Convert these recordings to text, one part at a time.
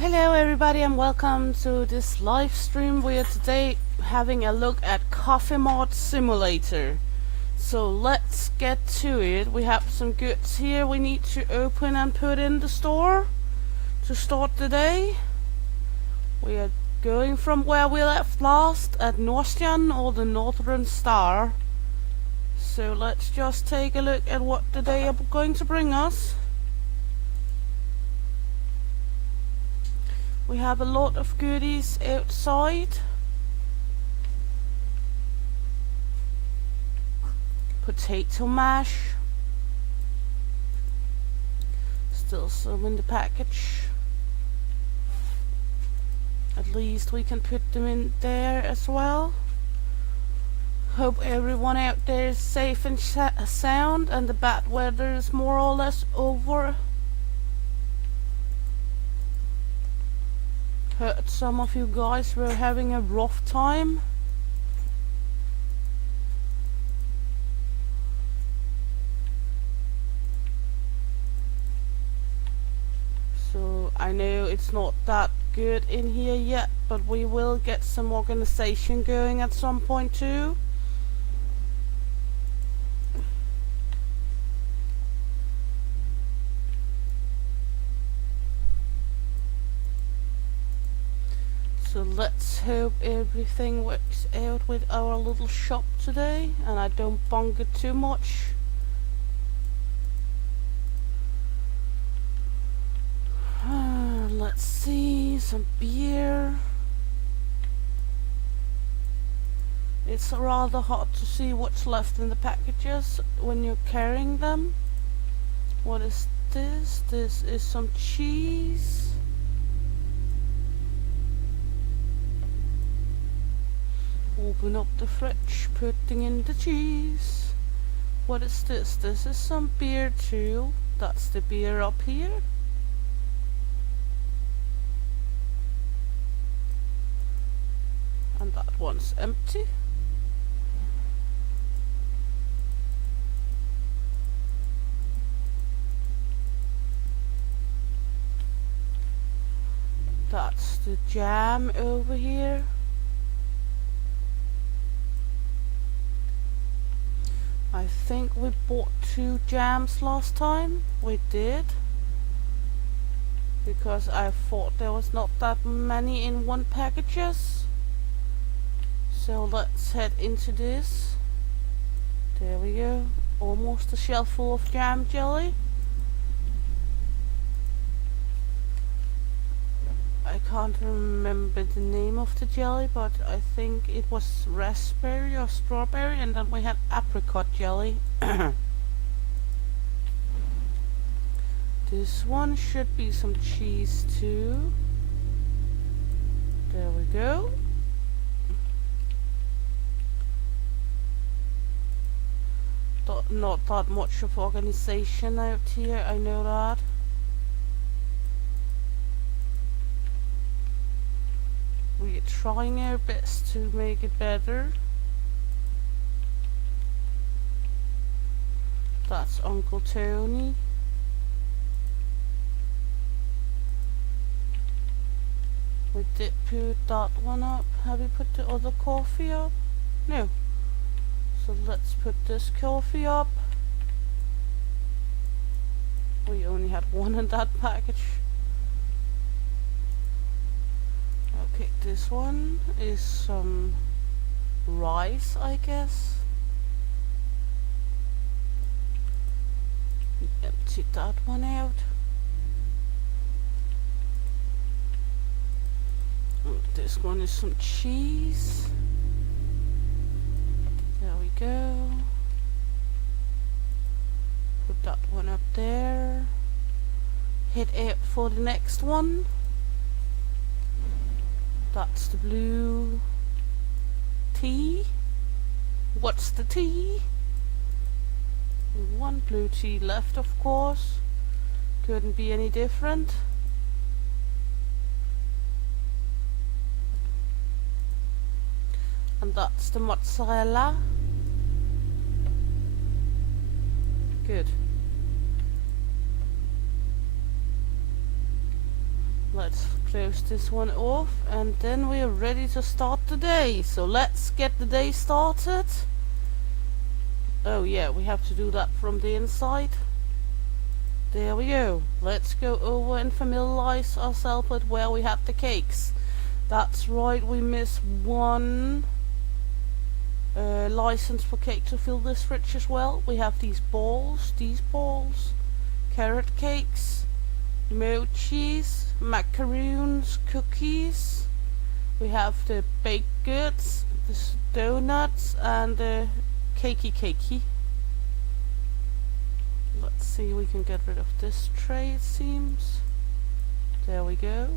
Hello everybody and welcome to this live stream. We are today having a look at Cafemart Simulator. So let's get to it. We have some goods here we need to open and put in the store to start the day. We are going from where we left last at Norstjan, or the Northern Star. So let's just take a look at what the day is going to bring us. We have a lot of goodies outside. Potato mash. Still some in the package. At least we can put them in there as well. Hope everyone out there is safe and sound and the bad weather is more or less over. Heard some of you guys were having a rough time. So I know it's not that good in here yet, but we will get some organization going at some point too. So let's hope everything works out with our little shop today and I don't bungle too much. Let's see, some beer. It's rather hard to see what's left in the packages when you're carrying them. What is this? This is some cheese. Open up the fridge, putting in the cheese. What is this? This is some beer too. That's the beer up here. And that one's empty. That's the jam over here. I think we bought 2 jams last time. We did. Because I thought there was not that many in one packages. So let's head into this. There we go. Almost a shelf full of jam jelly. I can't remember the name of the jelly, but I think it was raspberry or strawberry, and then we had apricot jelly. This one should be some cheese too. There we go. Not that much of organization out here, I know that. We are trying our best to make it better. That's Uncle Tony. We did put that one up. Have we put the other coffee up? No. So let's put this coffee up. We only had one in that package. Okay, this one is some rice, I guess. We emptied that one out. This one is some cheese. There we go. Put that one up there. Head out for the next one. That's the blue tea. What's the tea? One blue tea left, of course. Couldn't be any different. And that's the mozzarella. Good. Let's close this one off, and then we are ready to start the day. So let's get the day started. Oh yeah, we have to do that from the inside. There we go. Let's go over and familiarize ourselves with where we had the cakes. That's right, we missed one license for cake to fill this fridge as well. We have these balls, carrot cakes, mochis, macaroons, cookies. We have the baked goods, the donuts, and the cakey. Let's see, we can get rid of this tray, it seems. There we go.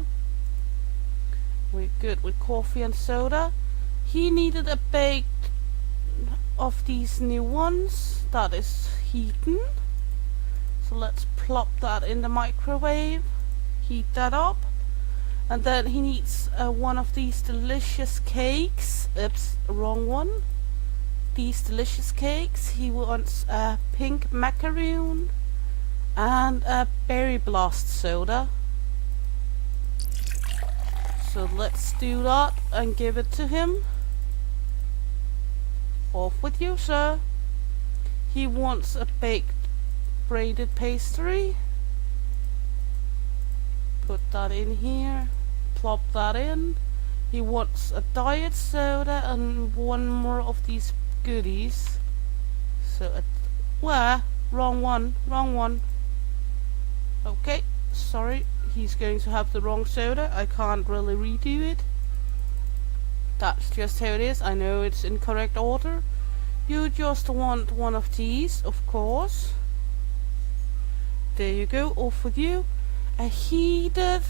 We're good with coffee and soda. He needed a baked of these new ones that is heaten. So let's plop that in the microwave, heat that up. And then he needs one of these delicious cakes. Oops, wrong one. These delicious cakes. He wants a pink macaroon and a berry blast soda. So let's do that and give it to him. Off with you, sir. He wants a baked braided pastry. Put that in here. Plop that in. He wants a diet soda and one more of these goodies. So, wrong one. Okay, sorry. He's going to have the wrong soda. I can't really redo it. That's just how it is. I know it's in correct order. You just want one of these, of course. There you go, off with you. A heated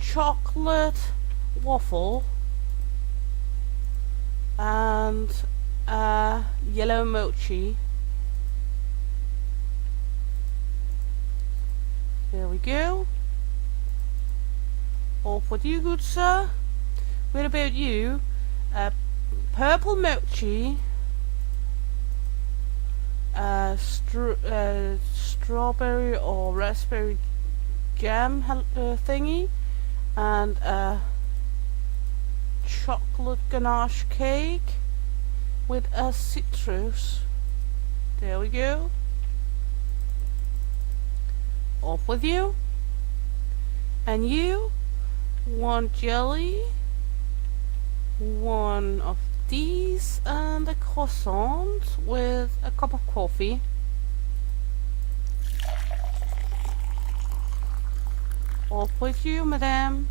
chocolate waffle and a yellow mochi. There we go. Off with you, good sir. What about you? A purple mochi, a strawberry or raspberry jam thingy, and a chocolate ganache cake with a citrus. There we go. Off with you. And you? One jelly, one of these, and a croissant with a cup of coffee. Off with you, madame.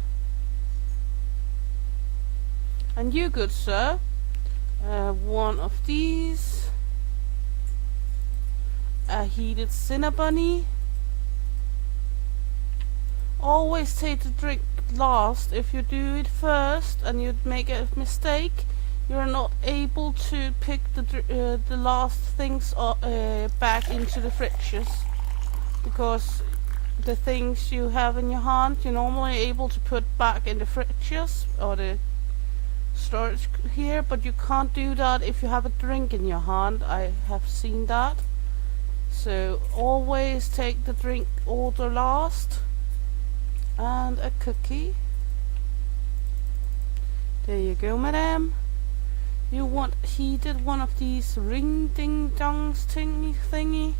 And you, good sir, one of these, a heated cinnabon. Always take the drink last. If you do it first and you make a mistake, you're not able to pick the last things back into the fridges, because the things you have in your hand you're normally able to put back in the fridges or the storage here, but you can't do that if you have a drink in your hand. I have seen that. So always take the drink order last. And a cookie. There you go, madame. You want heated one of these ring ding dongs thingy.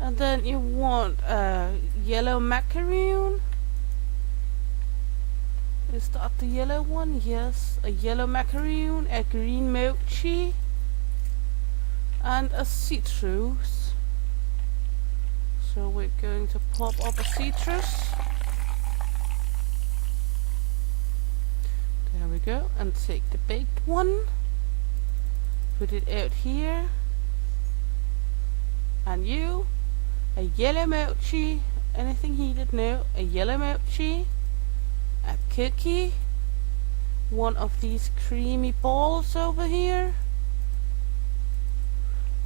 And then you want a yellow macaroon. Is that the yellow one? Yes, a yellow macaroon, a green mochi, and a citrus. So we're going to pop up a citrus. There we go. And take the baked one. Put it out here. And you, a yellow mochi. Anything heated? No. A yellow mochi. A cookie. One of these creamy balls over here.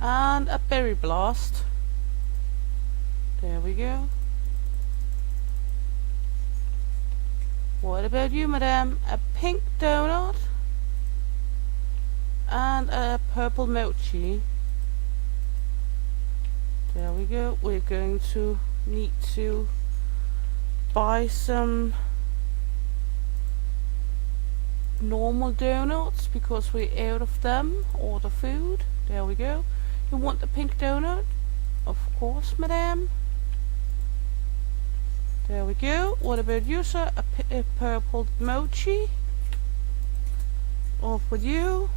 And a berry blast. There we go. What about you, madame? A pink donut and a purple mochi. There we go. We're going to need to buy some normal donuts because we're out of them, or the food. There we go. You want the pink donut? Of course, madame. There we go. What about you, sir? A purple mochi? Off with you.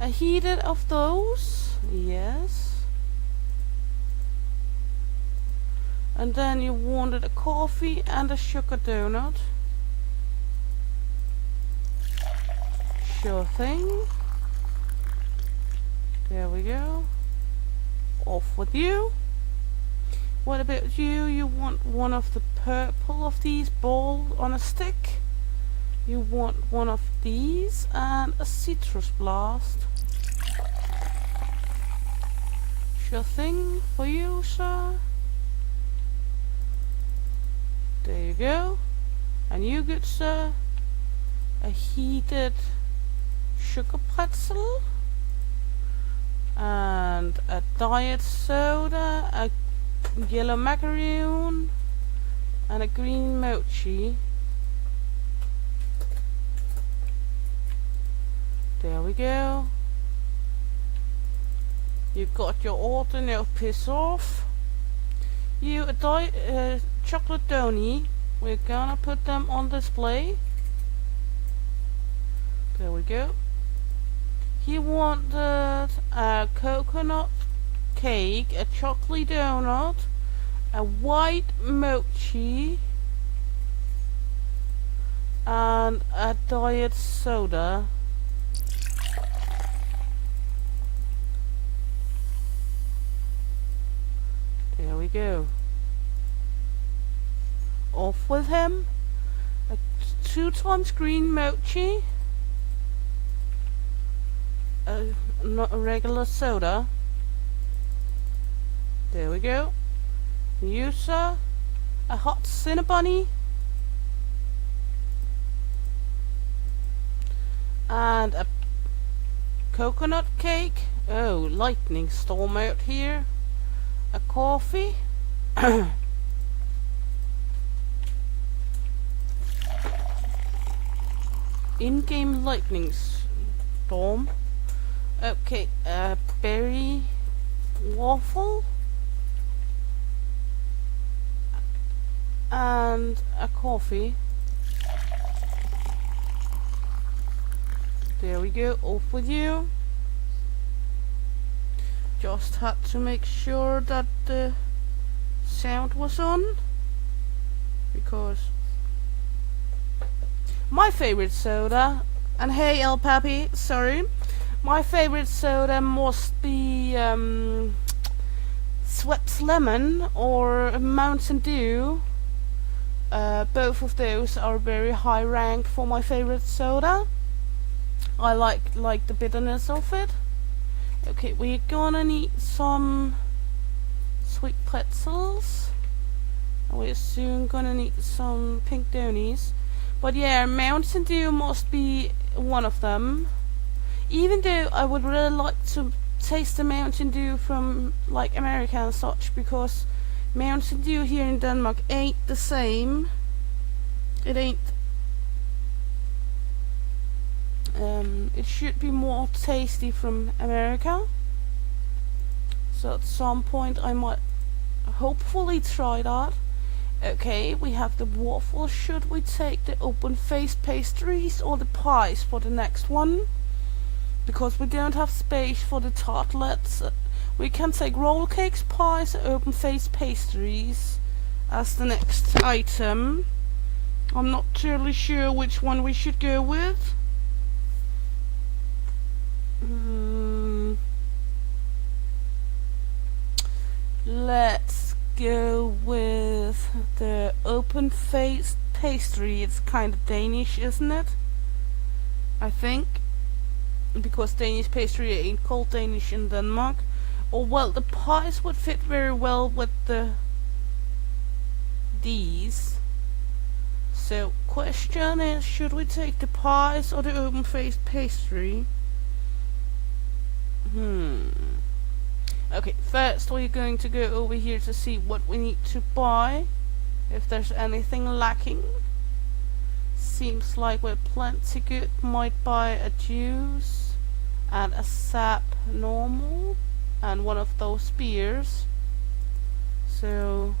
A heated of those? Yes. And then you wanted a coffee and a sugar donut. Sure thing. There we go. Off with you. What about you? You want one of the purple of these balls on a stick? You want one of these and a citrus blast. Sure thing for you, sir. There you go. And you, good sir, a heated sugar pretzel and a diet soda, a yellow macaroon and a green mochi. There we go. You got your order, now piss off. You a chocolate donut. We're gonna put them on display. There we go. He wanted a coconut cake, a chocolate donut, a white mochi, and a diet soda. There we go. Off with him. A 2 times green mochi. Not a regular soda. There we go. You, sir. A hot Cinnabunny. And a coconut cake. Oh, lightning storm out here. A coffee. In-game lightning storm. Okay, a berry waffle and a coffee. There we go, off with you. Just had to make sure that the sound was on, because my favorite soda, and hey El Papi, sorry, my favorite soda must be Schweppes Lemon or Mountain Dew. Both of those are very high ranked for my favorite soda. I like the bitterness of it. Okay, we're gonna need some sweet pretzels. We're soon gonna need some pink donuts. But yeah, Mountain Dew must be one of them. Even though I would really like to taste the Mountain Dew from like America and such, because Mountain Dew here in Denmark ain't the same. It ain't. It should be more tasty from America. So at some point I might hopefully try that. Okay, we have the waffles. Should we take the open-faced pastries or the pies for the next one? Because we don't have space for the tartlets. We can take roll cakes, pies, and open-faced pastries as the next item. I'm not totally sure which one we should go with. Let's go with the open-faced pastry. It's kind of Danish, isn't it? I think. Because Danish pastry ain't called Danish in Denmark. Or well, the pies would fit very well with these. So question is, should we take the pies or the open-faced pastry? Okay, first we're going to go over here to see what we need to buy. if there's anything lacking. Seems like we're plenty good. Might buy a juice and a sap normal and one of those beers. So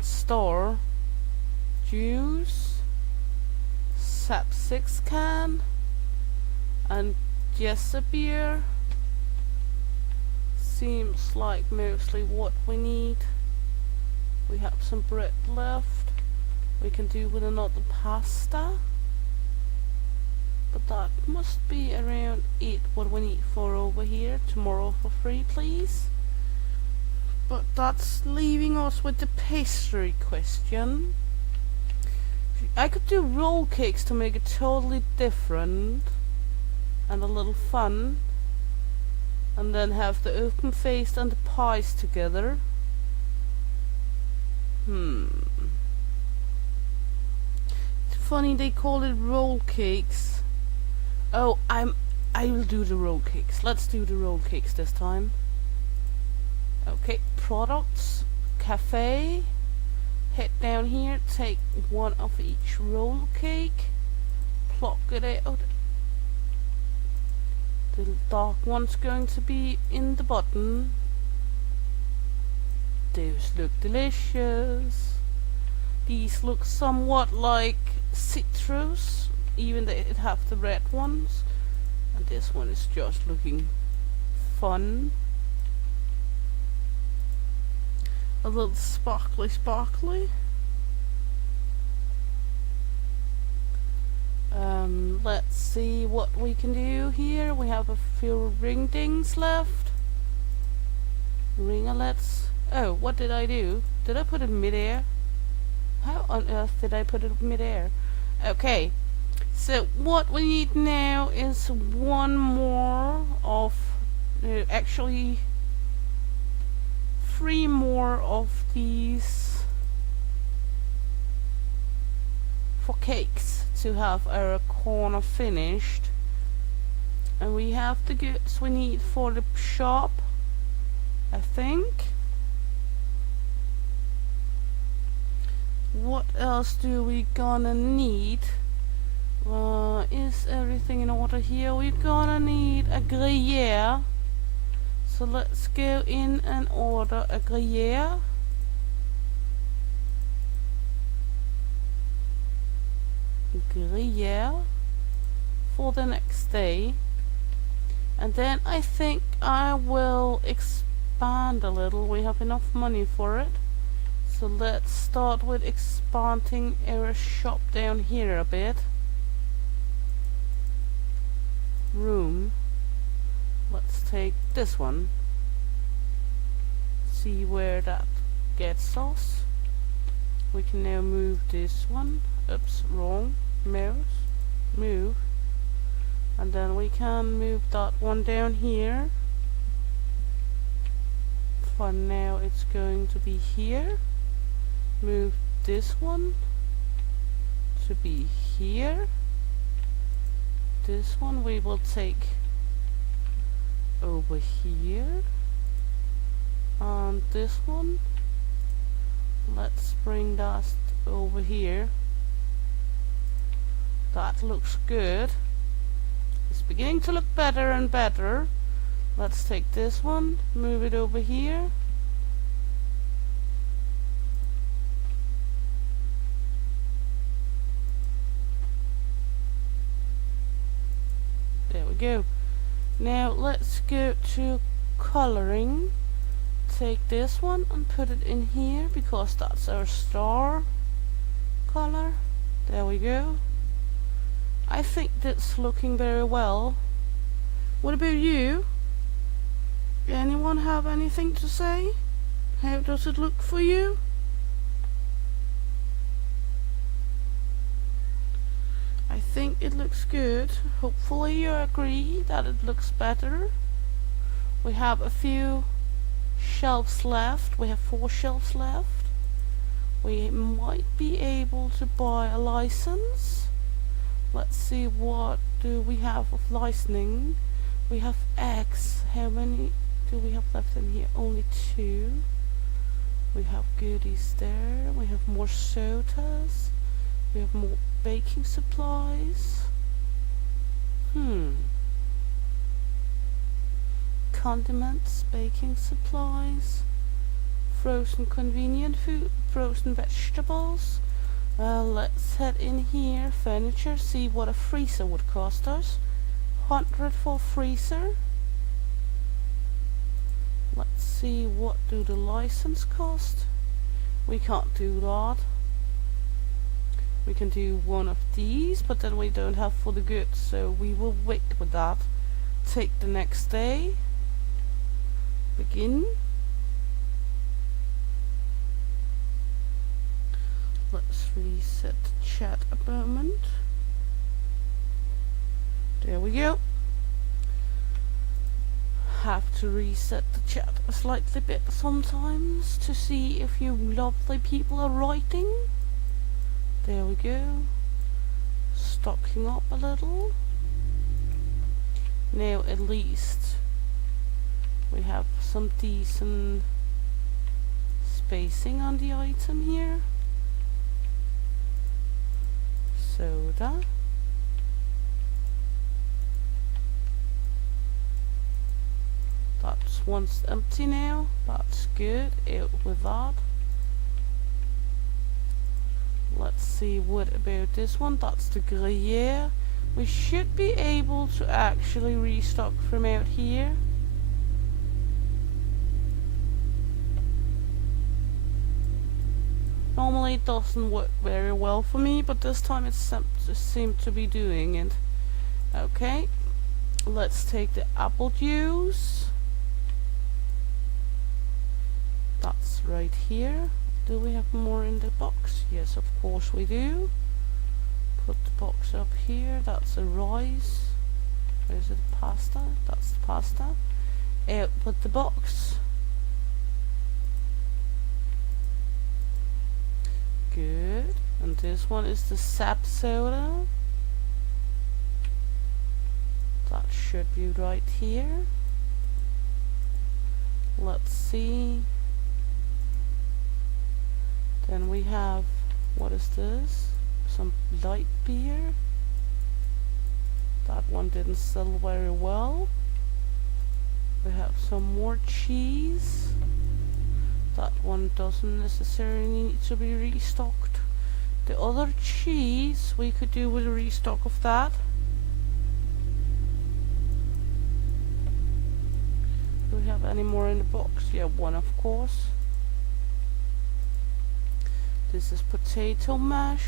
store juice, sap 6 can, and just a beer. Seems like mostly what we need. We have some bread left. We can do with another pasta. But that must be around it what we need for over here. Tomorrow for free, please. But that's leaving us with the pastry question. I could do roll cakes to make it totally different and a little fun. And then have the open faced and the pies together. It's funny they call it roll cakes. Oh, I will do the roll cakes. Let's do the roll cakes this time. Okay, products, café. Head down here, take one of each roll cake, pluck it out. The dark one's going to be in the bottom. Those look delicious. These look somewhat like citrus, even though it have the red ones. And this one is just looking fun. A little sparkly. Let's see what we can do here. We have a few ring dings left. Ringlets. Oh, what did I do? Did I put it midair? How on earth did I put it midair? Okay. So what we need now is one more of, actually 3 more of these for cakes to have our corner finished. And we have the goods we need for the shop, I think. What else do we gonna need? Is everything in order here? We're gonna need a gruyere. So let's go in and order a gruyere. Gruyere for the next day. And then I think I will expand a little. We have enough money for it. So let's start with expanding our shop down here a bit. Room. Let's take this one. See where that gets us. We can now move this one. Oops, wrong. Mouse. Move. And then we can move that one down here. For now it's going to be here. Move this one to be here. This one we will take over here. And this one, let's bring that over here. That looks good. It's beginning to look better and better. Let's take this one, move it over here. There we go. Now let's go to coloring. Take this one and put it in here because that's our star color. There we go. I think that's looking very well. What about you? Anyone have anything to say? How does it look for you? I think it looks good. Hopefully you agree that it looks better. We have a few shelves left. We have 4 shelves left. We might be able to buy a license. Let's see, what do we have of licensing? We have eggs. How many do we have left in here? Only 2. We have goodies there. We have more sodas. We have more baking supplies. Condiments, baking supplies, frozen convenient food, frozen vegetables. Let's head in here. Furniture. See what a freezer would cost us. 100 for freezer. Let's see, what do the license cost? We can't do that. We can do one of these, but then we don't have for the goods, so we will wait with that. Take the next day. Begin. Let's reset the chat a moment. There we go. Have to reset the chat a slightly bit sometimes to see if you lovely people are writing. There we go. Stocking up a little. Now at least we have some decent spacing on the item here. Soda. That's once empty now. That's good. Out with that. Let's see, what about this one? That's the Gruyere. We should be able to actually restock from out here. Normally it doesn't work very well for me, but this time it seemed to be doing it. Okay, let's take the apple juice. That's right here. Do we have more in the box? Yes, of course we do. Put the box up here. That's a rice. Or is it pasta? That's the pasta. Out with the box. Good. And this one is the sap soda. That should be right here. Let's see. Then we have, what is this? Some light beer. That one didn't sell very well. We have some more cheese. That one doesn't necessarily need to be restocked. The other cheese, we could do with a restock of that. Do we have any more in the box? Yeah, one of course. This is potato mash.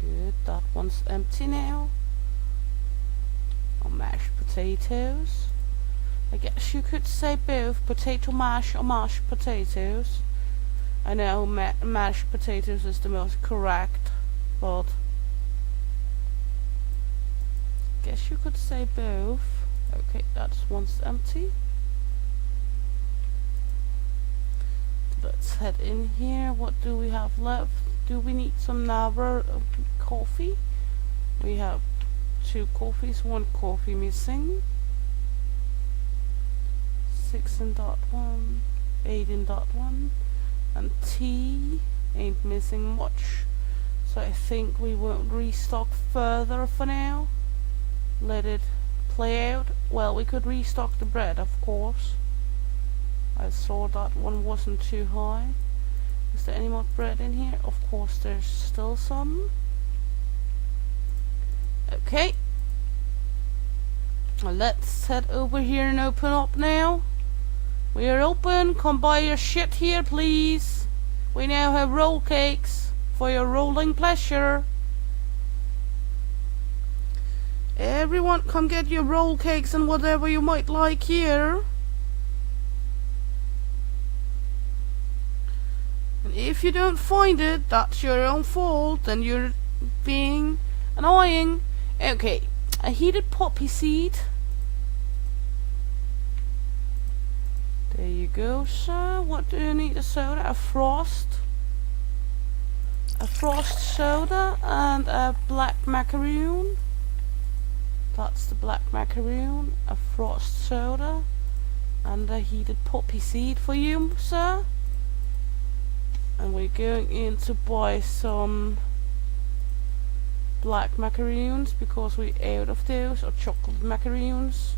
Good, that one's empty now. Or mashed potatoes. I guess you could say both potato mash or mashed potatoes. I know mashed potatoes is the most correct, but guess you could say both. Okay, that's one's empty. Let's head in here. What do we have left? Do we need some Nava coffee? We have 2 coffees, 1 coffee missing. 6 in that one, 8 in that one, and tea ain't missing much. So I think we won't restock further for now. Let it play out. Well, we could restock the bread, of course. I saw that one wasn't too high. Is there any more bread in here? Of course there's still some. Okay. Well, let's head over here and open up now. We are open. Come buy your shit here, please. We now have roll cakes for your rolling pleasure. Everyone come get your roll cakes and whatever you might like here. And if you don't find it, that's your own fault and you're being annoying. Okay, a heated poppy seed. There you go, sir. What do you need? A soda? A frost? A frost soda and a black macaroon. That's the black macaroon. A frost soda. And a heated poppy seed for you, sir. And we're going in to buy some black macaroons because we're out of those, or chocolate macaroons.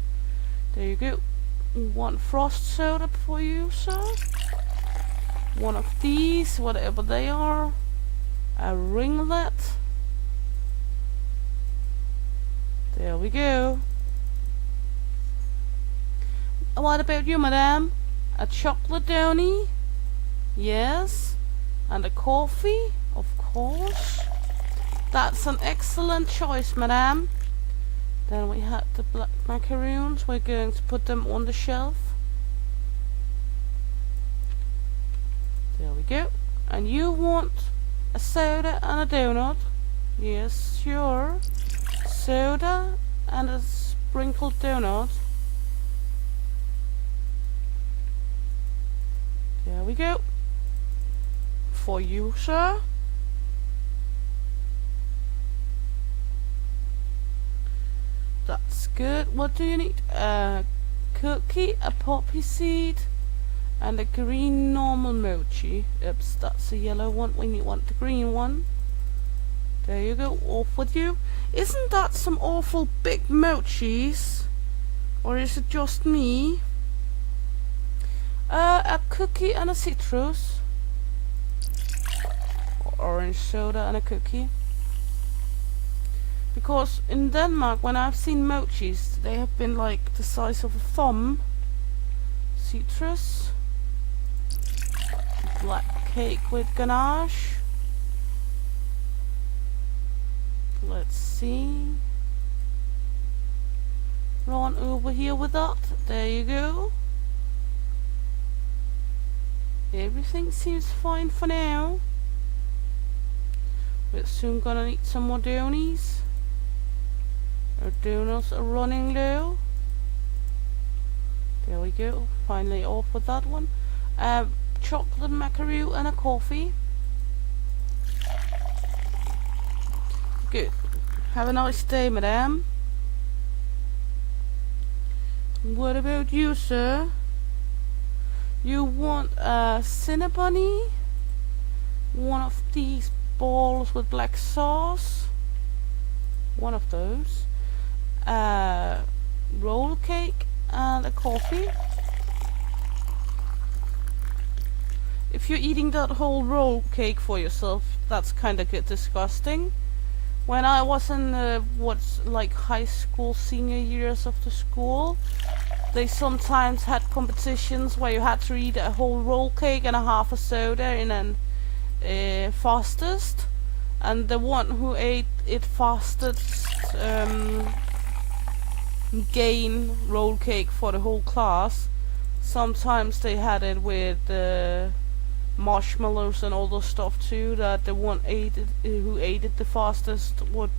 There you go. One frost soda for you, sir. One of these, whatever they are. A ringlet. There we go. What about you, madame? A chocolate downy? Yes. And a coffee? Of course. That's an excellent choice, madame. Then we have the black macaroons. We're going to put them on the shelf. There we go. And you want a soda and a donut? Yes, sure. Soda and a sprinkled donut. There we go. For you, sir. That's good. What do you need? A cookie, a poppy seed, and a green normal mochi. Oops, that's a yellow one. We want the green one. There you go. Off with you. Isn't that some awful big mochis? Or is it just me? A cookie and a citrus. Orange soda and a cookie. Because in Denmark, when I've seen mochis, they have been like the size of a thumb. Citrus. Black cake with ganache. Let's see. Run over here with that. There you go. Everything seems fine for now. We're soon gonna need some more downies. Our donuts are running low. There we go. Finally off with that one. Chocolate macaroon and a coffee. Good. Have a nice day, madame. What about you, sir? You want a Cinnabon? One of these balls with black sauce? One of those. Roll cake and a coffee. If you're eating that whole roll cake for yourself, that's kind of disgusting. When I was in what's like high school senior years of the school, they sometimes had competitions where you had to eat a whole roll cake and a half a soda in an fastest, and the one who ate it fastest gain roll cake for the whole class. Sometimes they had it with marshmallows and all those stuff too, that the one who ate it the fastest would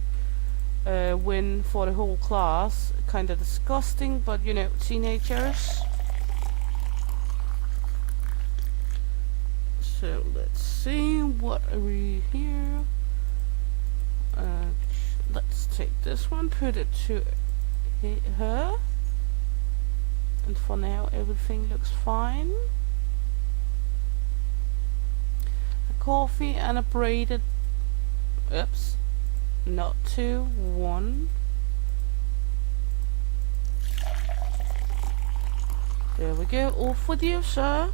win for the whole class. Kind of disgusting, but you know, teenagers. So let's see, what are we here? Let's take this one, put it to her, and for now everything looks fine. A coffee and a braided, oops, not two, one. There we go. Off with you, sir.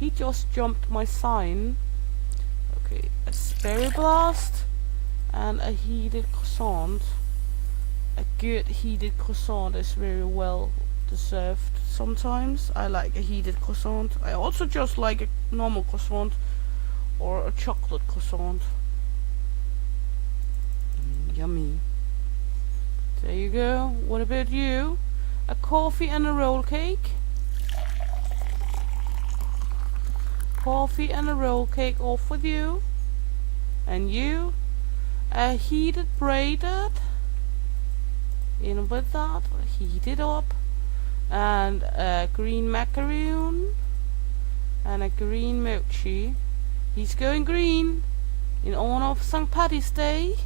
He just jumped my sign. Okay, a berry blast and a heated croissant. A good heated croissant is very well deserved sometimes. I like a heated croissant. I also just like a normal croissant or a chocolate croissant. Yummy. There you go. What about you? A coffee and a roll cake? Coffee and a roll cake, off with you. And you? A heated braided? In with that. Heat it up. And a green macaroon. And a green mochi. He's going green in honor of St. Paddy's Day.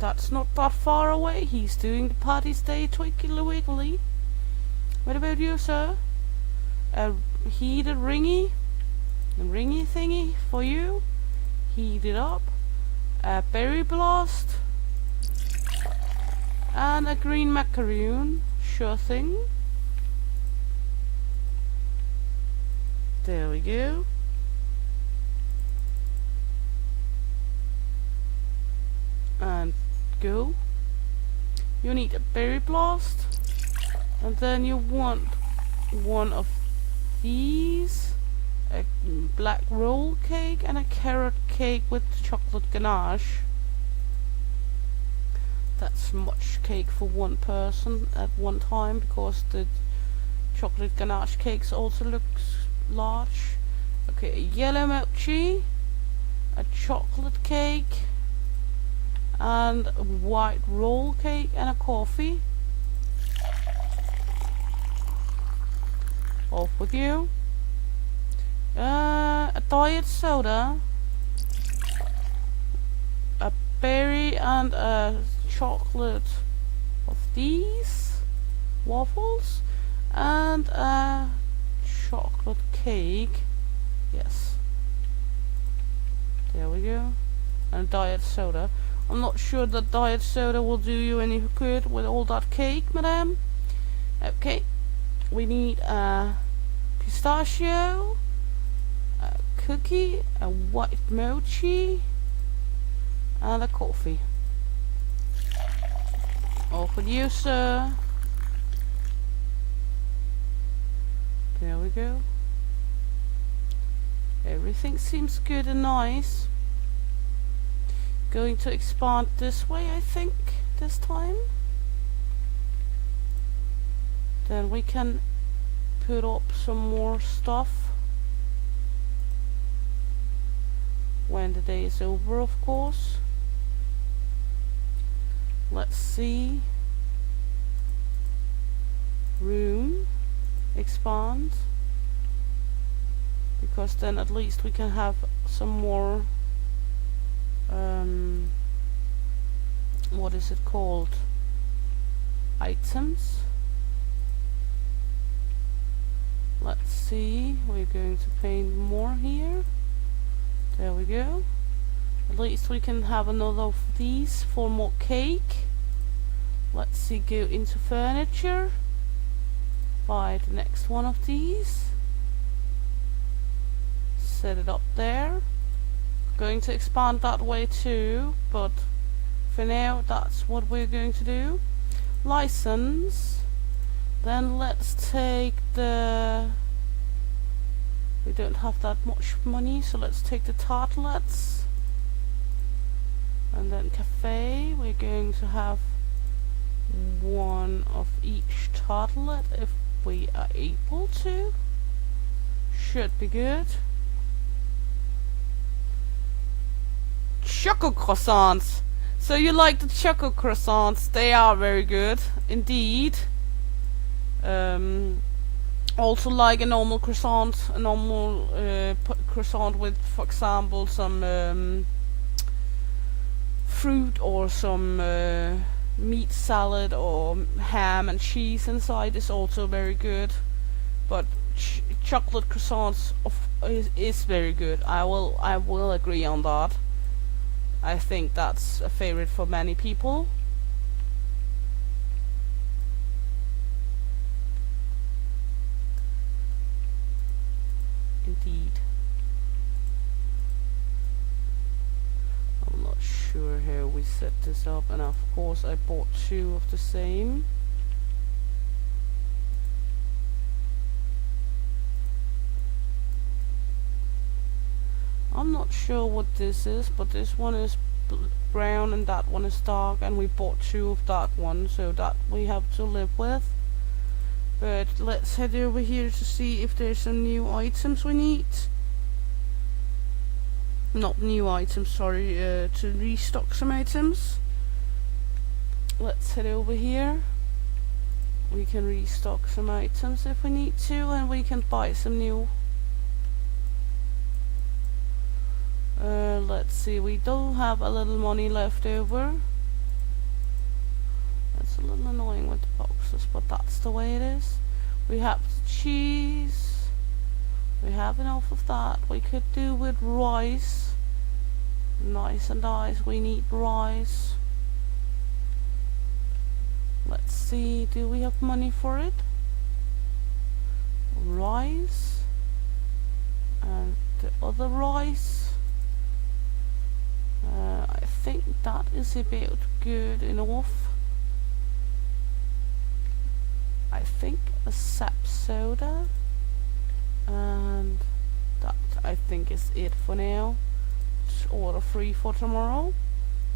That's not that far away. He's doing the party's day twiggly wiggly. What about you, sir? A heated ringy thingy for you. Heat it up. A berry blast. And a green macaroon. Sure thing. There we go. And go. You need a berry blast. And then you want one of these. A black roll cake and a carrot cake with chocolate ganache. That's much cake for one person at one time because the chocolate ganache cakes also looks large. Okay, a yellow mochi, a chocolate cake, and a white roll cake and a coffee. Off with you. A diet soda, a berry and a chocolate of these waffles, and a chocolate cake. Yes. There we go. And a diet soda. I'm not sure that diet soda will do you any good with all that cake, madam. Okay. We need a pistachio, a cookie, a white mochi, and a coffee. Off with you, sir. There we go. Everything seems good and nice. Going to expand this way, I think, this time. Then we can put up some more stuff when the day is over, of course. Let's see. Room. Expand. Because then at least we can have some more what is it called? Items. Let's see. We're going to paint more here. There we go. At least we can have another of these for more cake. Let's see, go into furniture. Buy the next one of these. Set it up there. Going to expand that way too, but for now that's what we're going to do. License. Then let's take the... We don't have that much money, so let's take the tartlets. And then cafe, we're going to have one of each tartlet if we are able to. Should be good. Choco croissants. So you like the choco croissants? They are very good indeed. Also like a normal croissant, a normal croissant with, for example, some fruit or some meat salad or ham and cheese inside is also very good. But chocolate croissants is very good. I will agree on that. I think that's a favorite for many people. Indeed. I'm not sure how we set this up, and of course I bought two of the same. I'm not sure what this is, but this one is brown and that one is dark, and we bought two of that one, so that we have to live with. But let's head over here to see if there's some new items we need. Not new items, sorry, to restock some items. Let's head over here. We can restock some items if we need to, and we can buy some new. Let's see, we do have a little money left over. a little annoying with the boxes, but that's the way it is. We have cheese. We have enough of that. We could do with rice. Nice and nice. We need rice. Let's see, do we have money for it? Rice. And the other rice. I think that is about good enough. I think a sap soda. And that I think is it for now. Order 3 for tomorrow.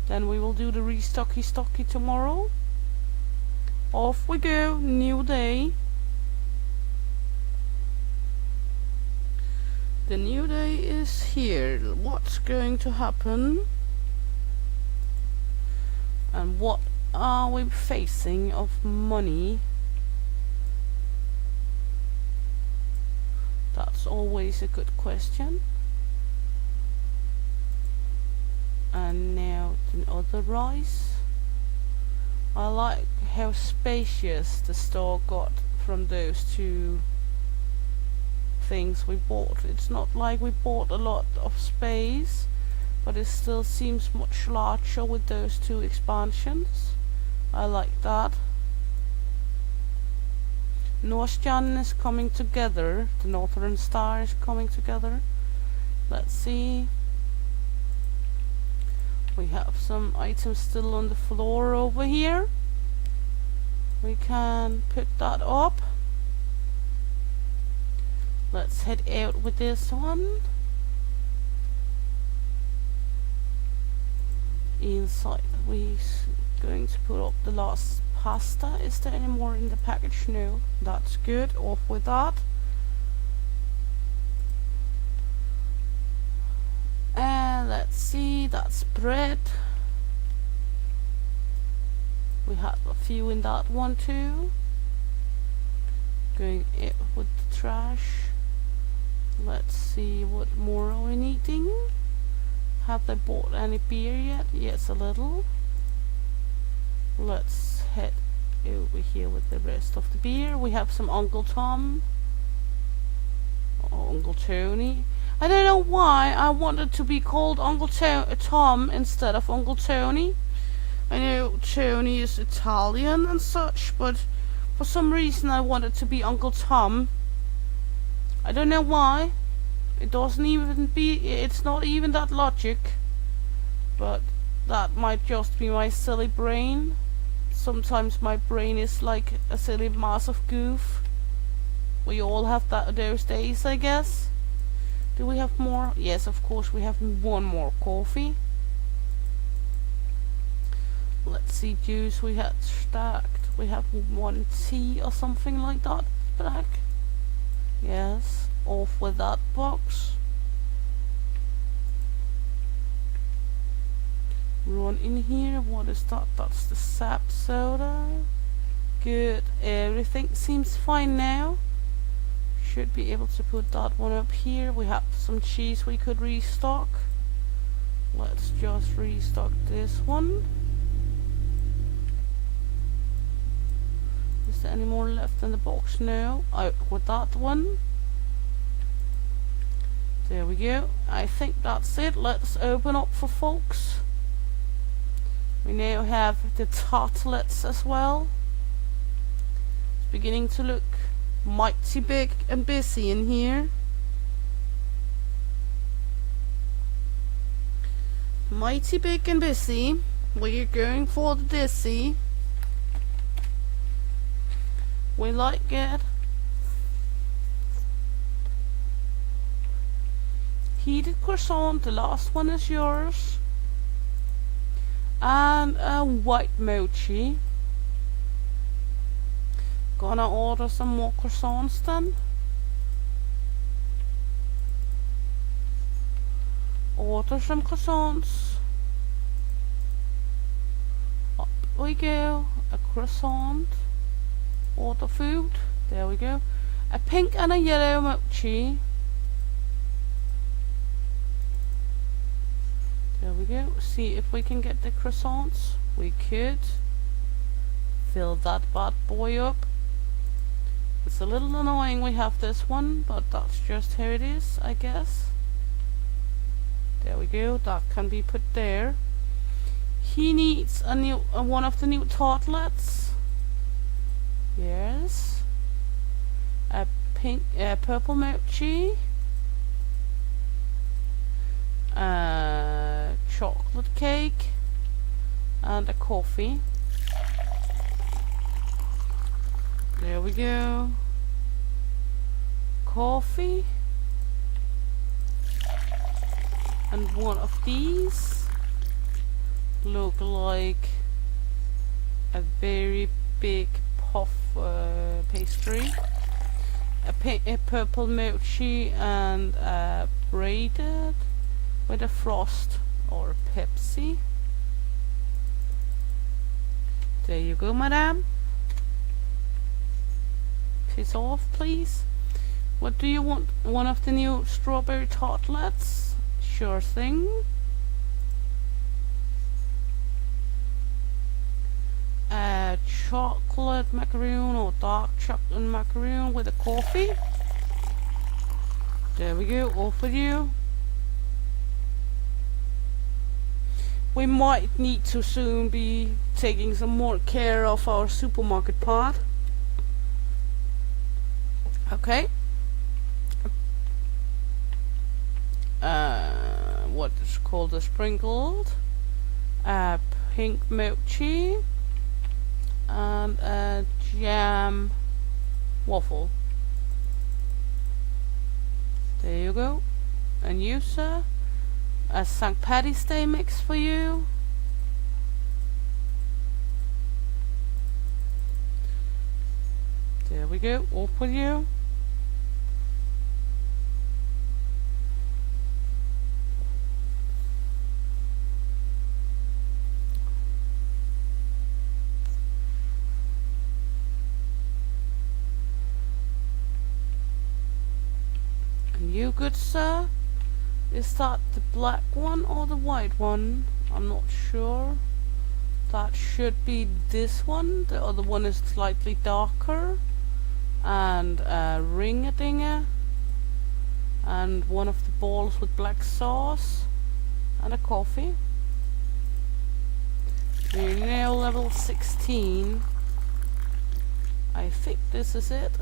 Then we will do the restocky tomorrow. Off we go, new day. The new day is here. What's going to happen? And what are we facing of money? That's always a good question. And now the other rice. I like how spacious the store got from those two things we bought. It's not like we bought a lot of space, but it still seems much larger with those two expansions. I like that. Northjan is coming together. The Northern Star is coming together. Let's see. We have some items still on the floor over here. We can put that up. Let's head out with this one. Inside we're going to put up the last pasta. Is there any more in the package? No. That's good. Off with that. And let's see, that's bread. We have a few in that one too. Going out with the trash. Let's see, what more are we needing? Have they bought any beer yet? Yes, a little. Let's head over here with the rest of the beer. We have some Uncle Tom. Oh, Uncle Tony. I don't know why I wanted to be called Uncle Tom instead of Uncle Tony. I know Tony is Italian and such, but for some reason I wanted to be Uncle Tom. I don't know why. It's not even that logic. But that might just be my silly brain. Sometimes my brain is like a silly mass of goof. We all have those days, I guess. Do we have more? Yes, of course we have one more coffee. Let's see, juice we had stacked. We have one tea or something like that back. Yes, off with that box. Run in here. What is that? That's the sap soda. Good. Everything seems fine now. Should be able to put that one up here. We have some cheese we could restock. Let's just restock this one. Is there any more left in the box? No. Out with that one. There we go. I think that's it. Let's open up for folks. We now have the tartlets as well. It's beginning to look mighty big and busy in here. Mighty big and busy. We're going for the dizzy. We like it. Heated croissant, the last one is yours. And a white mochi. Gonna order some more croissants then. Order some croissants. Up we go. A croissant. Order food. There we go. A pink and a yellow mochi. There we go. See if we can get the croissants. We could. fill that bad boy up. It's a little annoying we have this one, but that's just how it is, I guess. There we go, that can be put there. He needs a new one of the new tartlets. Yes. A purple mochi. Chocolate cake. And a coffee. There we go. Coffee. And one of these look like a very big puff pastry. A purple mochi and a braided with a frost or Pepsi. There you go, madame. Piss off, please. What do you want? One of the new strawberry tartlets? Sure thing. Chocolate macaroon or dark chocolate macaroon with a coffee. There we go, off with you. We might need to soon be taking some more care of our supermarket part. Okay. What is called a sprinkled, pink mochi, and a jam waffle. There you go. And you, sir, a St. Patty's Day mix for you. There we go. Off with you. You, good sir? Is that the black one or the white one? I'm not sure. That should be this one. The other one is slightly darker. And a ring-a-dinger. And one of the balls with black sauce. And a coffee. We're now level 16. I think this is it.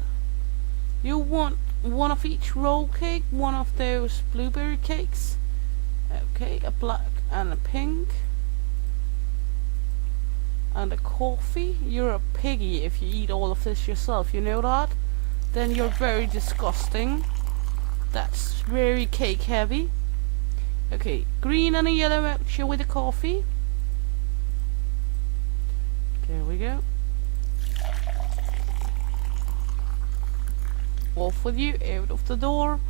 You want one of each roll cake, one of those blueberry cakes. Okay, a black and a pink. And a coffee. You're a piggy if you eat all of this yourself, you know that? Then you're very disgusting. That's very cake heavy. Okay, green and a yellow mochi with a coffee. There we go. Off with you, out of the door.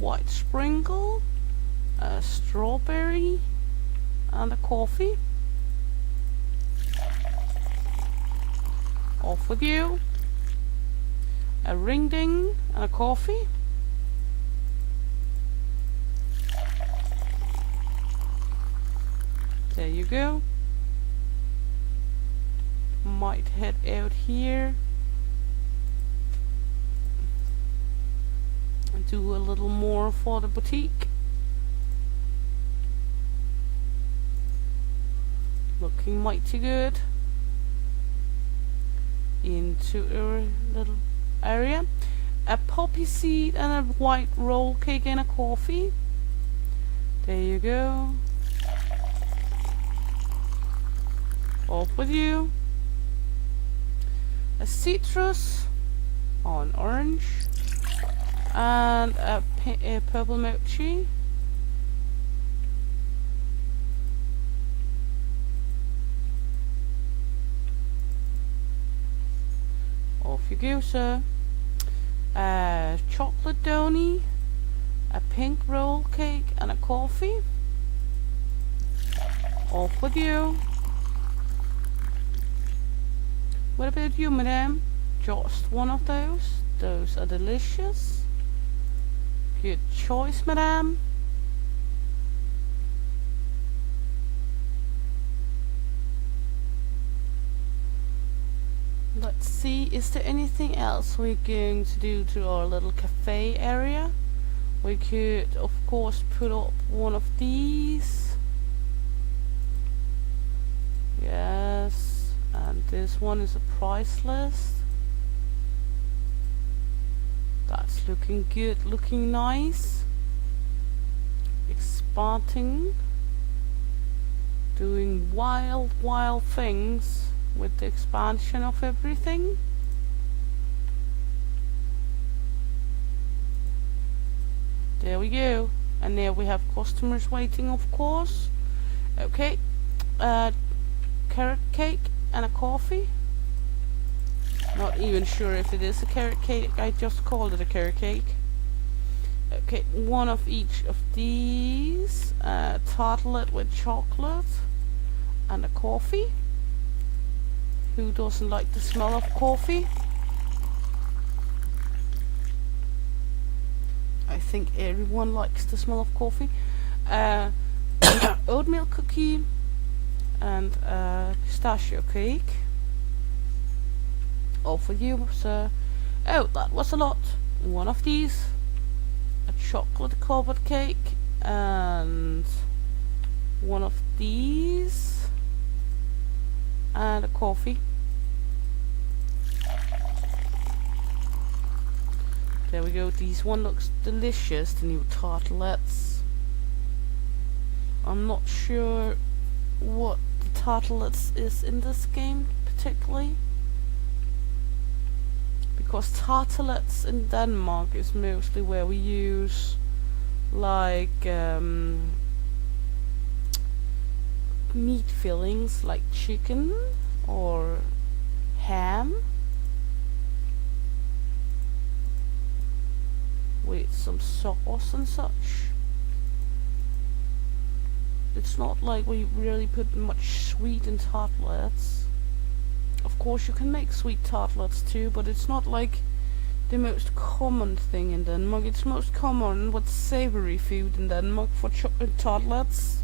White sprinkle, a strawberry, and a coffee. Off with you. A ring ding and a coffee. There you go. Might head out here. Do a little more for the boutique. Looking mighty good. Into a little area. A poppy seed and a white roll cake and a coffee. There you go. Off with you. A citrus on orange. And a purple mochi. Off you go, sir. A chocolate donut, a pink roll cake, and a coffee. Off with you. What about you, madame? Just one of those? Those are delicious. Good choice, madame. Let's see, is there anything else we're going to do to our little cafe area? We could, of course, put up one of these. Yes, and this one is a price list. That's looking good, looking nice. Expanding. Doing wild things with the expansion of everything. There we go. And there we have customers waiting, of course. Okay. Carrot cake and a coffee. Not even sure if it is a carrot cake. I just called it a carrot cake. Okay, one of each of these. Tartlet with chocolate. And a coffee. Who doesn't like the smell of coffee? I think everyone likes the smell of coffee. Oatmeal cookie and pistachio cake. All for you, sir. Oh, that was a lot. One of these. A chocolate covered cake and one of these. And a coffee. There we go. This one looks delicious, the new tartlets. I'm not sure what the tartlets is in this game particularly, because tartlets in Denmark is mostly where we use like meat fillings like chicken or ham with some sauce and such. It's not like we really put much sweet in tartlets. Of course you can make sweet tartlets too, but it's not like the most common thing in Denmark. It's most common with savory food in Denmark for tartlets.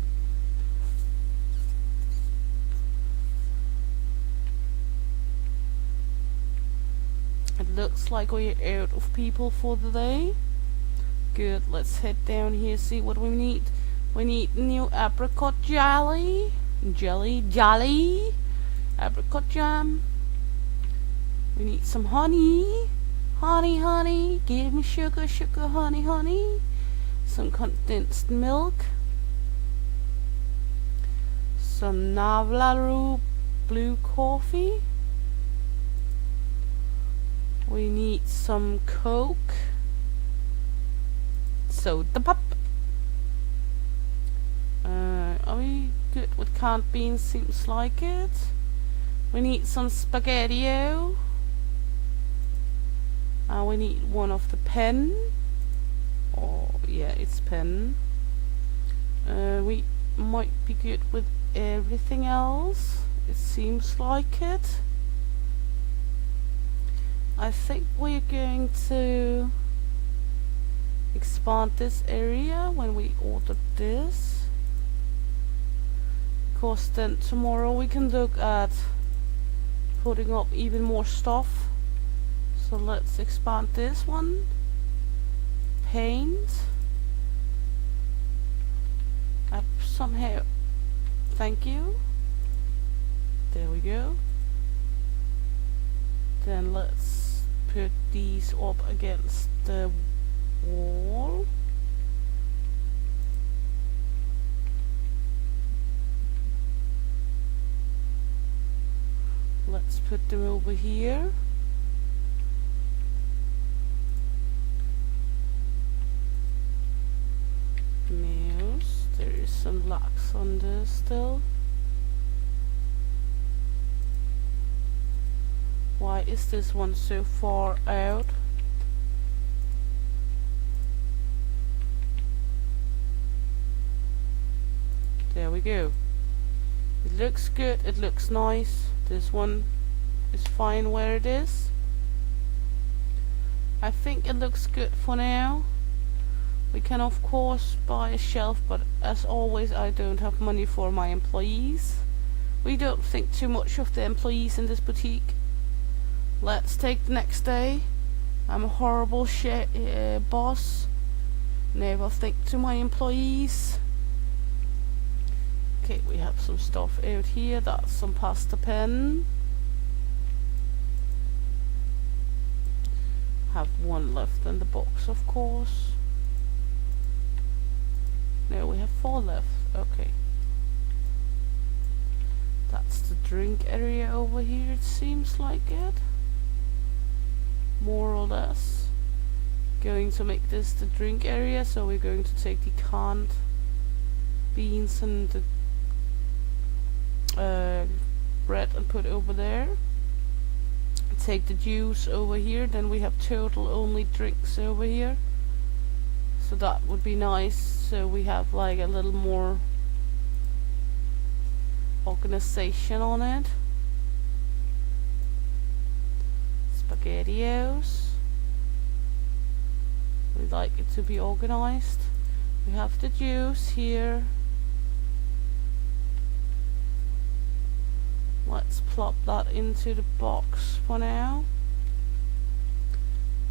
It looks like we're out of people for the day. Good, let's head down here, see what we need. We need new apricot jelly. Jelly. Apricot jam. We need some honey. Honey. Give me sugar, honey. Some condensed milk. Some Navlaru blue coffee. We need some Coke. Soda pop. Are we good with canned beans? Seems like it. We need some spaghetti-o. We need one of the pen. Oh yeah, it's pen. We might be good with everything else. It seems like it. I think we're going to expand this area when we order this, because then tomorrow we can look at putting up even more stuff. So let's expand this one. Paint. Somehow, thank you. There we go. Then let's put these up against the wall. Let's put them over here. Mouse. There is some locks on this still. Why is this one so far out? There we go. It looks good, it looks nice. This one is fine where it is. I think it looks good for now. We can of course buy a shelf, but as always I don't have money for my employees. We don't think too much of the employees in this boutique. Let's take the next day. I'm a horrible boss. Never think to my employees. Okay, we have some stuff out here. That's some pasta pen. Have one left in the box, of course. No, we have 4 left. Okay. That's the drink area over here, it seems like it. More or less. Going to make this the drink area, so we're going to take the canned beans and the bread and put over there. Take the juice over here, then we have total only drinks over here. So that would be nice, so we have like a little more organization on it. Spaghettios. We like it to be organized. We have the juice here. Let's plop that into the box for now.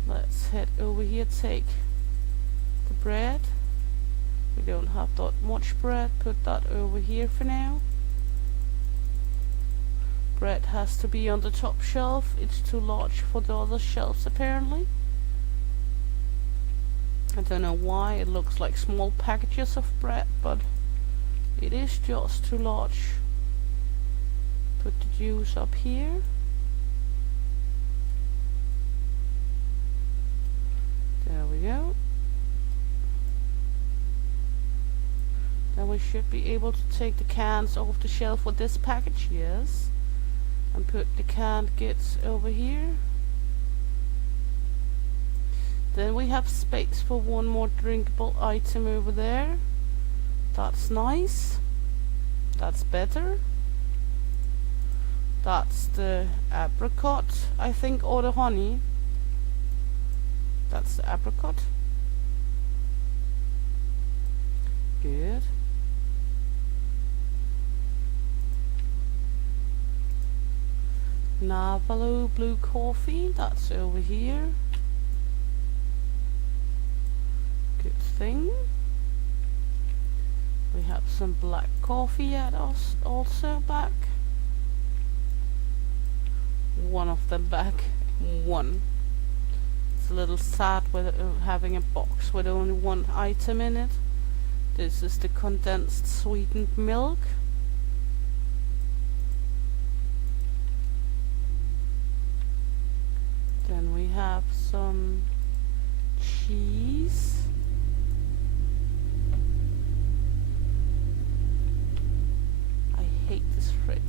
Let's head over here, take the bread. We don't have that much bread, put that over here for now. Bread has to be on the top shelf, it's too large for the other shelves apparently. I don't know why, it looks like small packages of bread, but it is just too large. Put the juice up here. There we go. Then we should be able to take the cans off the shelf with this package, yes. And put the canned goods over here. Then we have space for one more drinkable item over there. That's nice. That's better. That's the apricot, I think, or the honey. That's the apricot. Good. Navajo blue coffee, that's over here. Good thing. We have some black coffee at us also back. One of them back. One. It's a little sad with having a box with only one item in it. This is the condensed sweetened milk. Then we have some cheese. I hate this fridge.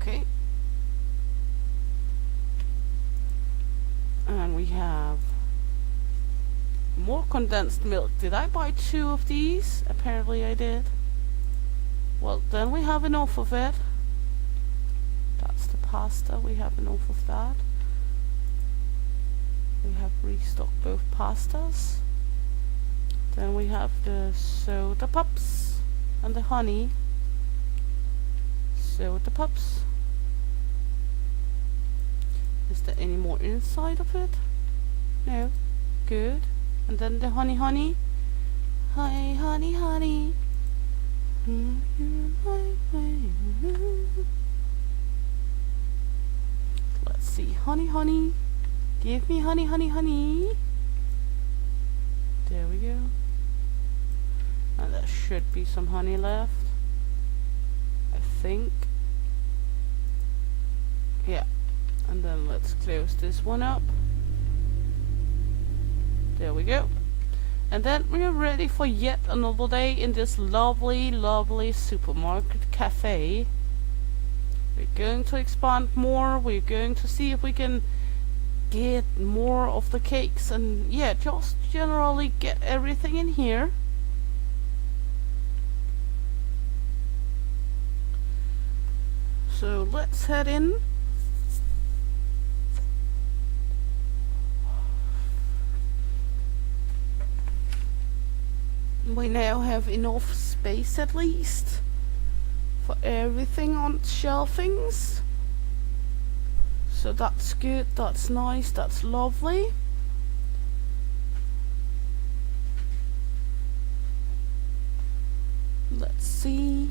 Okay. And we have more condensed milk. Did I buy 2 of these? Apparently I did. Well, then we have enough of it. That's the pasta. We have enough of that. We have restocked both pastas. Then we have the soda pops and the honey. Soda pops. Is there any more inside of it? No. Good. And then the honey. Honey, honey. Let's see. Honey. Give me honey. There we go. And there should be some honey left. I think. Yeah. And then let's close this one up. There we go. And then we are ready for yet another day in this lovely supermarket cafe. We're going to expand more. We're going to see if we can get more of the cakes and yeah, just generally get everything in here. So let's head in. We now have enough space at least for everything on shelvings. So that's good, that's nice, that's lovely. Let's see.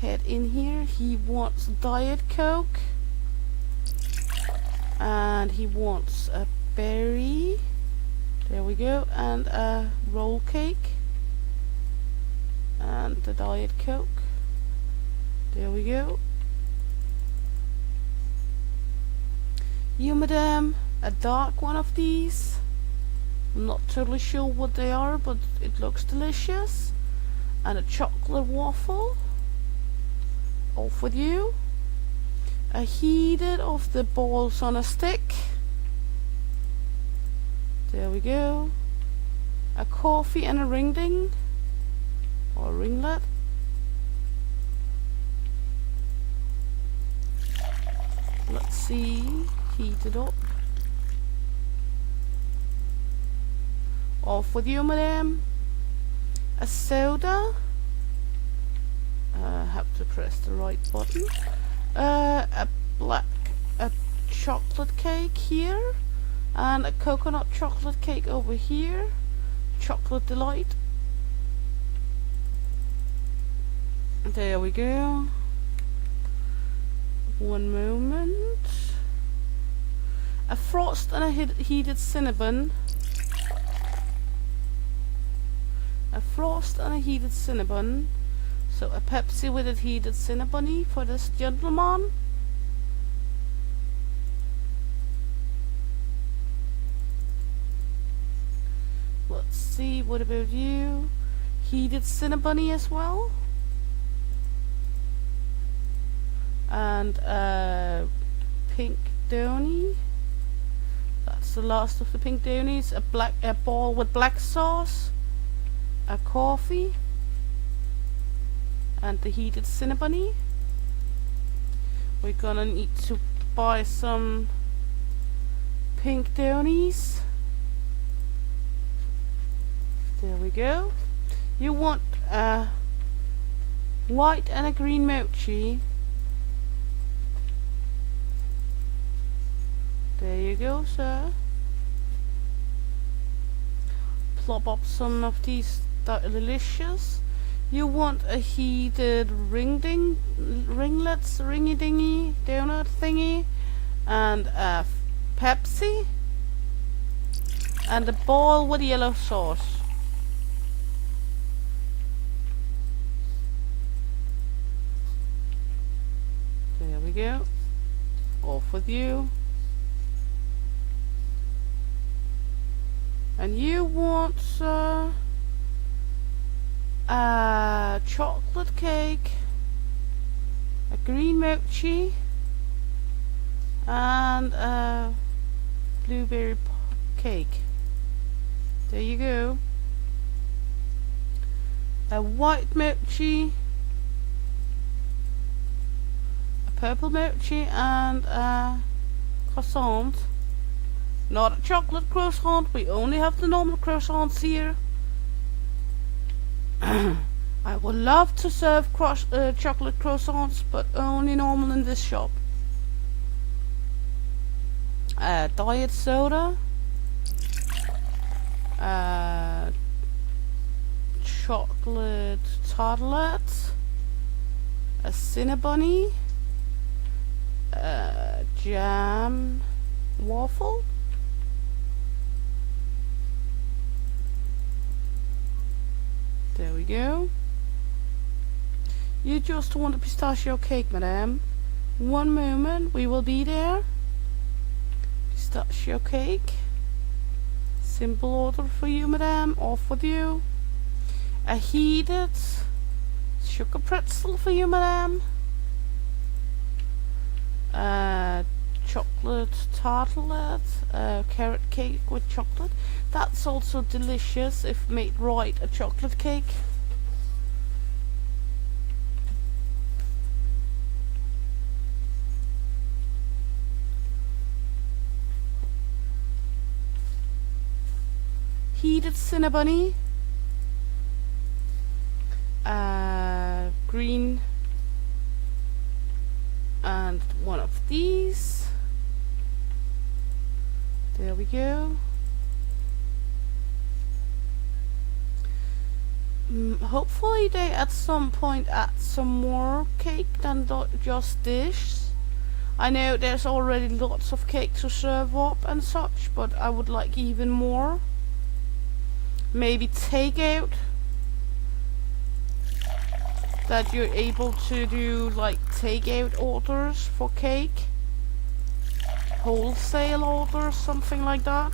Head in here. He wants Diet Coke. And he wants a berry. There we go. And a roll cake. And the Diet Coke. There we go. You, madam, a dark one of these. I'm not totally sure what they are, but it looks delicious. And a chocolate waffle. Off with you. A heated of the balls on a stick. There we go. A coffee and a ring ding. Or ringlet. Let's see. Heated up. Off with you, madam. A soda. Have to press the right button. A chocolate cake here. And a coconut chocolate cake over here. Chocolate delight. There we go. One moment. A frost and a heated cinnamon. A frost and a heated cinnamon. So a Pepsi with a heated cinnamon for this gentleman. Let's see, what about you? Heated cinnamon as well. And pink donny. That's the last of the pink donies. A ball with black sauce. A coffee. And the heated cinnamon. We're gonna need to buy some pink donies. There we go. You want a white and a green mochi. There you go, sir. Plop up some of these delicious. You want a heated ringlets, ringy dingy, donut thingy, and a Pepsi, and a ball with yellow sauce. There we go. Off with you. And you want a chocolate cake, a green mochi, and a blueberry cake. There you go. A white mochi, a purple mochi, and a croissant. Not a chocolate croissant, we only have the normal croissants here. I would love to serve chocolate croissants, but only normal in this shop. Diet soda. Chocolate tartlet. A cinnabon. Jam waffle. There we go. You just want a pistachio cake, madam. One moment, we will be there. Pistachio cake. Simple order for you, madam. Off with you. A heated sugar pretzel for you, madam. Chocolate tartlet. Carrot cake with chocolate. That's also delicious if made right, a chocolate cake. Heated cinnabon. Green and and one of these. There we go. Hopefully they at some point add some more cake than just this. I know there's already lots of cake to serve up and such, but I would like even more. Maybe takeout, that you're able to do like takeout orders for cake, wholesale orders, something like that.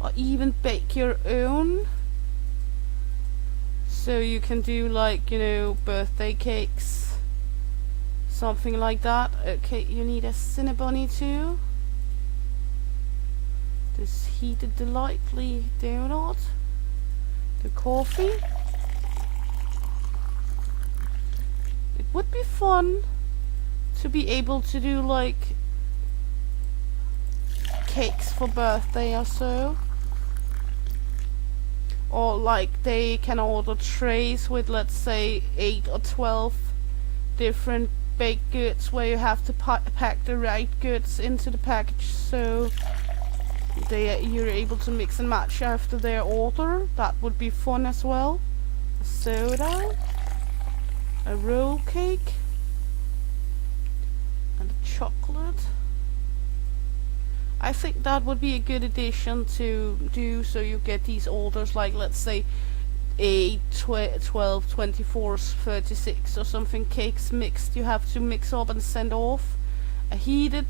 Or even bake your own, so you can do like, you know, birthday cakes, something like that. Okay, you need a Cinnabonny too. This heated delightfully donut, the coffee. It would be fun to be able to do like cakes for birthday or so. Or like they can order trays with, let's say, 8 or 12 different baked goods, where you have to pack the right goods into the package, so you're able to mix and match after their order. That would be fun as well. A soda, a roll cake, and a chocolate. I think that would be a good addition to do, so you get these orders like, let's say, 8, 12, 24, 36 or something cakes mixed. You have to mix up and send off. A heated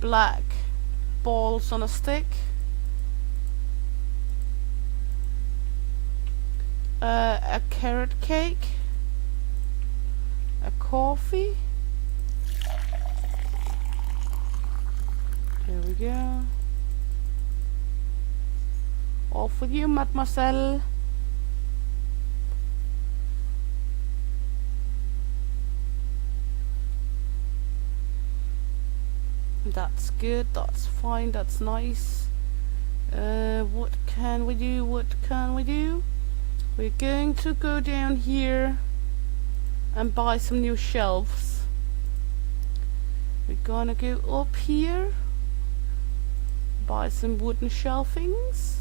black balls on a stick, a carrot cake, a coffee. There we go. Off with you, mademoiselle. That's good, that's fine, that's nice. What can we do? What can we do? We're going to go down here and buy some new shelves. We're gonna go up here, buy some wooden shelvings.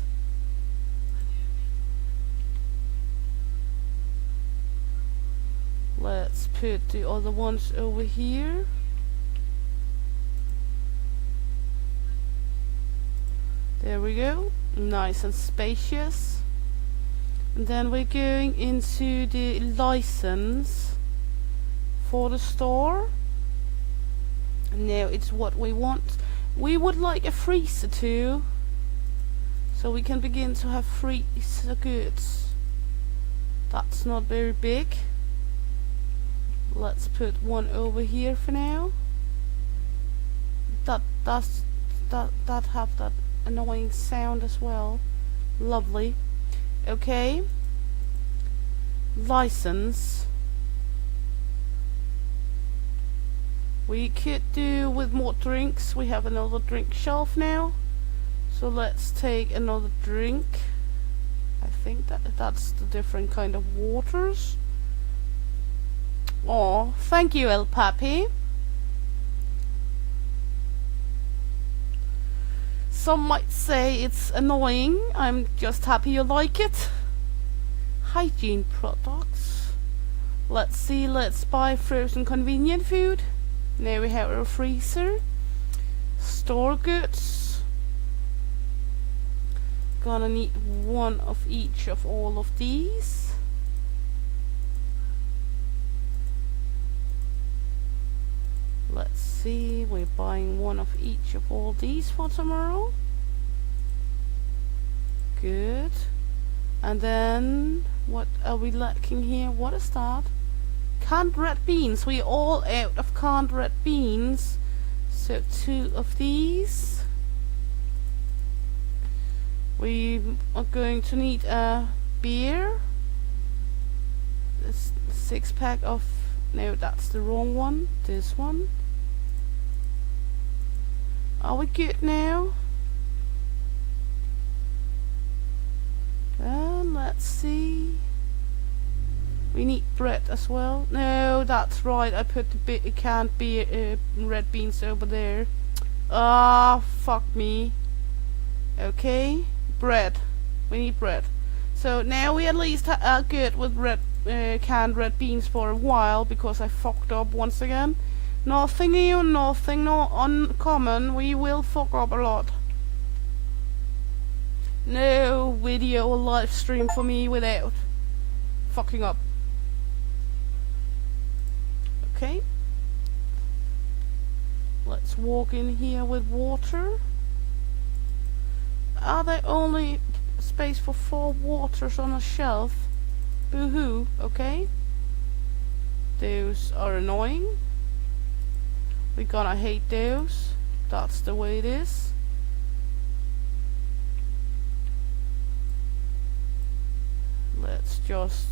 Let's put the other ones over here. There we go, nice and spacious. And then we're going into the license for the store. Now it's what we want. We would like a freezer too, so we can begin to have freezer goods. That's not very big. Let's put one over here for now. That have that annoying sound as well. Lovely. Okay. License. We could do with more drinks. We have another drink shelf now, so let's take another drink. I think that's the different kind of waters. Oh, thank you, El Papi. Some might say it's annoying. I'm just happy you like it. Hygiene products. Let's see, let's buy frozen convenient food. Now we have a freezer. Store goods. Gonna need one of each of all of these. Let's see, we're buying one of each of all these for tomorrow. Good. And then, what are we lacking here? What is that? Canned red beans. We're all out of canned red beans. So 2 of these. We are going to need a beer. This 6-pack of... No, that's the wrong one. This one. Are we good now? Let's see. We need bread as well. No, that's right. I put the canned red beans over there. Ah, fuck me. Okay, bread. We need bread. So now we at least are good with canned red beans for a while because I fucked up once again. Nothing new, nothing no uncommon. We will fuck up a lot. No video or live stream for me without fucking up. Okay. Let's walk in here with water. Are there only space for 4 waters on a shelf? Boo-hoo, okay. Those are annoying. We're gonna hate those. That's the way it is. Let's just...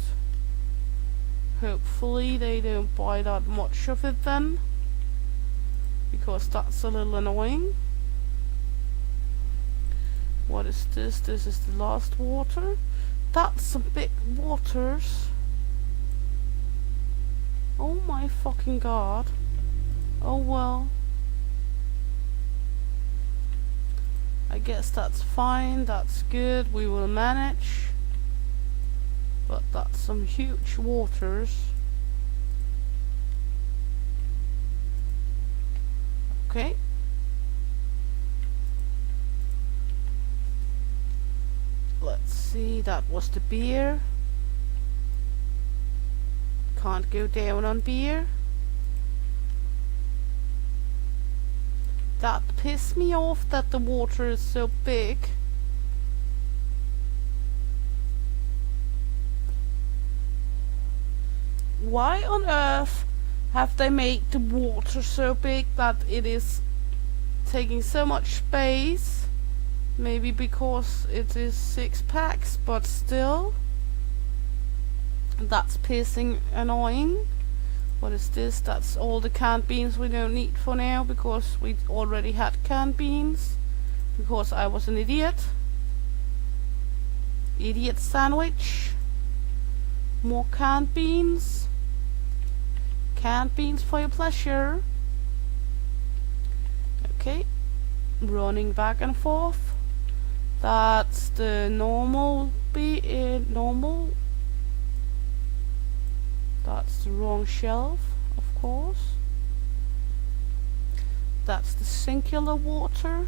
hopefully they don't buy that much of it then. Because that's a little annoying. What is this? This is the last water. That's some big waters. Oh my fucking god. Oh well. I guess that's fine. That's good. We will manage. But that's some huge waters. Okay. Let's see, that was the beer. Can't go down on beer. That pissed me off that the water is so big. Why on earth have they made the water so big that it is taking so much space? Maybe because it is 6 packs, but still. That's pissing annoying. What is this? That's all the canned beans we don't need for now because we already had canned beans. Because I was an idiot. Idiot sandwich. More canned beans. Canned beans for your pleasure. Okay. Running back and forth. That's the normal normal. That's the wrong shelf, of course. That's the singular water.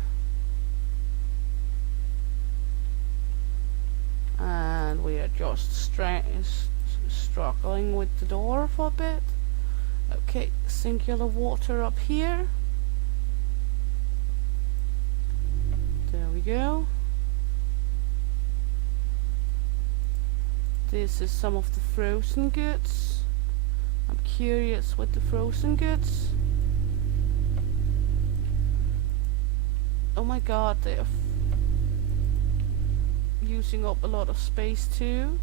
And we are just struggling with the door for a bit. Okay, singular water up here. There we go. This is some of the frozen goods. I'm curious with the frozen goods. Oh my god, they are using up a lot of space too.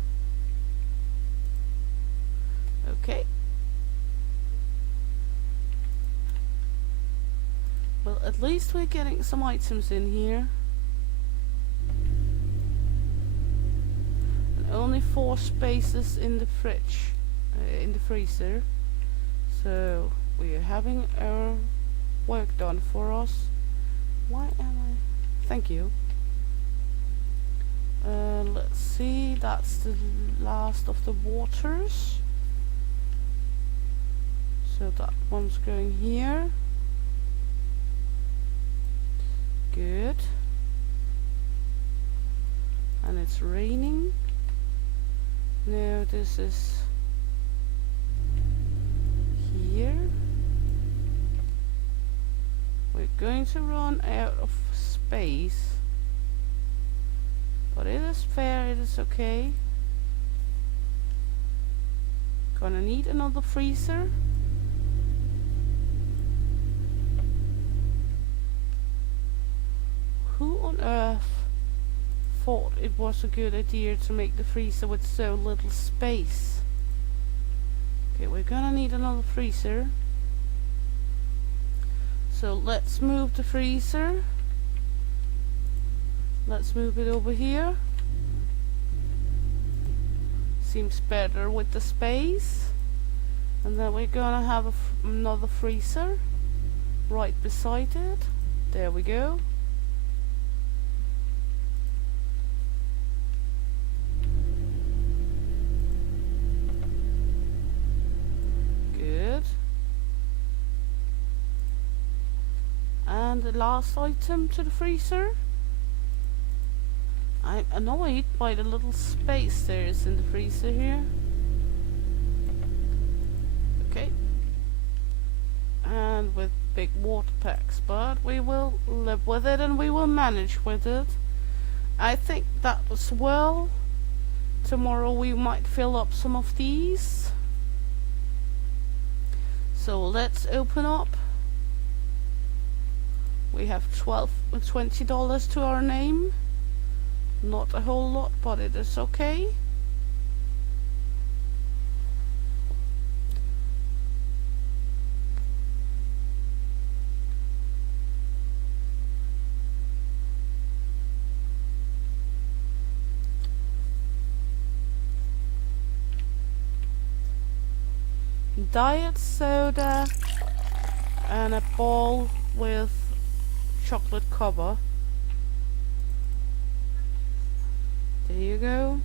Okay. Well, at least we're getting some items in here. And only 4 spaces in the fridge. In the freezer, so we are having our work done for us. Why am I? Thank you. Let's see, that's the last of the waters, so that one's going here. Good. And it's raining. No, this is here. We're going to run out of space, but it is fair, it is okay. Gonna need another freezer. Who on earth thought it was a good idea to make the freezer with so little space? Okay, we're gonna need another freezer. So let's move the freezer. Let's move it over here. Seems better with the space. And then we're gonna have another freezer right beside it. There we go. Good. And the last item to the freezer. I'm annoyed by the little space there is in the freezer here. Okay. And with big water packs, but we will live with it and we will manage with it. I think that as well. Tomorrow we might fill up some of these. So let's open up. We have $20 to our name. Not a whole lot, but it is okay. Diet soda and a ball with chocolate cover. There you go.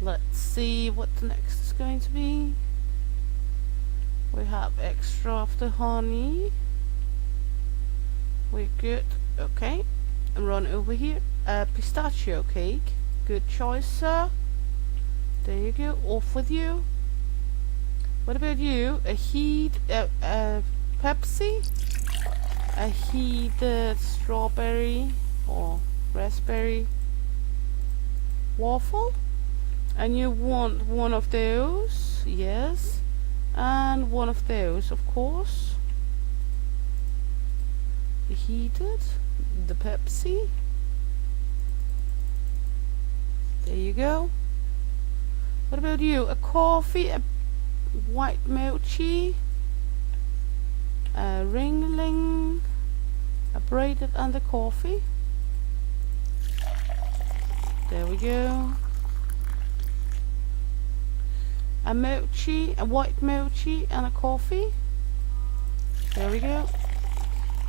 Let's see what the next is going to be. We have extra of the honey. We're good. Okay. And run over here. Pistachio cake. Good choice, sir. There you go. Off with you. What about you? A Pepsi? A heated strawberry or raspberry waffle? And you want one of those? Yes. And one of those, of course. The heated, the Pepsi. There you go. What about you? A coffee, a white mochi, a ringling, a braided and a coffee. There we go. A mochi, a white mochi and a coffee. There we go.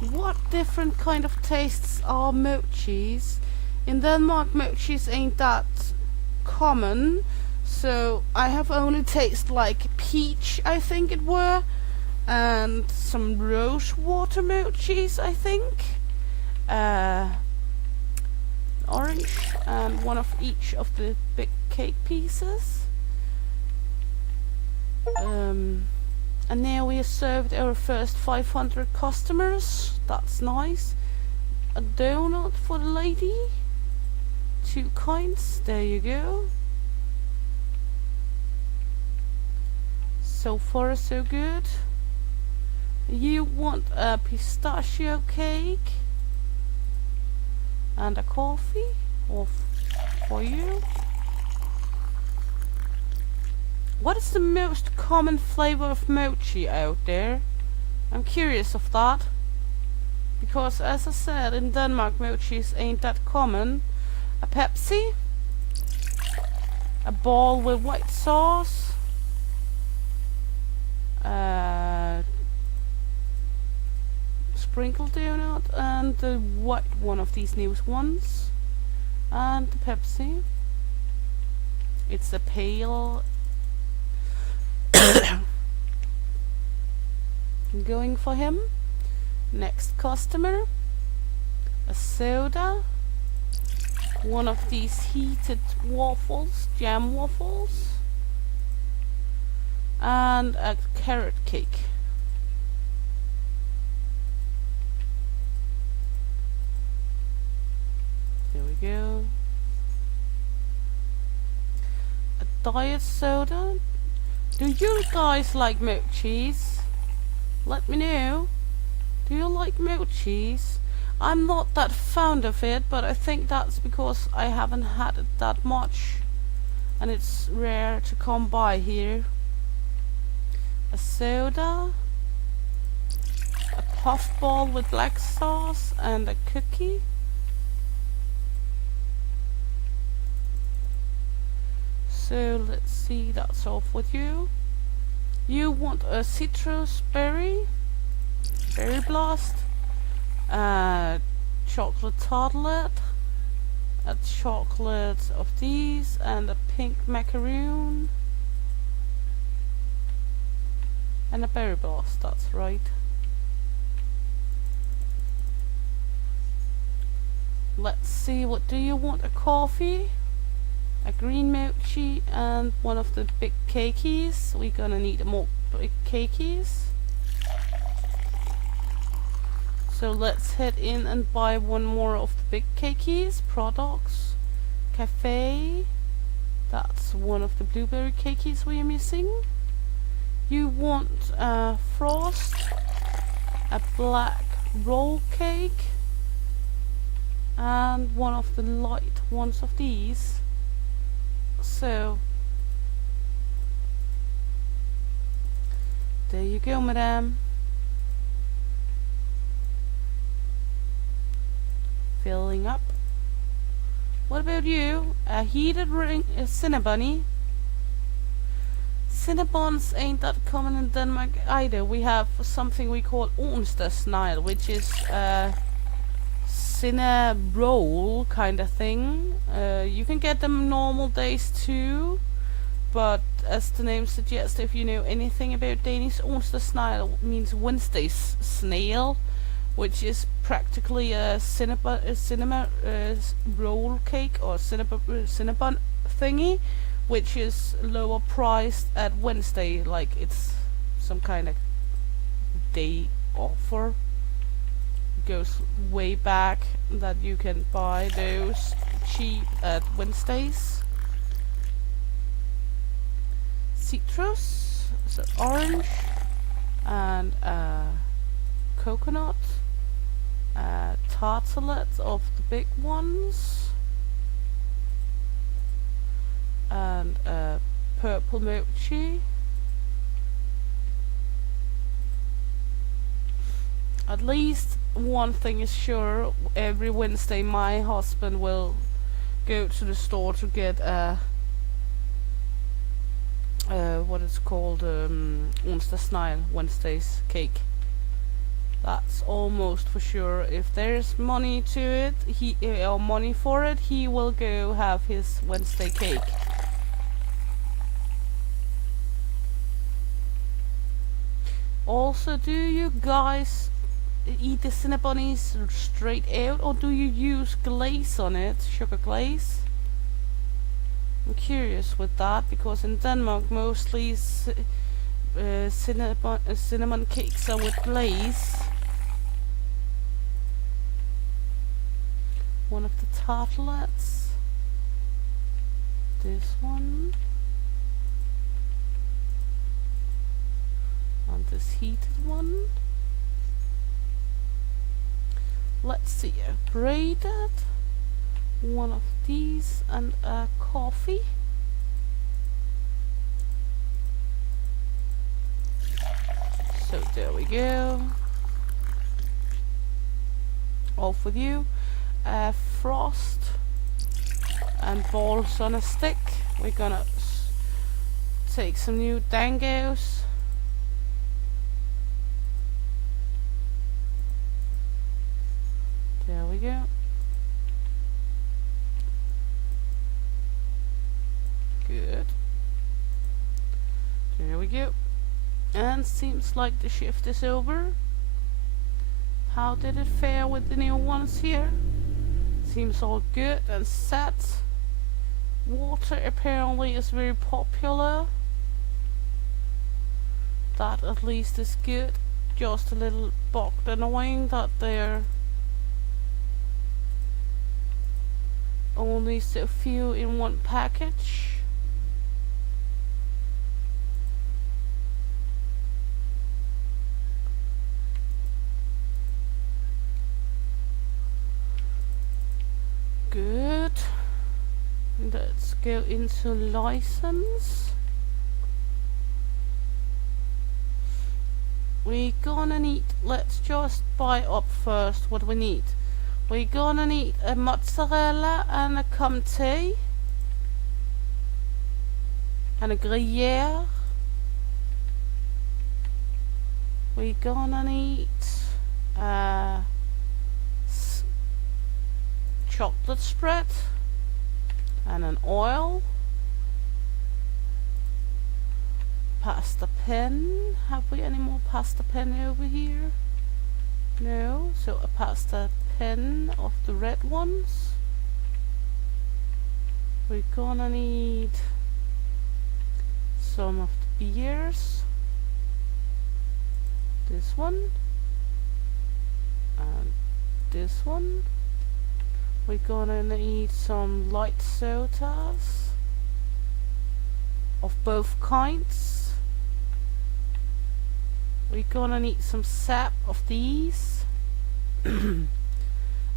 What different kind of tastes are mochis? In Denmark, mochis ain't that common, so I have only tasted like peach, I think it were, and some rose water mochis, I think, orange, and one of each of the big cake pieces. And now we have served our first 500 customers. That's nice. A donut for the lady. 2 coins. There you go. So far so good. You want a pistachio cake and a coffee for you. What is the most common flavor of mochi out there? I'm curious of that. Because as I said, in Denmark mochis ain't that common. A Pepsi. A ball with white sauce. Sprinkle donut and the white one of these new ones. And the Pepsi. It's a pale. Going for him. Next customer. A soda. One of these heated waffles, jam waffles. And a carrot cake. There we go. A diet soda. Do you guys like mochis? Let me know. Do you like mochis? I'm not that fond of it, but I think that's because I haven't had it that much. And it's rare to come by here. A soda. puffball with black sauce and a cookie. So let's see, that's off with you. You want a citrus berry blast, chocolate tartlet, a chocolate of these, and a pink macaroon, and a berry blast, that's right. Let's see, what do you want? A coffee, a green mochi, and one of the big cakeys. We're gonna need more big cakeys. So let's head in and buy one more of the big cakeys. Products, café. That's one of the blueberry cakeys we are missing. You want a frost, a black roll cake, and one of the light ones of these. So there you go, madame. Filling up. What about you? A heated ring, a Cinnabunny. Cinnabons ain't that common in Denmark either. We have something we call onsdagsnegl, which is cinna roll kind of thing. You can get them normal days too, but as the name suggests, if you know anything about Danish, onsdagsnegl means Wednesday's snail, which is practically a cinema roll cake or cinnabon thingy, which is lower priced at Wednesday, like it's some kind of day offer. Goes way back that you can buy those cheap at Wednesdays. Citrus, so orange, and coconut, tartlets of the big ones, and purple mochi. At least one thing is sure, every Wednesday my husband will go to the store to get what it's called, onsdagsnegl, Wednesday's cake. That's almost for sure. If there's money to it, or money for it, he will go have his Wednesday cake. Also, do you guys eat the Cinnabunnies straight out, or do you use glaze on it, sugar glaze? I'm curious with that, because in Denmark mostly cinnamon cakes are with glaze. One of the tartlets, this one, and this heated one. Let's see, a braided, one of these, and a coffee. So there we go. Off with you. Frost and balls on a stick. We're gonna take some new dangos. There we go. Good. There we go. And seems like the shift is over. How did it fare with the new ones here? Seems all good and set. Water apparently is very popular. That at least is good. Just a little bugged annoying that they're only so few in one package. Good. Let's go into license. we gonna need, let's just buy up first what we need. We're gonna need a mozzarella and a comté and a gruyere. We're gonna need chocolate spread and an oil, pasta pen. Have we any more pasta pen over here? No, so a pasta pen of the red ones. We're gonna need some of the beers. This one and this one. We're gonna need some light sodas of both kinds. We're gonna need some sap of these and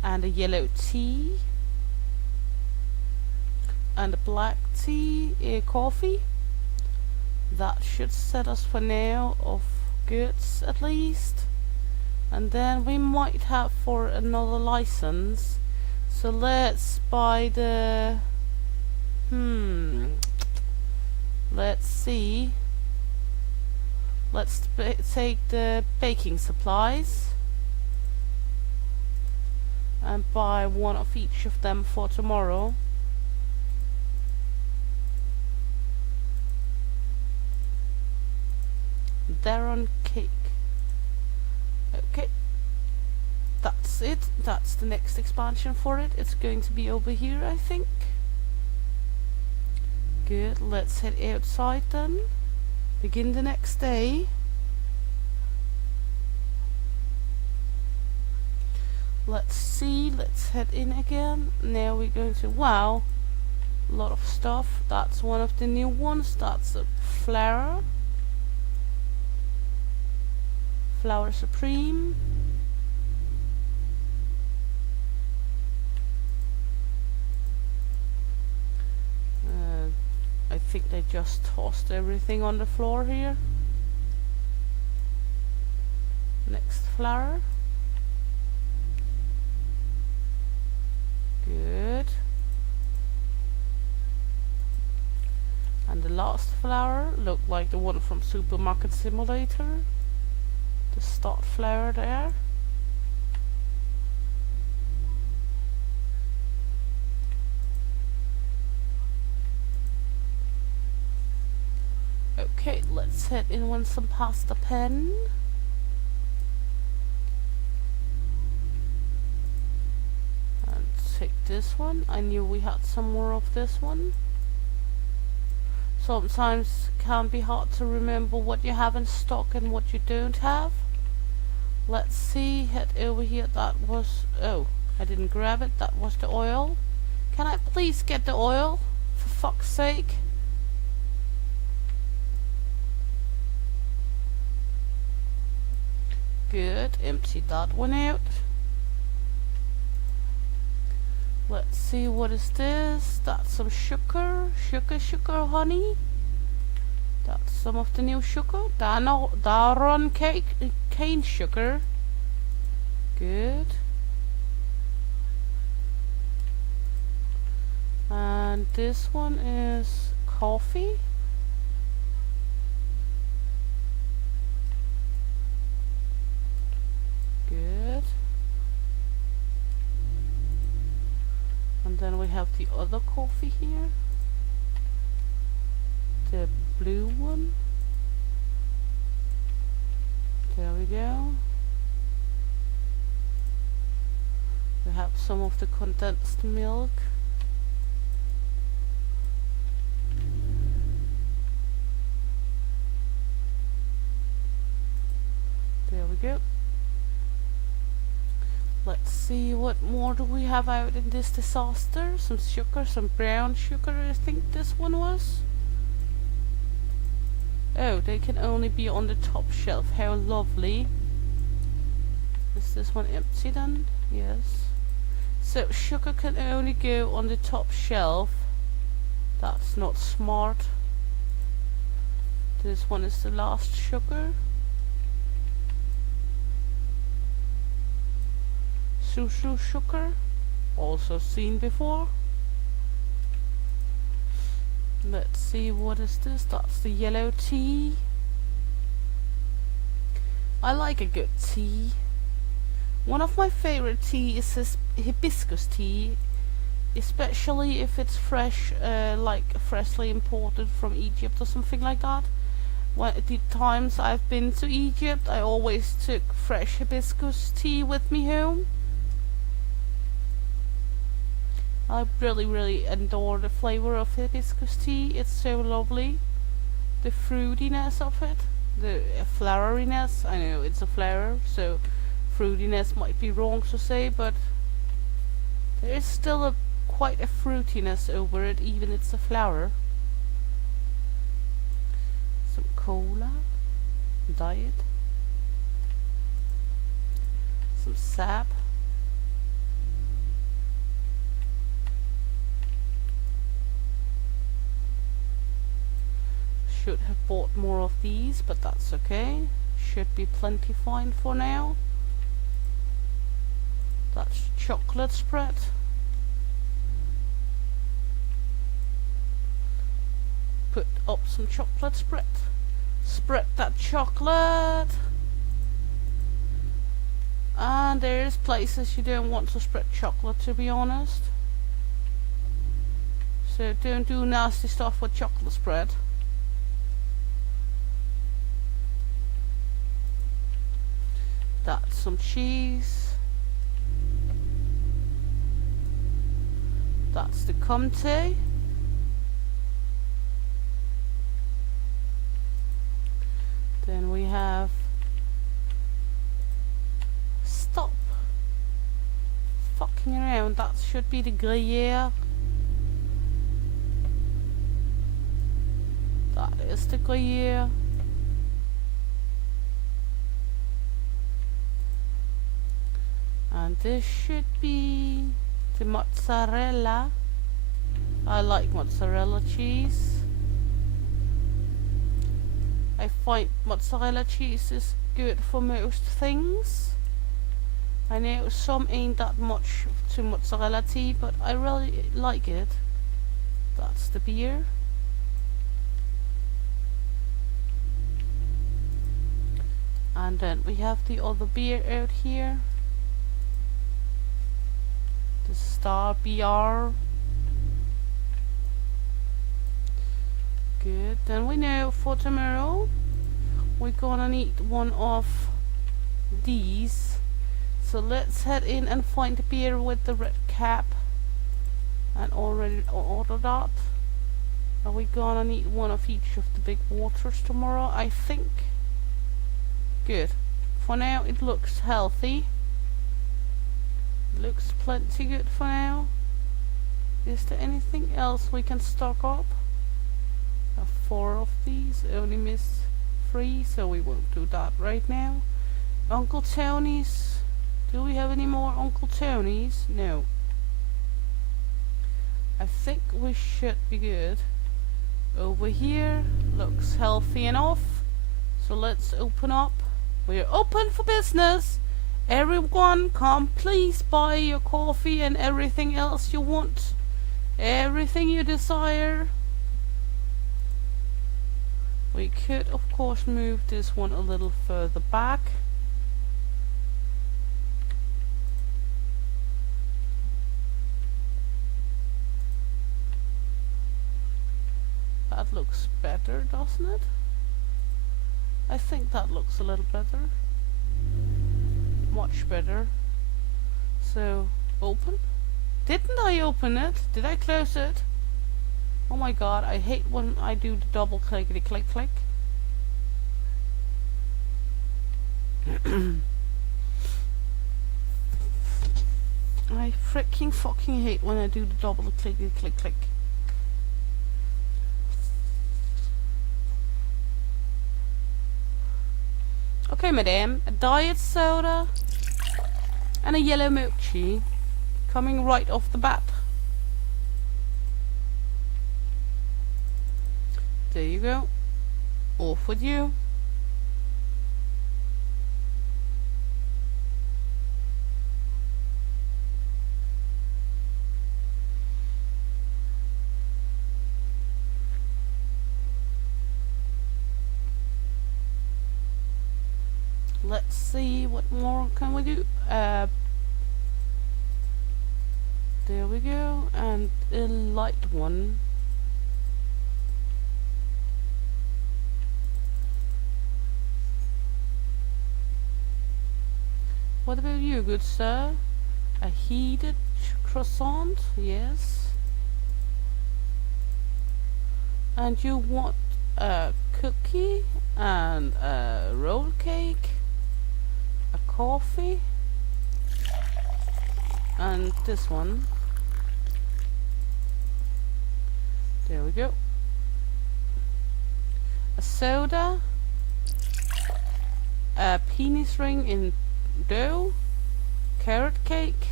a yellow tea and a black tea, coffee. That should set us for now of goods at least. And then we might have for another license. So let's buy the let's see. Let's take the baking supplies and buy one of each of them for tomorrow. They're on cake. Okay. That's it. That's the next expansion for it. It's going to be over here, I think. Good. Let's head outside then. Begin the next day. Let's see. Let's head in again. Now we're going to... Wow. A lot of stuff. That's one of the new ones. That's a flour. Flour Supreme. I think they just tossed everything on the floor here. Next flour. Good. And the last flour looked like the one from Supermarket Simulator. The start flour there. Okay, let's head in with some pasta pen. And take this one. I knew we had some more of this one. Sometimes it can be hard to remember what you have in stock and what you don't have. Let's see, head over here. That was, oh, I didn't grab it. That was the oil. Can I please get the oil? For fuck's sake. Good, empty that one out. Let's see, what is this? That's some sugar, sugar, honey. That's some of the new sugar. Daron cane sugar. Good. And this one is coffee. Good. And then we have the other coffee here. The blue one. There we go. We have some of the condensed milk. There we go. Let's see, what more do we have out in this disaster? Some sugar, some brown sugar, I think this one was. Oh, they can only be on the top shelf. How lovely. Is this one empty then? Yes. So sugar can only go on the top shelf. That's not smart. This one is the last sugar. sugar, also seen before. Let's see, what is this? That's the yellow tea. I like a good tea. One of my favorite tea is this hibiscus tea, especially if it's fresh, like freshly imported from Egypt or something like that. When the times I've been to Egypt, I always took fresh hibiscus tea with me home. I really adore the flavor of hibiscus tea. It's so lovely. The fruitiness of it, the floweriness. I know it's a flower, so fruitiness might be wrong to say, but there is still quite a fruitiness over it, even it's a flower. Some cola, diet, some sap. Should have bought more of these, but that's okay. Should be plenty fine for now. That's chocolate spread. Put up some chocolate spread. Spread that chocolate. And there's places you don't want to spread chocolate, to be honest. So don't do nasty stuff with chocolate spread. That's some cheese. That's the Comté. Then we have stop fucking around. That should be the Gruyere. That is the Gruyere. And this should be the mozzarella. I like mozzarella cheese. I find mozzarella cheese is good for most things. I know some ain't that much to mozzarella tea, but I really like it. That's the beer. And then we have the other beer out here. The Star BR. Good. Then we know for tomorrow we're gonna need one of these. So let's head in and find the beer with the red cap and already order that. Are we gonna need one of each of the big waters tomorrow? I think. Good. For now it looks healthy. Looks plenty good for now. Is there anything else we can stock up? 4 of these, only missed 3, so we won't do that right now. Uncle Tony's. Do we have any more Uncle Tony's? No. I think we should be good. Over here looks healthy enough. So let's open up. We're open for business. Everyone, come please buy your coffee and everything else you want. Everything you desire. We could of course move this one a little further back. That looks better, doesn't it? I think that looks a little better. Much better. So, open? Didn't I open it? Did I close it? Oh my god, I hate when I do the double clickety click click. I freaking fucking hate when I do the double clickety click click. Okay, madam, a diet soda and a yellow milk tea coming right off the bat. There you go. Off with you. let's see what more can we do. There we go, and a light one. What about you, good sir? A heated croissant, yes. And you want a cookie and a roll cake, a coffee, and this one. There we go. A soda, a penis ring in dough, carrot cake,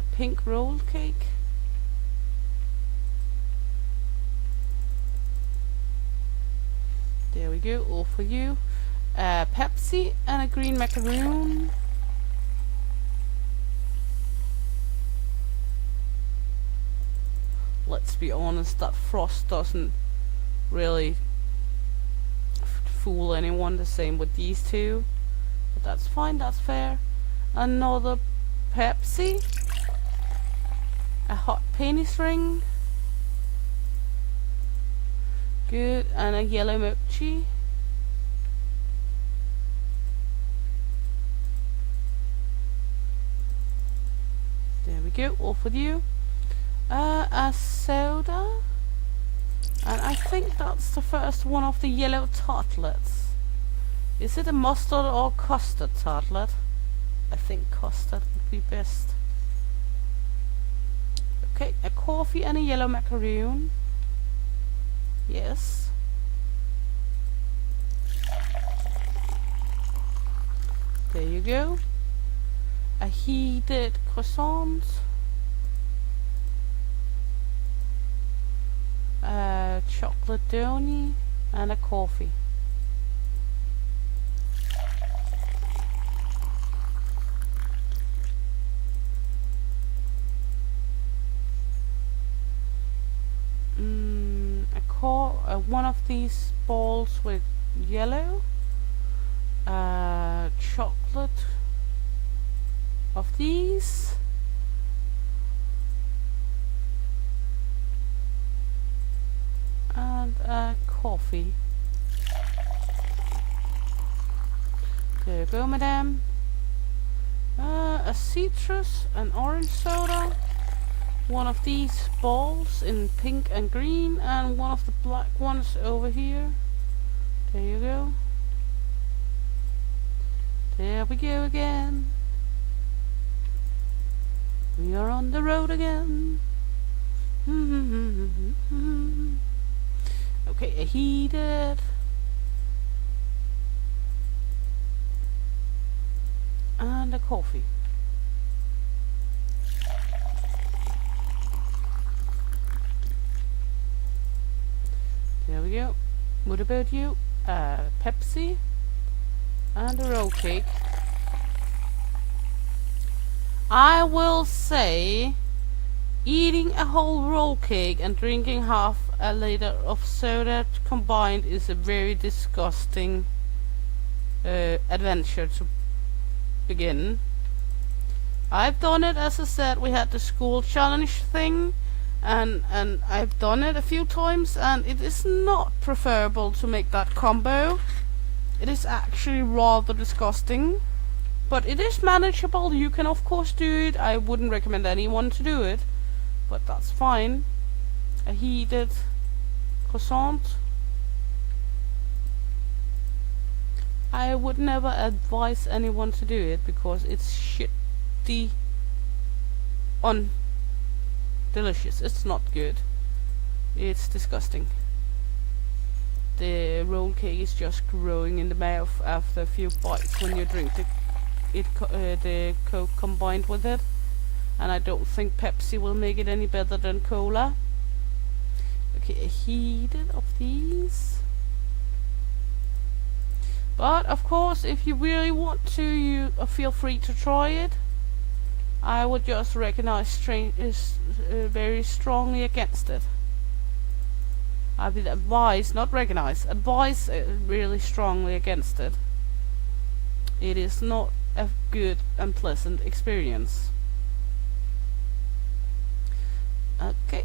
a pink roll cake, there we go, all for you. A Pepsi and a green macaroon. Let's be honest, that frost doesn't really fool anyone. The same with these two, but that's fine, that's fair. Another Pepsi, a hot penis ring, good, and a yellow mochi. There we go, all for you. A soda, and I think that's the first one of the yellow tartlets. Is it a mustard or custard tartlet? I think custard would be best. Okay, a coffee and a yellow macaroon. Yes. There you go. A heated croissant. A chocolate donut and a coffee. One of these balls with yellow. Chocolate of these. And a coffee. There you go, madame. A citrus, an orange soda, one of these balls in pink and green, and one of the black ones over here. There you go. There we go again. We are on the road again. Okay, a heated and a coffee. There we go. What about you? A Pepsi and a roll cake. I will say, eating a whole roll cake and drinking half a liter of soda combined is a very disgusting adventure to begin. I've done it, as I said, we had the school challenge thing, and I've done it a few times, and it is not preferable to make that combo. It is actually rather disgusting, but it is manageable. You can of course do it. I wouldn't recommend anyone to do it, but that's fine. A heated croissant. I would never advise anyone to do it because it's shitty delicious. It's not good. It's disgusting. The roll cake is just growing in the mouth after a few bites when you drink the Coke combined with it, and I don't think Pepsi will make it any better than cola. Okay, a heated of these. But of course, if you really want to, you feel free to try it. I would just recognize very strongly against it. I would advise, not recognize, advise really strongly against it. It is not a good and pleasant experience. Okay,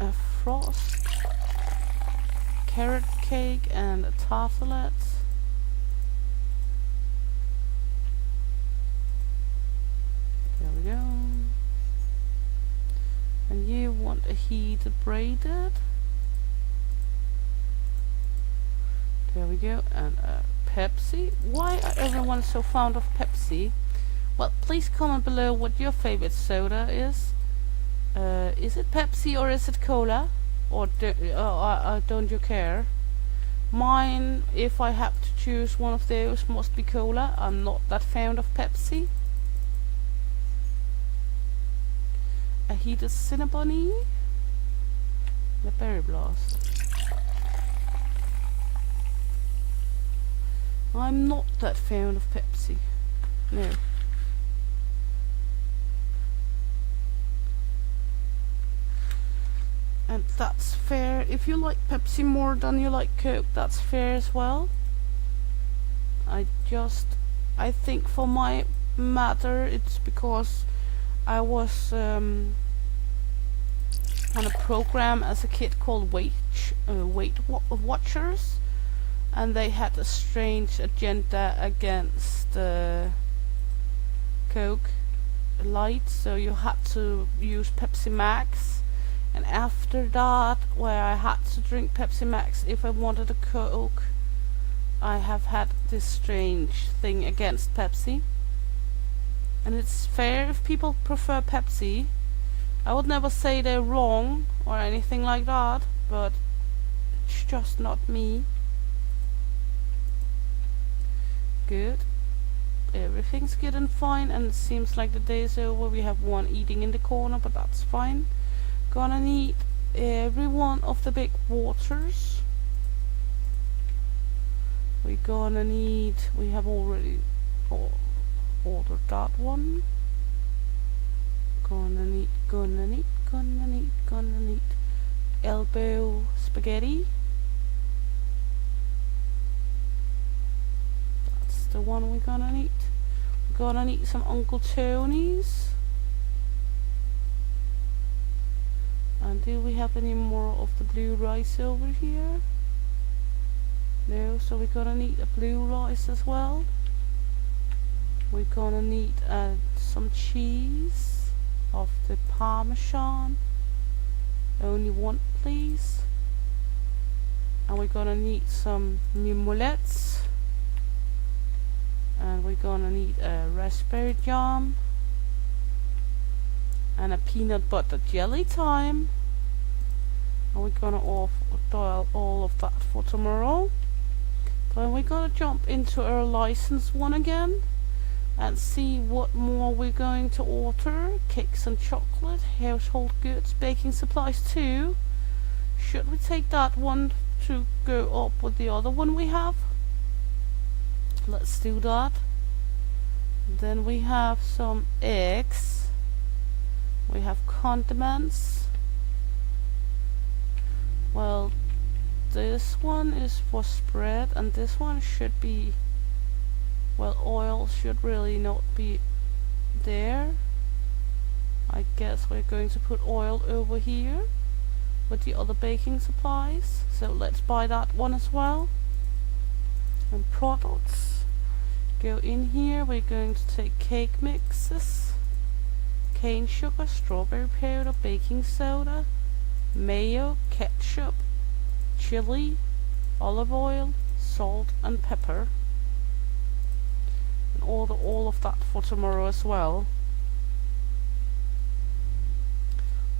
a frost, carrot cake and a tartlet. There we go. And you want a heated braided. There we go. And a Pepsi. Why are everyone so fond of Pepsi? Well, please comment below what your favorite soda is. Is it Pepsi or is it cola? Or don't you care? Mine, if I have to choose one of those, must be cola. I'm not that fond of Pepsi. A heated Cinnabony. The Berry Blast. I'm not that fond of Pepsi. No. And that's fair. If you like Pepsi more than you like Coke, that's fair as well. I think for my matter, it's because I was on a program as a kid called Weight Watchers, and they had a strange agenda against Coke Light, so you had to use Pepsi Max. And after that, where I had to drink Pepsi Max if I wanted a Coke, I have had this strange thing against Pepsi. And it's fair if people prefer Pepsi. I would never say they're wrong or anything like that, but it's just not me. Good. Everything's good and fine, and it seems like the day is over. We have one eating in the corner, but that's fine. Gonna need every one of the big waters. We have already ordered that one. Gonna need elbow spaghetti. That's the one we're gonna need. We're gonna need some Uncle Tony's. And do we have any more of the blue rice over here? No, so we're gonna need a blue rice as well. We're gonna need some cheese of the Parmesan. Only one, please. And we're gonna need some mimolets. And we're gonna need a raspberry jam. And a peanut butter jelly time. And we're gonna dial all of that for tomorrow. Then we're gonna jump into our license one again and see what more we're going to order. Cakes and chocolate, household goods, baking supplies too. Should we take that one to go up with the other one we have? Let's do that. Then we have some eggs. We have condiments. Well, this one is for spread, and this one should be, well, oil should really not be there. I guess we're going to put oil over here with the other baking supplies. So let's buy that one as well. And products go in here. We're going to take cake mixes, cane sugar, strawberry powder, baking soda, mayo, ketchup, chili, olive oil, salt and pepper. And order all of that for tomorrow as well.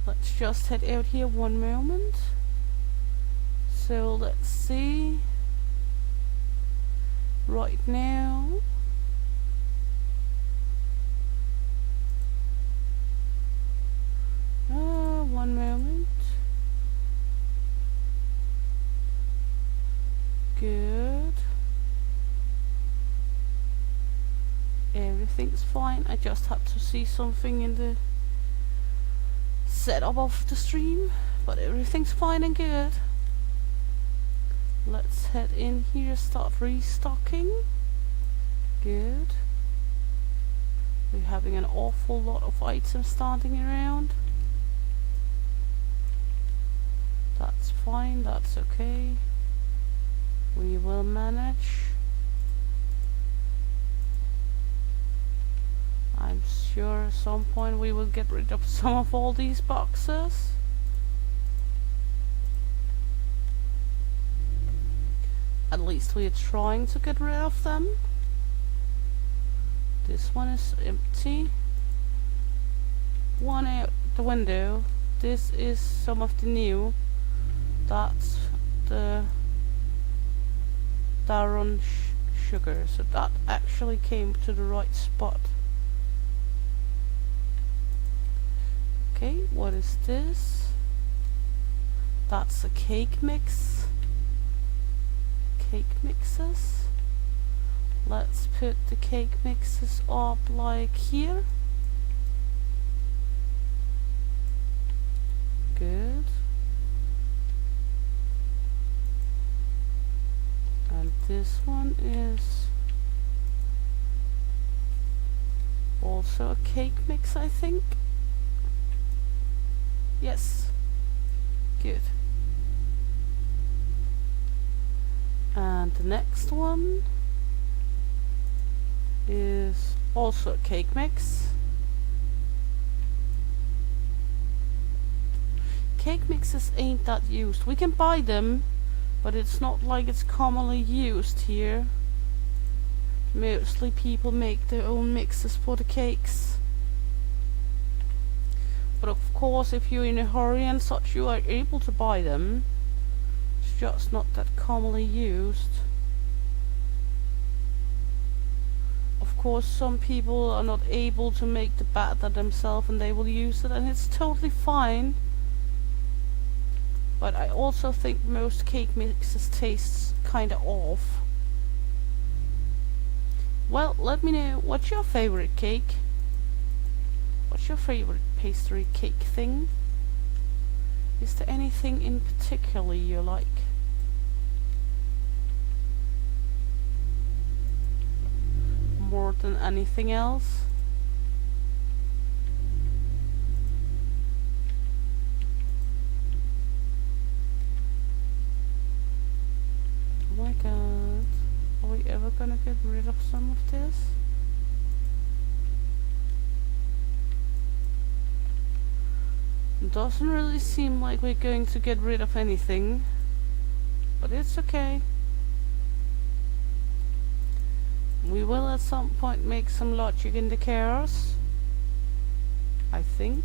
Let's just head out here one moment. So let's see. Right now, one moment. Good. Everything's fine. I just had to see something in the setup of the stream, but everything's fine and good. Let's head in here, start restocking. Good. We're having an awful lot of items standing around. That's fine, that's okay. We will manage. I'm sure at some point we will get rid of some of all these boxes. At least we are trying to get rid of them. This one is empty. One out the window. This is some of the new. That's the Daron sugar. So that actually came to the right spot. Okay, what is this? That's a cake mix. Cake mixes. Let's put the cake mixes up like here. Good. And this one is also a cake mix, I think. Yes. Good. And the next one is also a cake mix. Cake mixes ain't that used. We can buy them, but it's not like it's commonly used here. Mostly people make their own mixes for the cakes. But of course, if you're in a hurry and such, you are able to buy them. It's just not that commonly used. Of course, some people are not able to make the batter themselves and they will use it, and it's totally fine. But I also think most cake mixes taste kinda off. Well, let me know, what's your favorite cake? What's your favorite pastry cake thing? Is there anything in particular you like? More than anything else? Oh my god, are we ever gonna get rid of some of this? Doesn't really seem like we're going to get rid of anything, but it's okay. We will at some point make some logic in the chaos, I think.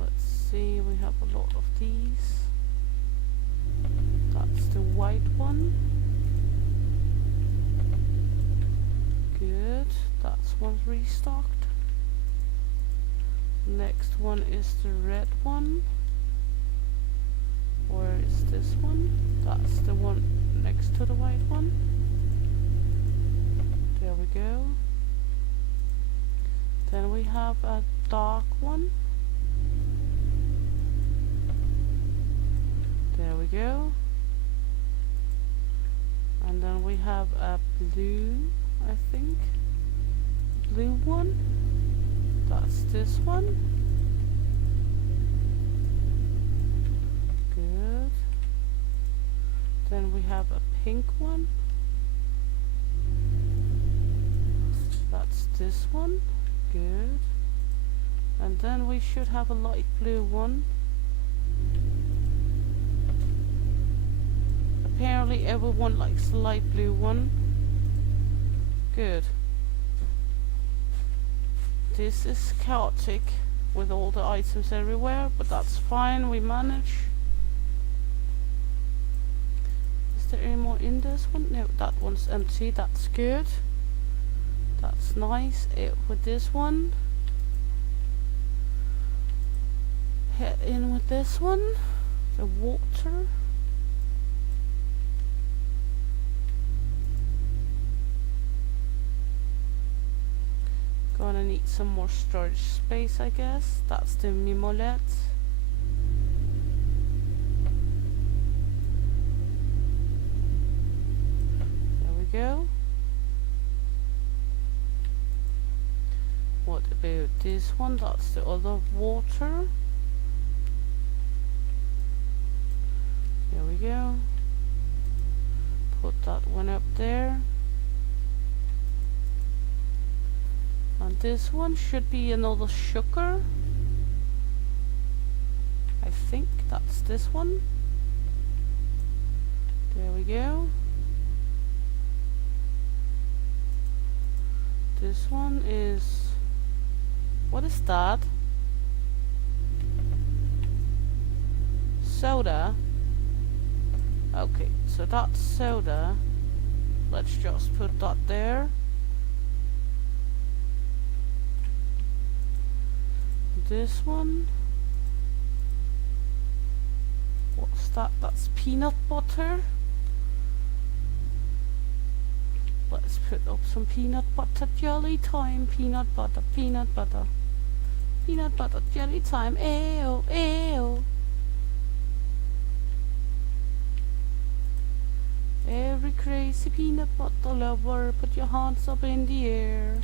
Let's see, we have a lot of these. That's the white one. Good, that's one's restocked. Next one is the red one. Where is this one? That's the one next to the white one. There we go. Then we have a dark one. There we go. And then we have a blue, I think. Blue one. That's this one. Good. Then we have a pink one. That's this one. Good. And then we should have a light blue one. Apparently everyone likes the light blue one. Good. This is chaotic with all the items everywhere, but that's fine, we manage. Is there any more in this one? No, that one's empty, that's good. That's nice. With this one. Head in with this one. The water. Gonna need some more storage space, I guess. That's the mimolet. go. What about this one? That's the other water. There we go. Put that one up there. And this one should be another sugar. I think that's this one. There we go. This one is... what is that? Soda. Okay, so that's soda. Let's just put that there. This one. What's that? That's peanut butter. Let's put up some peanut butter jelly time. Peanut butter, peanut butter. Peanut butter jelly time. Ayo, ayo. Every crazy peanut butter lover, put your hands up in the air.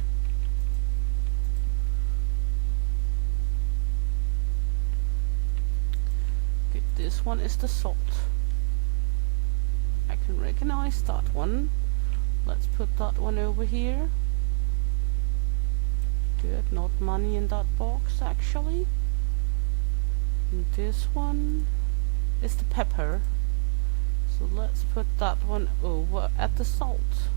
Okay, this one is the salt. I can recognize that one. Let's put that one over here. Good, not money in that box actually. And this one is the pepper. So let's put that one over at the salt.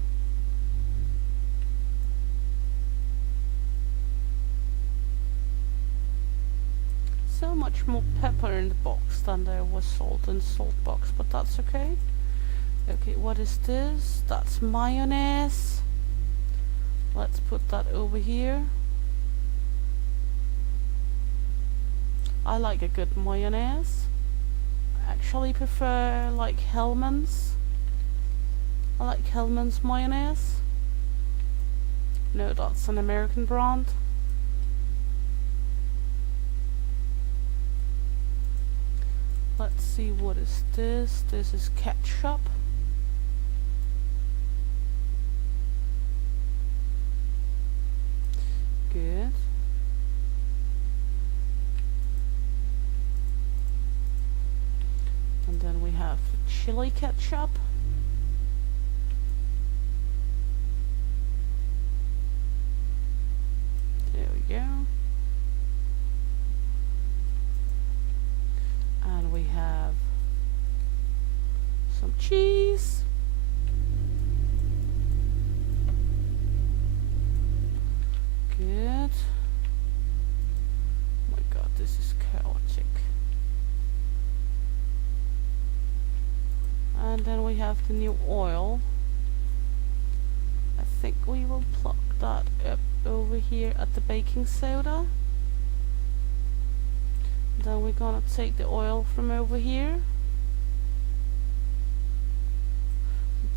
So much more pepper in the box than there was salt in the salt box, but that's okay. Okay, what is this? That's mayonnaise. Let's put that over here. I like a good mayonnaise. I actually prefer like Hellmann's. I like Hellmann's mayonnaise. No, that's an American brand. Let's see, what is this? This is ketchup. Good. And then we have the chili ketchup. There we go. And we have some cheese. Good. Oh my god, this is chaotic. And then we have the new oil. I think we will plug that up over here at the baking soda. Then we're gonna take the oil from over here.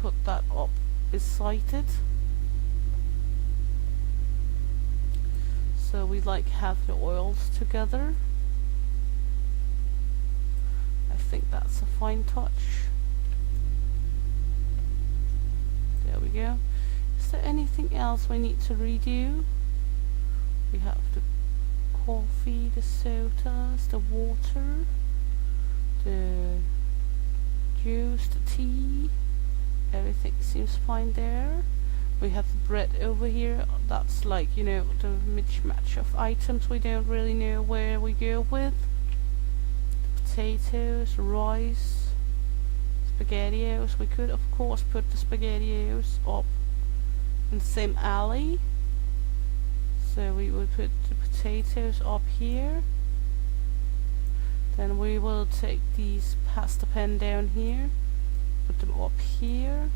Put that up beside it. So we like have the oils together. I think that's a fine touch. There we go. Is there anything else we need to redo? We have the coffee, the sodas, the water, the juice, the tea. Everything seems fine there. We have the bread over here. That's like, you know, the mismatch of items we don't really know where we go with. Potatoes, rice, SpaghettiOs. We could of course put the SpaghettiOs up in the same alley. So we would put the potatoes up here. Then we will take these pasta pan down here, put them up here.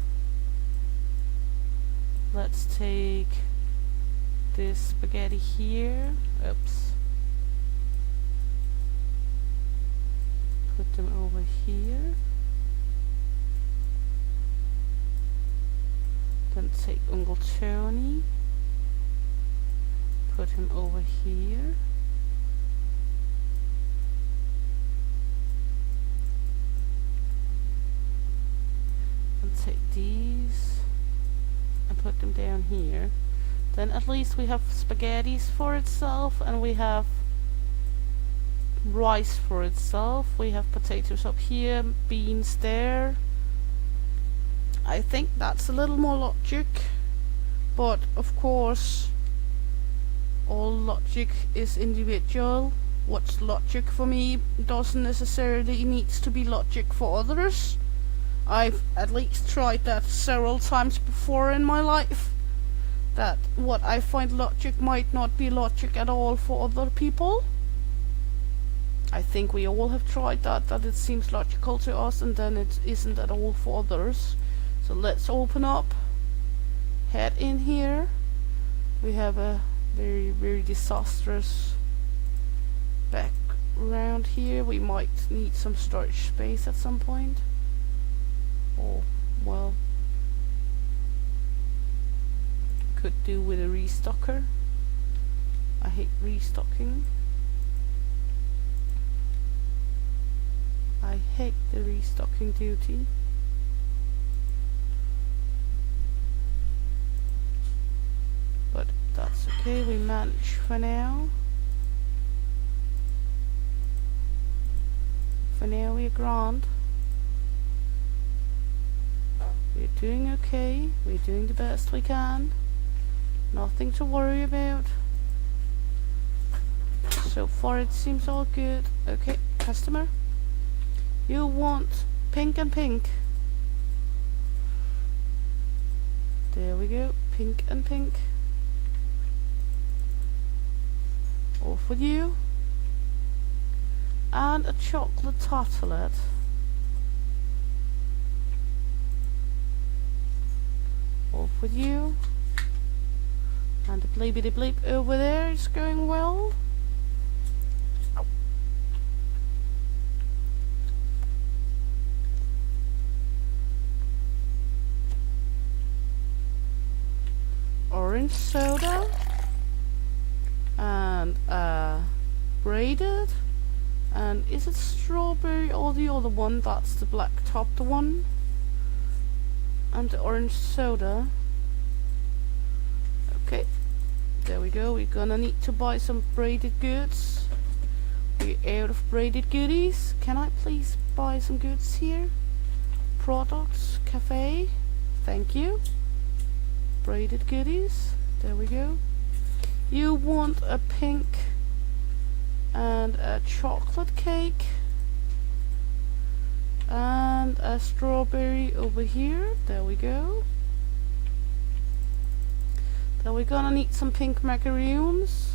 Let's take this spaghetti here. Oops. Put them over here. Then take Uncle Tony. Put him over here. And take these. put them down here. Then at least we have spaghettis for itself, and we have rice for itself. We have potatoes up here, beans there. I think that's a little more logic, but of course all logic is individual. What's logic for me doesn't necessarily needs to be logic for others. I've at least tried that several times before in my life, that what I find logic might not be logic at all for other people. I think we all have tried that it seems logical to us and then it isn't at all for others. So let's open up, head in here. We have a very, very disastrous background here. We might need some storage space at some point. Oh, well, could do with a restocker. I hate restocking. I hate the restocking duty. But that's okay, we manage for now. For now we're grand. We're doing okay, we're doing the best we can. Nothing to worry about. So far it seems all good. Okay, customer. You want pink and pink. There we go, pink and pink. Off with you. And a chocolate tartlet. Off with you. And the bleepity bleep over there is going well. Orange soda. And braided. And is it strawberry or the other one? That's the black topped one. And the orange soda. Okay, there we go. We're gonna need to buy some braided goods. We're out of braided goodies. Can I please buy some goods here? Products, cafe. Thank you. Braided goodies. There we go. You want a pink and a chocolate cake and a strawberry over here. There we go. Then we're gonna need some pink macaroons.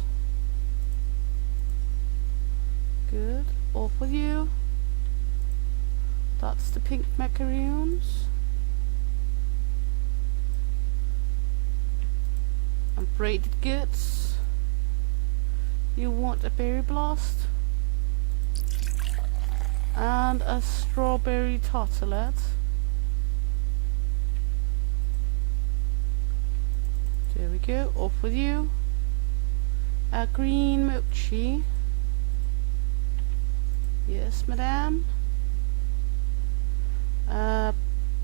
Good. Off with you. That's the pink macaroons. And braided goods. You want a berry blast and a strawberry tartlet. There we go, off with you. A green mochi. Yes, madame. A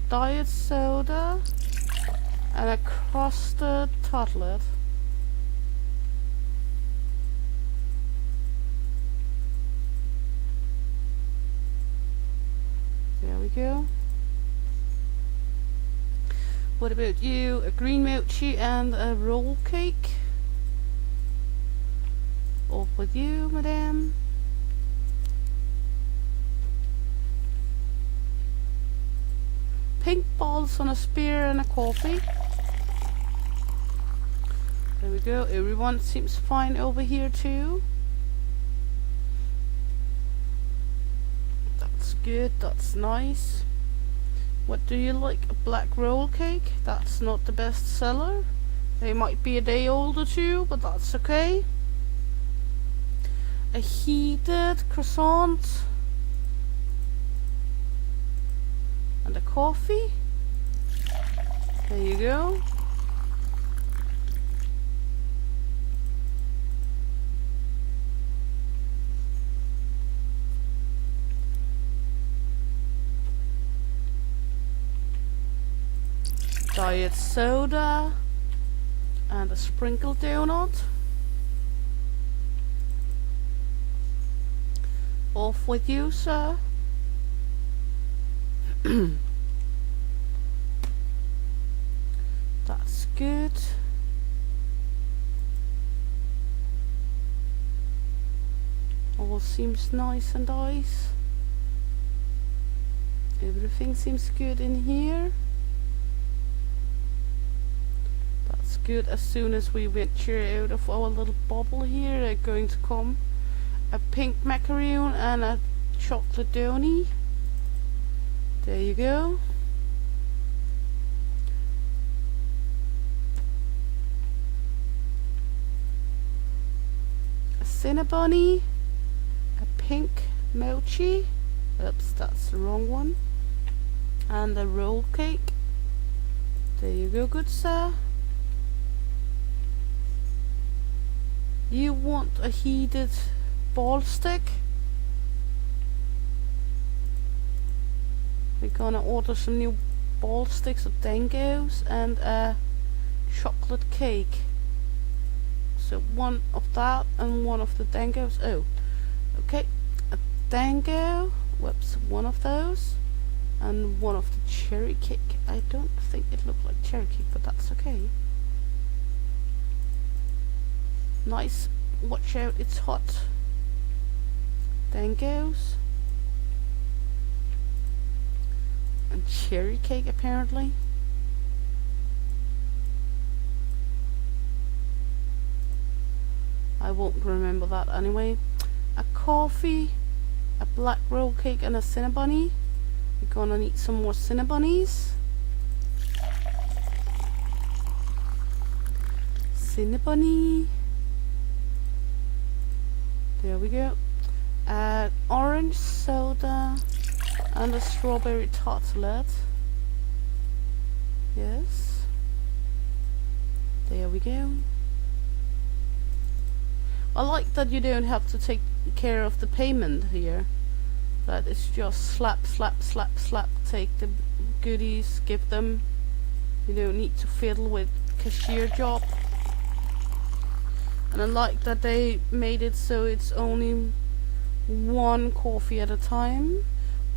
diet soda and a crusted tartlet. There we go. What about you? A green mochi and a roll cake. Off with you, madame. Pink balls on a spear and a coffee. There we go. Everyone seems fine over here too. That's good. That's nice. What do you like? A black roll cake? That's not the best seller. They might be a day old or two, but that's okay. A heated croissant. And a coffee. There you go. diet soda, and a sprinkle donut. Off with you, sir. That's good. All seems nice and nice. Everything seems good in here. That's good. As soon as we venture out of our little bubble here, they're going to come a pink macaroon and a chocolate donut. There you go. A Cinnabonny, a pink mochi. Oops, that's the wrong one. And a roll cake. There you go, good sir. You want a heated ball stick? We're gonna order some new ball sticks of dangos and a chocolate cake. So one of that and one of the dangos. Oh, okay. A dango. Whoops, one of those. And one of the cherry cake. I don't think it looked like cherry cake, but that's okay. Nice. Watch out, it's hot. Dangos. And cherry cake, apparently. I won't remember that anyway. A coffee, a black roll cake, and a Cinnabonny. We're gonna need some more Cinnabonnies. Cinnabonny. There we go. Orange soda and a strawberry tartlet. Yes. There we go. I like that you don't have to take care of the payment here. That it's just slap, slap, slap, slap. Take the goodies, give them. You don't need to fiddle with cashier job. And I like that they made it so it's only one coffee at a time.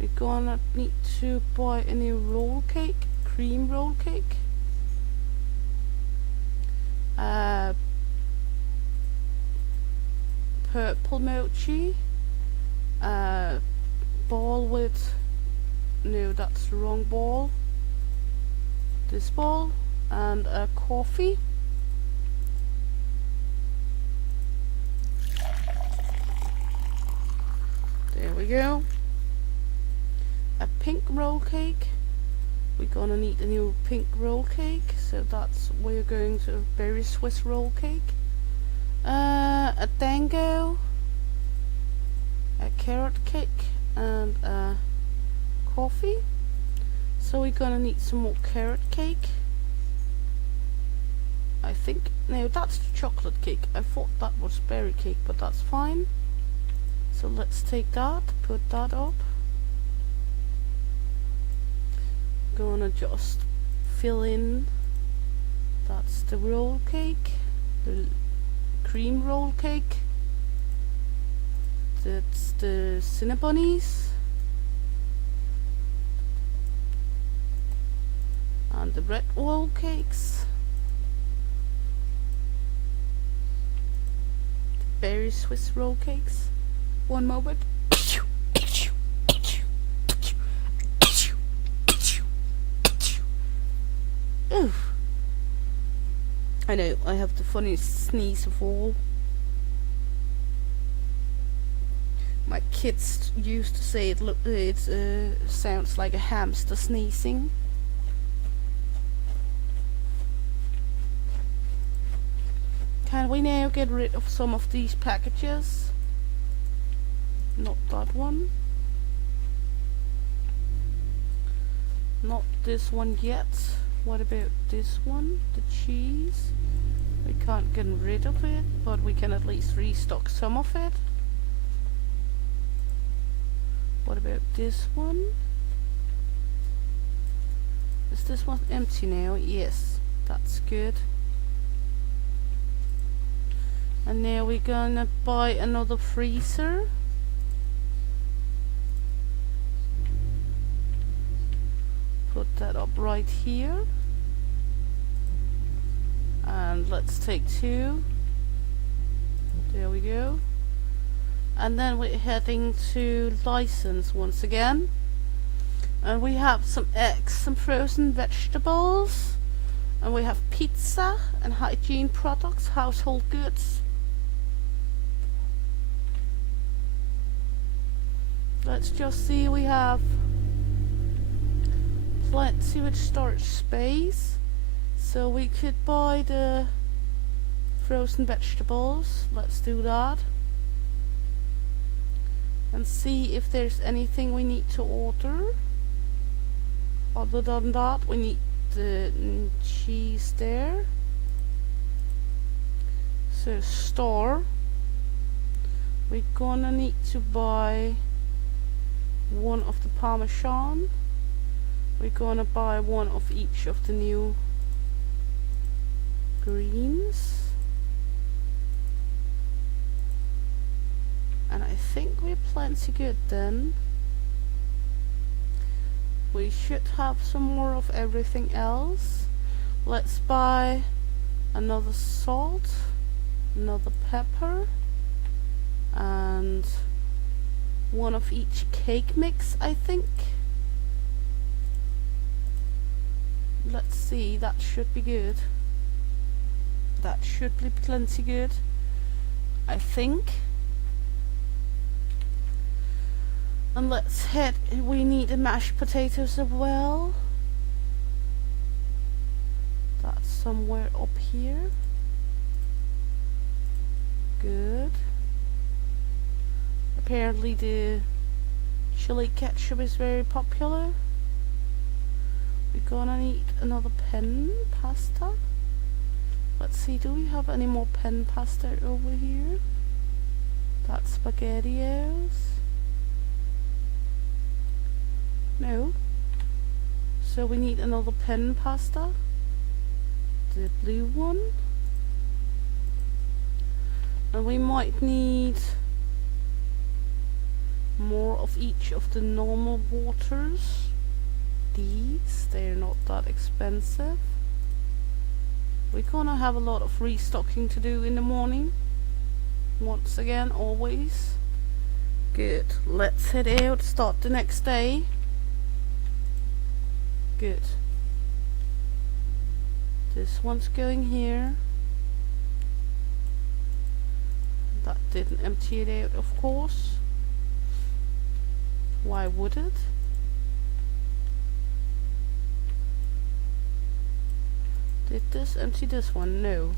We're gonna need to buy a new roll cake, cream roll cake. Purple mochi. Ball with, no, that's the wrong ball. This ball and a coffee. There we go. A pink roll cake. We're gonna need a new pink roll cake, so that's we're going to berry Swiss roll cake. A dango, a carrot cake, and a coffee. So we're gonna need some more carrot cake. I think, no, that's the chocolate cake. I thought that was berry cake, but that's fine. So let's take that, put that up. Gonna just fill in. That's the roll cake, the cream roll cake. That's the Cinnabonnies. And the red roll cakes. The berry Swiss roll cakes. One moment. Oof. I know, I have the funniest sneeze of all. My kids used to say it sounds like a hamster sneezing. Can we now get rid of some of these packages? Not that one. Not this one yet. What about this one? The cheese? We can't get rid of it, but we can at least restock some of it. What about this one? Is this one empty now? Yes, that's good. And now we're gonna buy another freezer. Put that up right here. And let's take 2. There we go. And then we're heading to license once again. And we have some eggs, some frozen vegetables. And we have pizza and hygiene products, household goods. Let's just see, we have plenty with storage space. So we could buy the frozen vegetables. Let's do that. And see if there's anything we need to order. Other than that, we need the cheese there. So store. We're gonna need to buy 1 of the Parmesan. We're gonna buy 1 of each of the new greens. And I think we're plenty good then. We should have some more of everything else. Let's buy another salt, another pepper, and 1 of each cake mix, I think. Let's see, that should be good. That should be plenty good, I think. And let's head, we need the mashed potatoes as well. That's somewhere up here. Good. Apparently the chili ketchup is very popular. We're gonna need another pen pasta. Let's see, do we have any more pen pasta over here? That's SpaghettiOs. No. So we need another pen pasta. The blue one. And we might need more of each of the normal waters. These, they're not that expensive. We're gonna have a lot of restocking to do in the morning. Once again, always. Good. Let's head out, start the next day. Good. This one's going here. That didn't empty it out, of course. Why would it? Did this empty this one? No.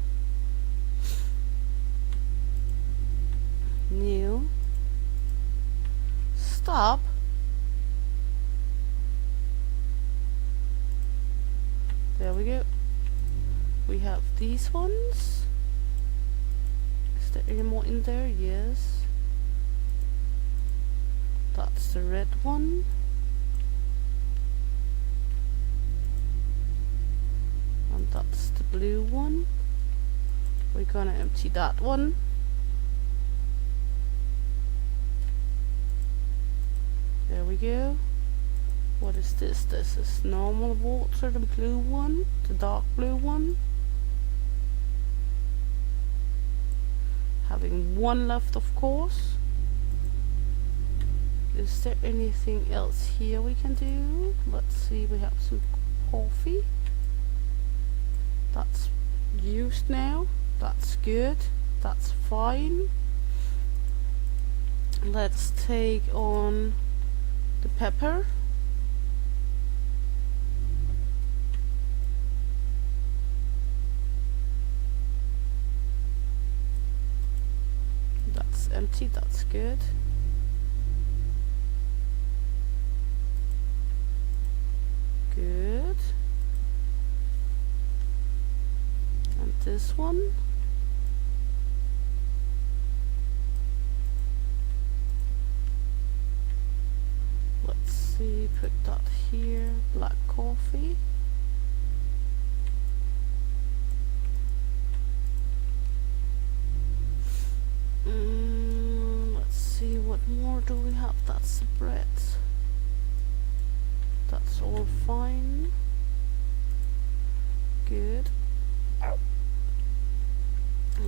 New. Stop. There we go. We have these ones. Is there any more in there? Yes. That's the red one. And that's the blue one. We're gonna empty that one. There we go. What is this? This is normal water, the blue one, the dark blue one. Having 1 left, of course. Is there anything else here we can do? Let's see, we have some coffee. That's used now. That's good. That's fine. Let's take on the pepper. That's empty, that's good. Good. And this one. Let's see, put that here. Black coffee. do we have? That's the bread. That's all fine. Good.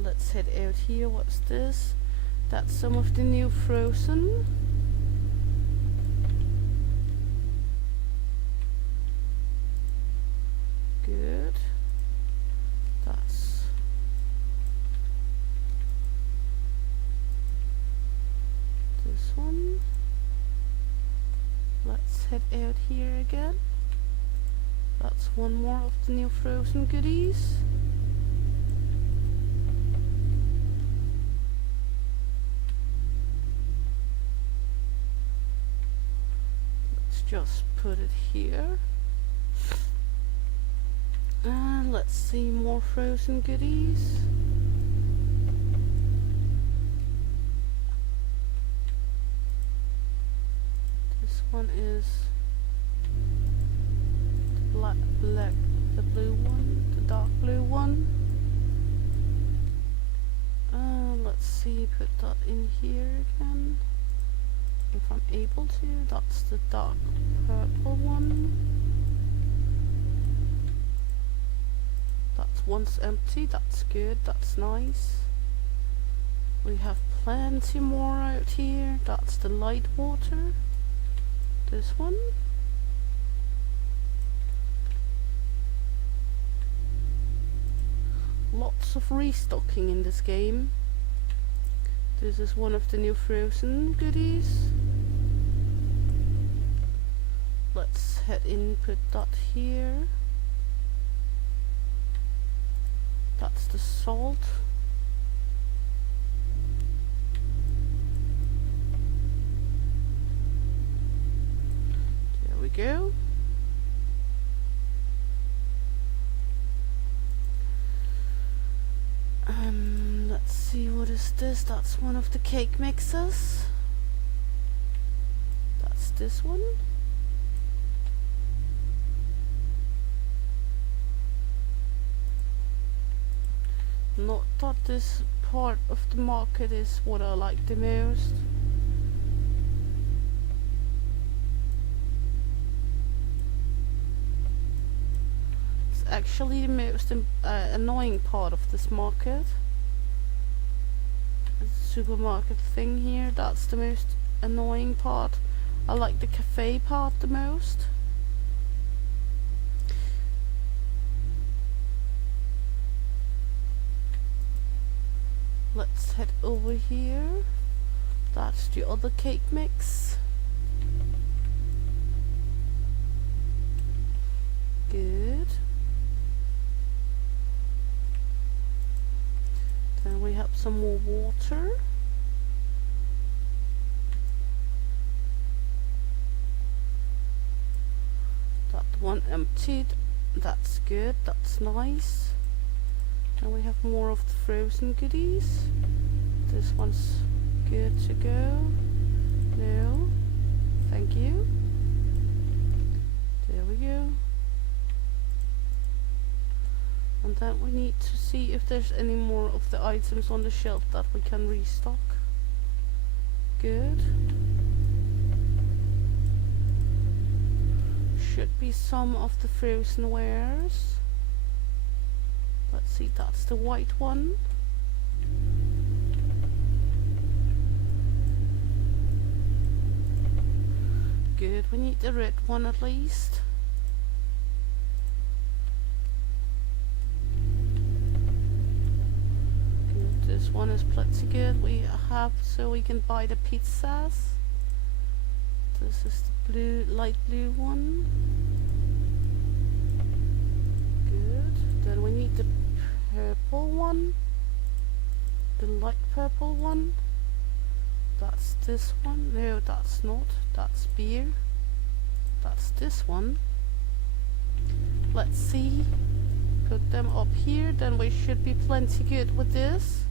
Let's head out here. What's this? That's some of the new frozen. Good. That's this one. Let's head out here again. That's one more of the new frozen goodies. Let's just put it here. And let's see more frozen goodies. This one is the blue one, the dark blue one. Let's see, put that in here again. If I'm able to, that's the dark purple one. That's once empty, that's good, that's nice. We have plenty more out here. That's the light water. This one. Lots of restocking in this game. This is one of the new frozen goodies. Let's head in, put that here. That's the salt. There we go. Let's see, what is this? That's one of the cake mixes. That's this one. Not that this part of the market is what I like the most. It's actually the most annoying part of this market. The supermarket thing here, that's the most annoying part. I like the cafe part the most. Let's head over here. That's the other cake mix. Good. Then we have some more water. That one emptied. That's good, that's nice. And we have more of the frozen goodies. This one's good to go. No, thank you. There we go. And then we need to see if there's any more of the items on the shelf that we can restock. Good. Should be some of the frozen wares. Let's see, that's the white one. Good, we need the red one at least. Good, this one is plenty good. We have, so we can buy the pizzas. This is the blue, light blue one. Good, then we need the purple one, the light purple one. That's this one. No, that's not. That's beer. That's this one. Let's see. Put them up here. Then we should be plenty good with this.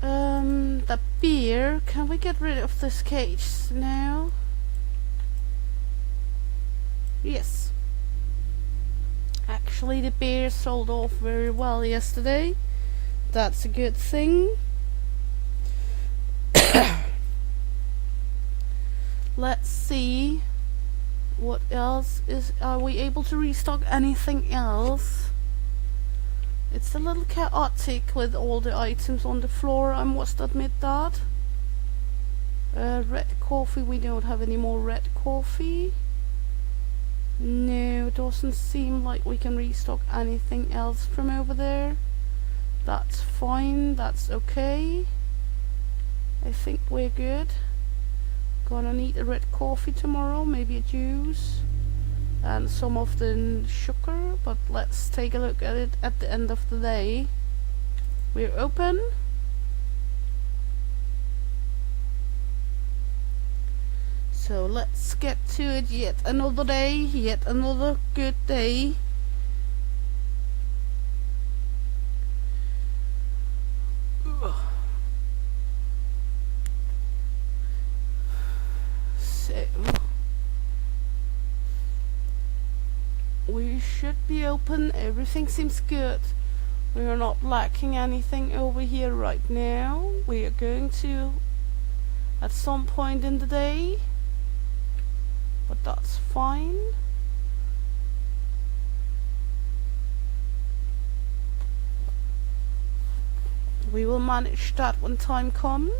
The beer. Can we get rid of this cage now? Yes. Actually, the beer sold off very well yesterday. That's a good thing. let's see what else is. Are we able to restock anything else? It's a little chaotic with all the items on the floor, I must admit that. Red coffee, we don't have any more red coffee. No, it doesn't seem like we can restock anything else from over there. That's fine, that's okay. I think we're good. Gonna need a red coffee tomorrow, maybe a juice and some of the sugar, but let's take a look at it at the end of the day. We're open. So let's get to it. Yet another day, yet another good day. So we should be open. Everything seems good. We are not lacking anything over here right now. We are going to at some point in the day, but that's fine. We will manage that when time comes.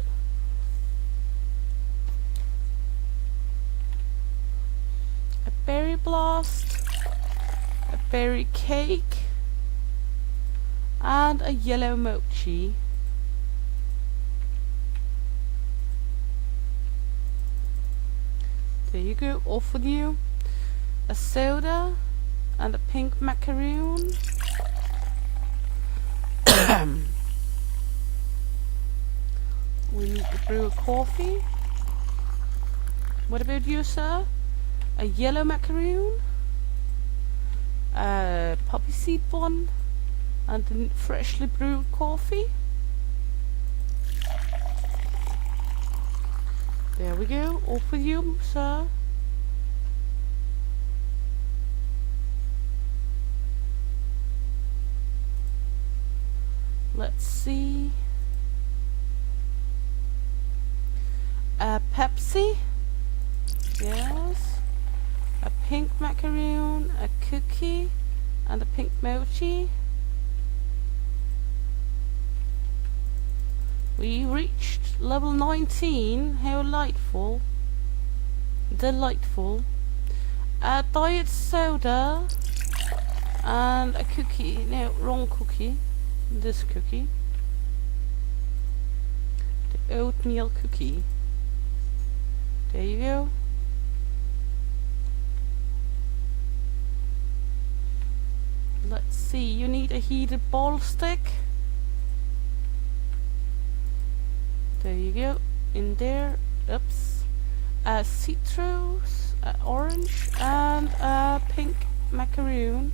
A berry blast, a berry cake, and a yellow mochi. There you go, off with you. A soda and a pink macaroon. We need to brew a coffee. What about you, sir? A yellow macaroon, a poppy seed bun, and a freshly brewed coffee. There we go, off with you, sir. Let's see. A Pepsi. Yes. A pink macaroon, a cookie, and a pink mochi. We reached level 19. How delightful. Delightful. A diet soda and a cookie. No, wrong cookie. This cookie. The oatmeal cookie. There you go. Let's see, you need a heated ball stick. There you go, in there. Oops. A citrus, a orange, and a pink macaroon.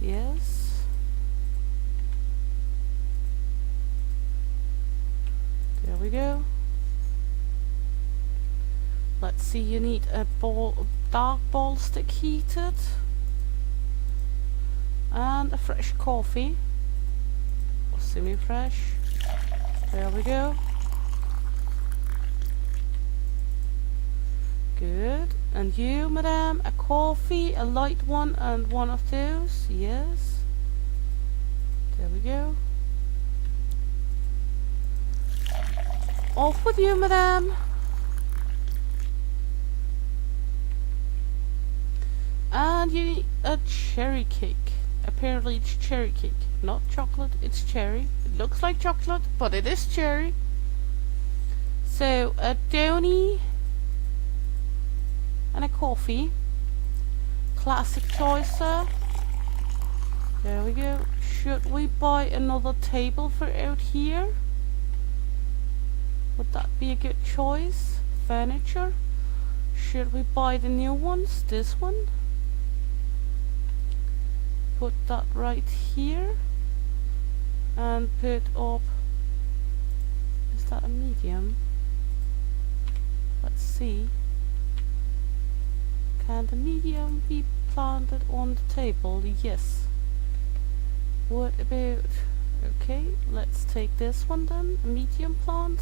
Yes. There we go. Let's see, you need a dark ball stick heated. And a fresh coffee. Or semi-fresh. There we go. Good. And you, madame, a coffee, a light one, and one of those. Yes. There we go. Off with you, madame. And you need a cherry cake. Apparently it's cherry cake. Not chocolate, it's cherry. It looks like chocolate, but it is cherry. So, a donut and a coffee. Classic choice, sir. There we go. Should we buy another table for out here? Would that be a good choice? Furniture? Should we buy the new ones? This one? Put that right here. And put up... Is that a medium? Let's see. Can the medium be planted on the table? Yes. What about... Okay, let's take this one then. A medium plant.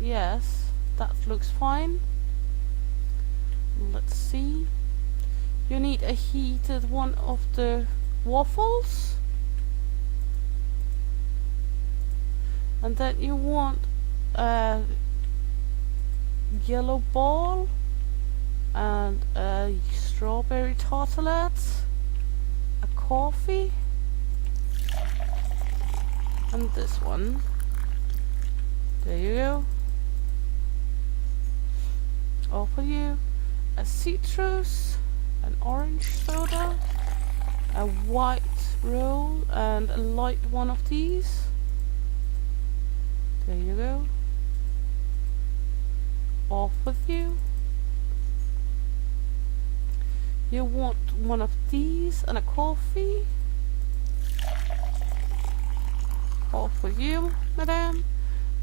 Yes, that looks fine. let's see. You need a heated one of the waffles. And then you want a yellow ball and a strawberry tartlet, a coffee, and this one. There you go. All for you. A citrus, an orange soda, a white roll, and a light one of these. There you go. Off with you. You want one of these and a coffee. Off with you, madam.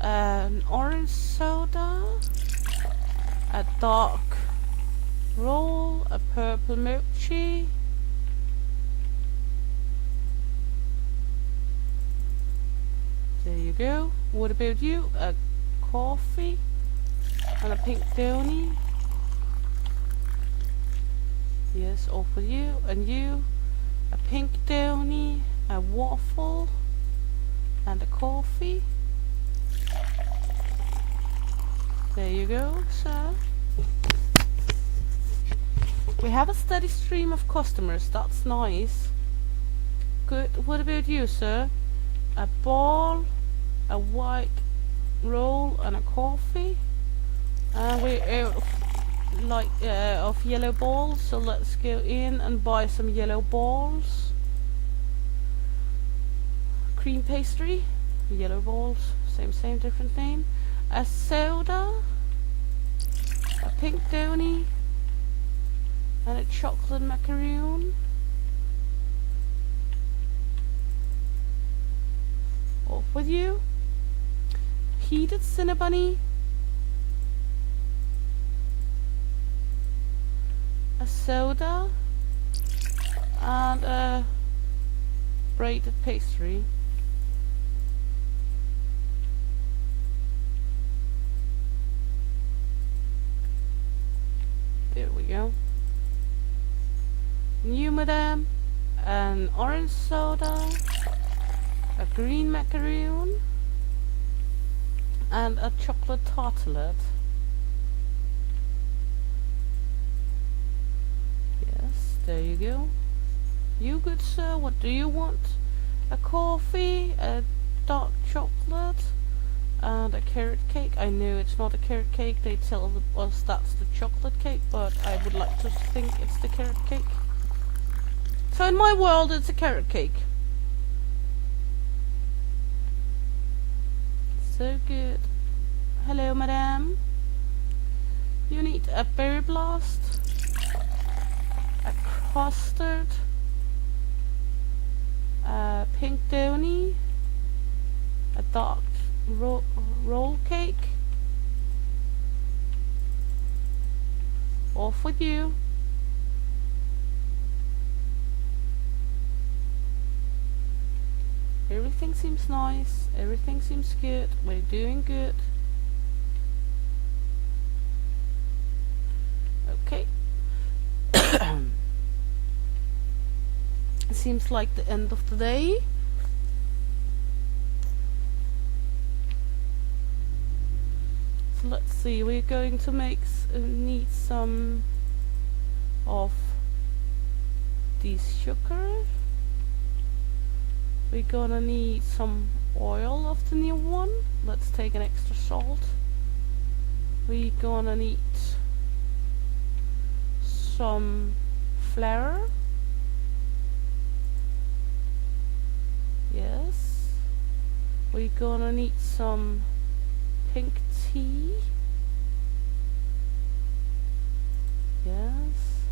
An orange soda, a dark roll, a purple mochi, there you go. What about you? A coffee and a pink donny. Yes, all for you. And you, a pink donny, a waffle, and a coffee. There you go, sir. We have a steady stream of customers. That's nice. Good. What about you, sir? A ball, a white roll, and a coffee. And we're out of yellow balls, so let's go in and buy some yellow balls. Cream pastry, yellow balls, same, different name. A soda, a pink donny, and a chocolate macaroon. Off with you. Heated cinnabon, a soda, and a braided pastry. There we go. You, madam, an orange soda, a green macaroon, and a chocolate tartlet. Yes, there you go. You, good sir, what do you want? A coffee, a dark chocolate, and a carrot cake. I know it's not a carrot cake, they tell us that's the chocolate cake, but I would like to think it's the carrot cake. So in my world it's a carrot cake. So good. Hello, madam. You need a berry blast, a custard, a pink donny, a dark roll cake. Off with you. Everything seems nice, everything seems good, we're doing good. Okay. It seems like the end of the day. So let's see, we're going to need some of these sugar. We're gonna need some oil of the new one. Let's take an extra salt. We're gonna need some flour. Yes. We're gonna need some pink tea. Yes.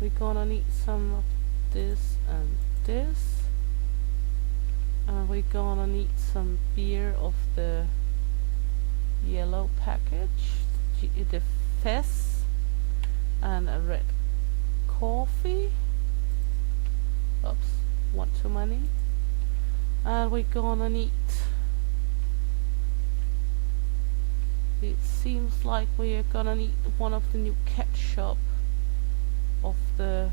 We're gonna need some of this and this. And we're gonna need some beer of the yellow package, the Fess, and a red coffee. Oops, one too many. And we're gonna need, it seems like we're gonna need one of the new ketchup of the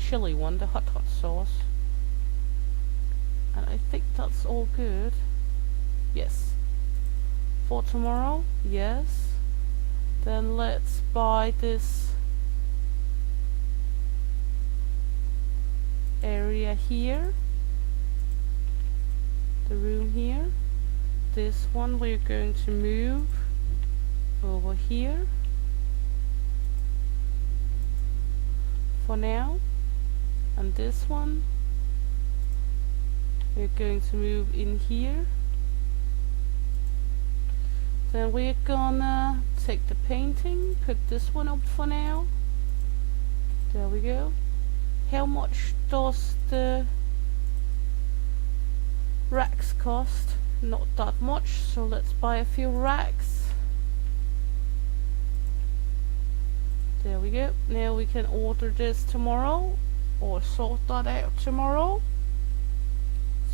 chili one, the hot sauce. And I think that's all good. Yes. For tomorrow? Yes. Then let's buy this area here. The room here. This one we're going to move over here for now. And this one we're going to move in here. Then we're gonna take the painting, put this one up for now. There we go. How much does the racks cost? Not that much, so let's buy a few racks. There we go. Now we can order this tomorrow, or sort that out tomorrow.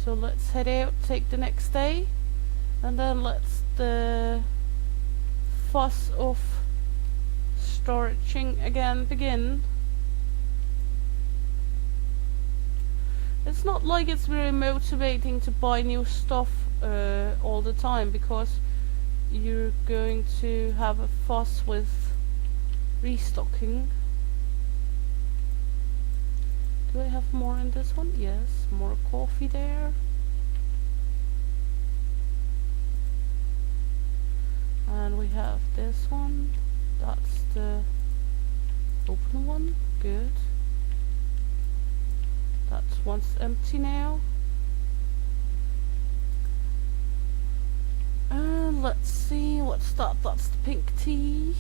So let's head out, take the next day, and then let's the fuss of storaging again begin. It's not like it's very motivating to buy new stuff all the time, because you're going to have a fuss with restocking. Do I have more in this one? Yes, more coffee there. And we have this one. That's the open one. Good. That one's empty now. And let's see, what's that? That's the pink tea.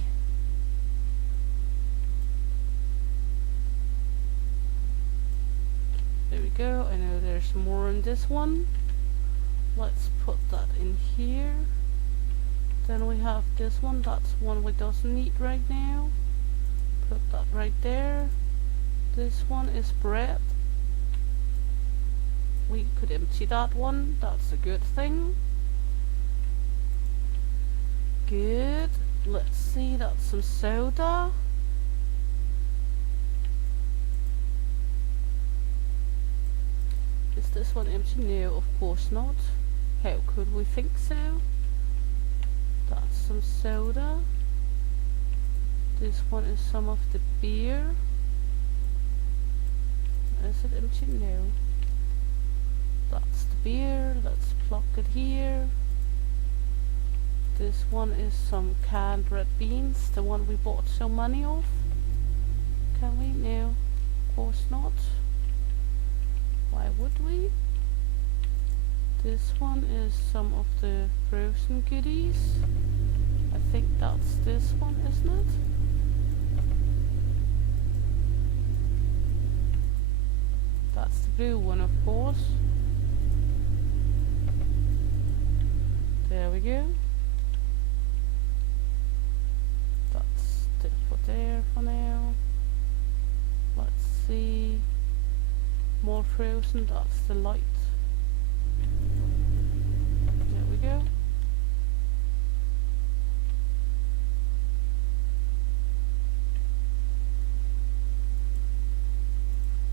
There we go. I know there's more in this one. Let's put that in here. Then we have this one. That's one we doesn't need right now. Put that right there. This one is bread. We could empty that one. That's a good thing. Good. Let's see. That's some soda. Is this one empty? No, of course not. How could we think so? That's some soda. This one is some of the beer. Is it empty? No. That's the beer. Let's plug it here. This one is some canned red beans, the one we bought so many of. Can we? No, of course not. Why would we? This one is some of the frozen goodies. I think that's this one, isn't it? That's the blue one, of course. There we go. That's still for there for now. Let's see. More frozen, that's the light. There we go.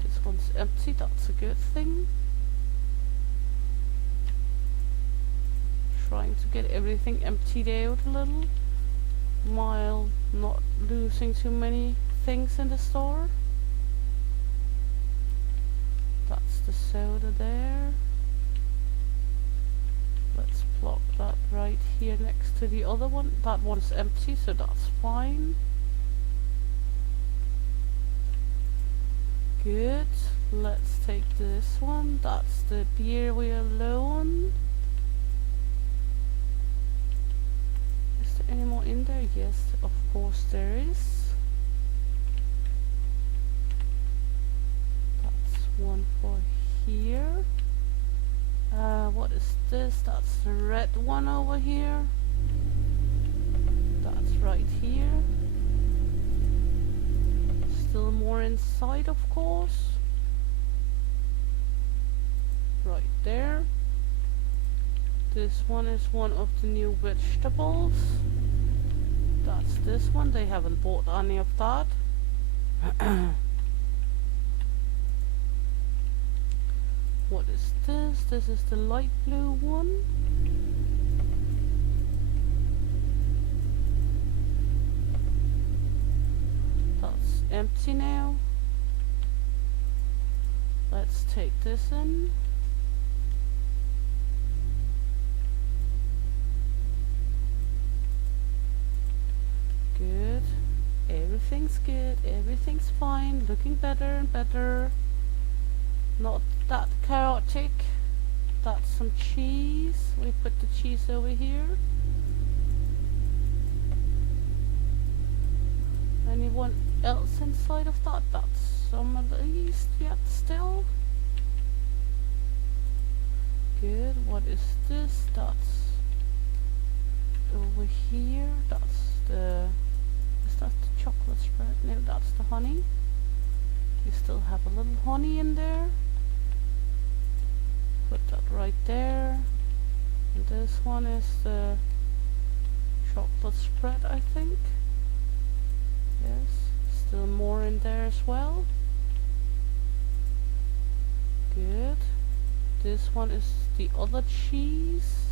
This one's empty, that's a good thing. Trying to get everything emptied out a little, while not losing too many things in the store. That's the soda there. Let's plop that right here next to the other one. That one's empty, so that's fine. Good. Let's take this one. That's the beer we are low on. Is there any more in there? Yes, of course there is. One for here. What is this? That's the red one over here. That's right here. Still more inside, of course. Right there. This one is one of the new vegetables. That's this one. They haven't bought any of that. What is this? This is the light blue one. That's empty now. Let's take this in. Good. Everything's good. Everything's fine. Looking better and better. Not that chaotic. That's some cheese. We put the cheese over here. Anyone else inside of that? That's some at least yet still. Good. What is this? That's over here. That's the... Is that the chocolate spread? No, that's the honey. You still have a little honey in there. Put that right there. And this one is the chocolate spread, I think. Yes, still more in there as well. Good. This one is the other cheese.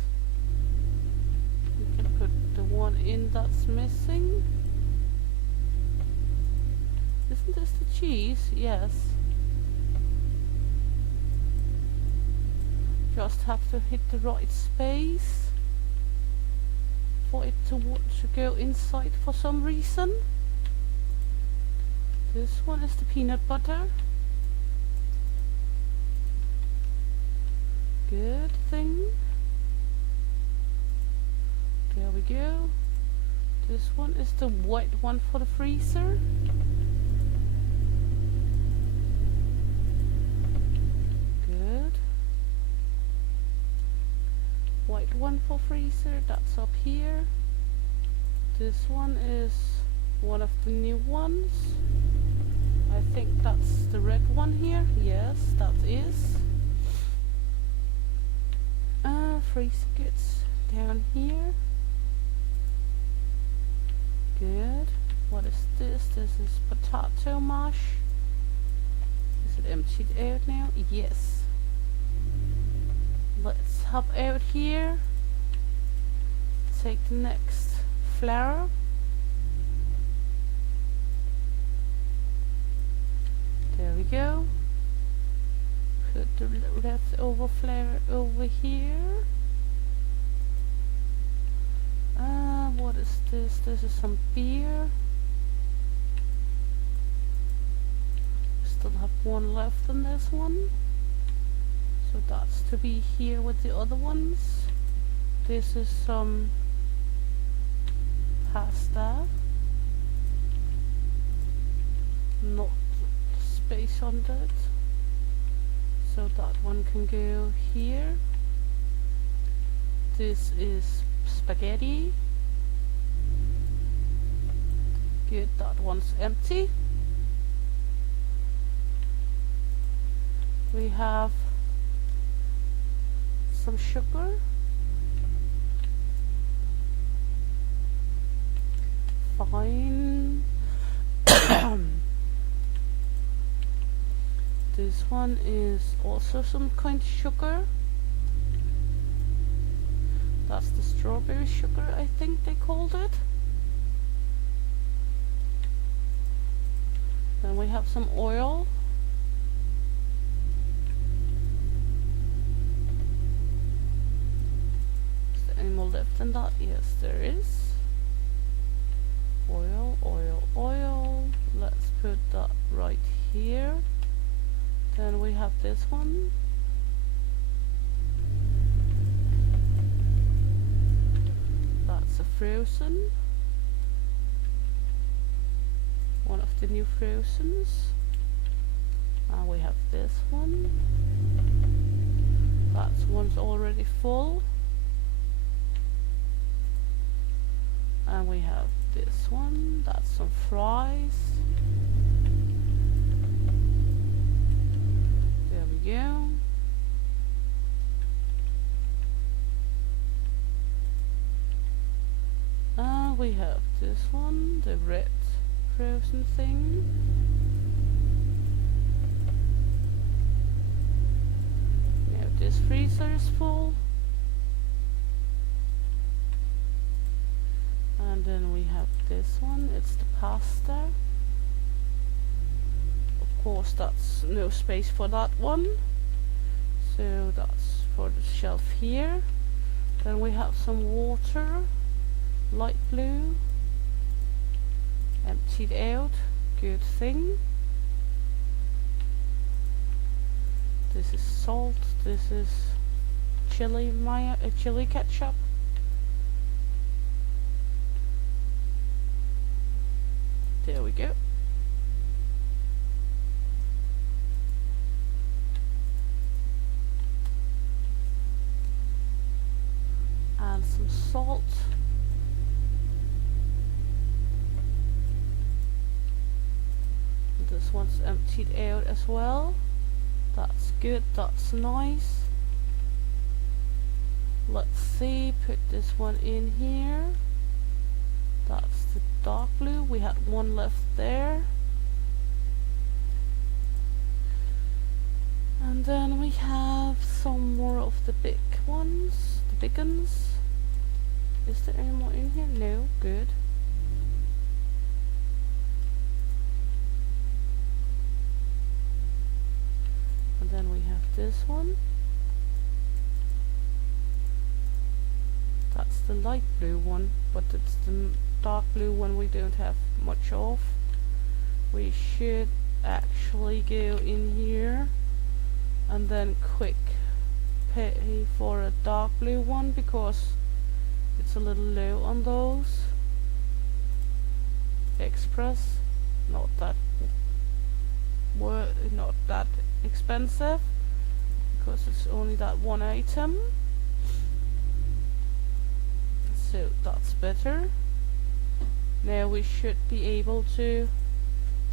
You can put the one in that's missing. Isn't this the cheese? Yes. Just have to hit the right space for it to want to go inside for some reason. This one is the peanut butter. Good thing. There we go. This one is the white one for the freezer. Good. White one for freezer, that's up here. This one is one of the new ones. I think that's the red one here. Yes, that is. Freezer goods down here. Good. What is this? This is potato mash. Is it emptied out now? Yes. Let's hop out here. Take the next flour. There we go. Put the leftover flour over here. What is this? This is some beer. Still have one left in this one. So that's to be here with the other ones. This is some pasta. Not space under it. So that one can go here. This is spaghetti. Good, that one's empty. We have some sugar. Fine. This one is also some kind of sugar. That's the strawberry sugar, I think they called it. Then we have some oil. Is there any more left in that? Yes, there is. Oil, oil, oil. Let's put that right here. Then we have this one. That's a frozen. One of the new frozens. And we have this one. That one's already full. And we have this one. That's some fries. There we go. And we have this one, the red frozen thing. Now this freezer is full. And then we have this one, it's the pasta. Of course that's no space for that one. So that's for the shelf here. Then we have some water, light blue, emptied out, good thing. This is salt, this is chili ketchup. There we go. And some salt. This one's emptied out as well. That's good, that's nice. Let's see, put this one in here. That's the dark blue, we had one left there. And then we have some more of the big ones, the big ones. Is there any more in here? No, good. And then we have this one. That's the light blue one, but it's the dark blue one we don't have much of. We should actually go in here and then quick pay for a dark blue one because it's a little low on those. Express, not that expensive because it's only that one item. So that's better. Now we should be able to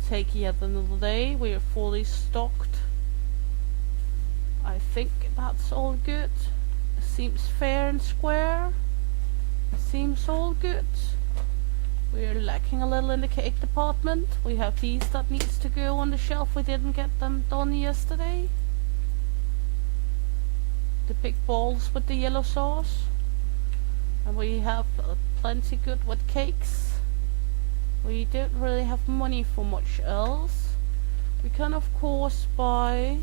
take yet another day. We are fully stocked. I think that's all good. Seems fair and square. Seems all good. We are lacking a little in the cake department. We have these that needs to go on the shelf. We didn't get them done yesterday. The big balls with the yellow sauce. And we have plenty good with cakes. We don't really have money for much else. We can of course buy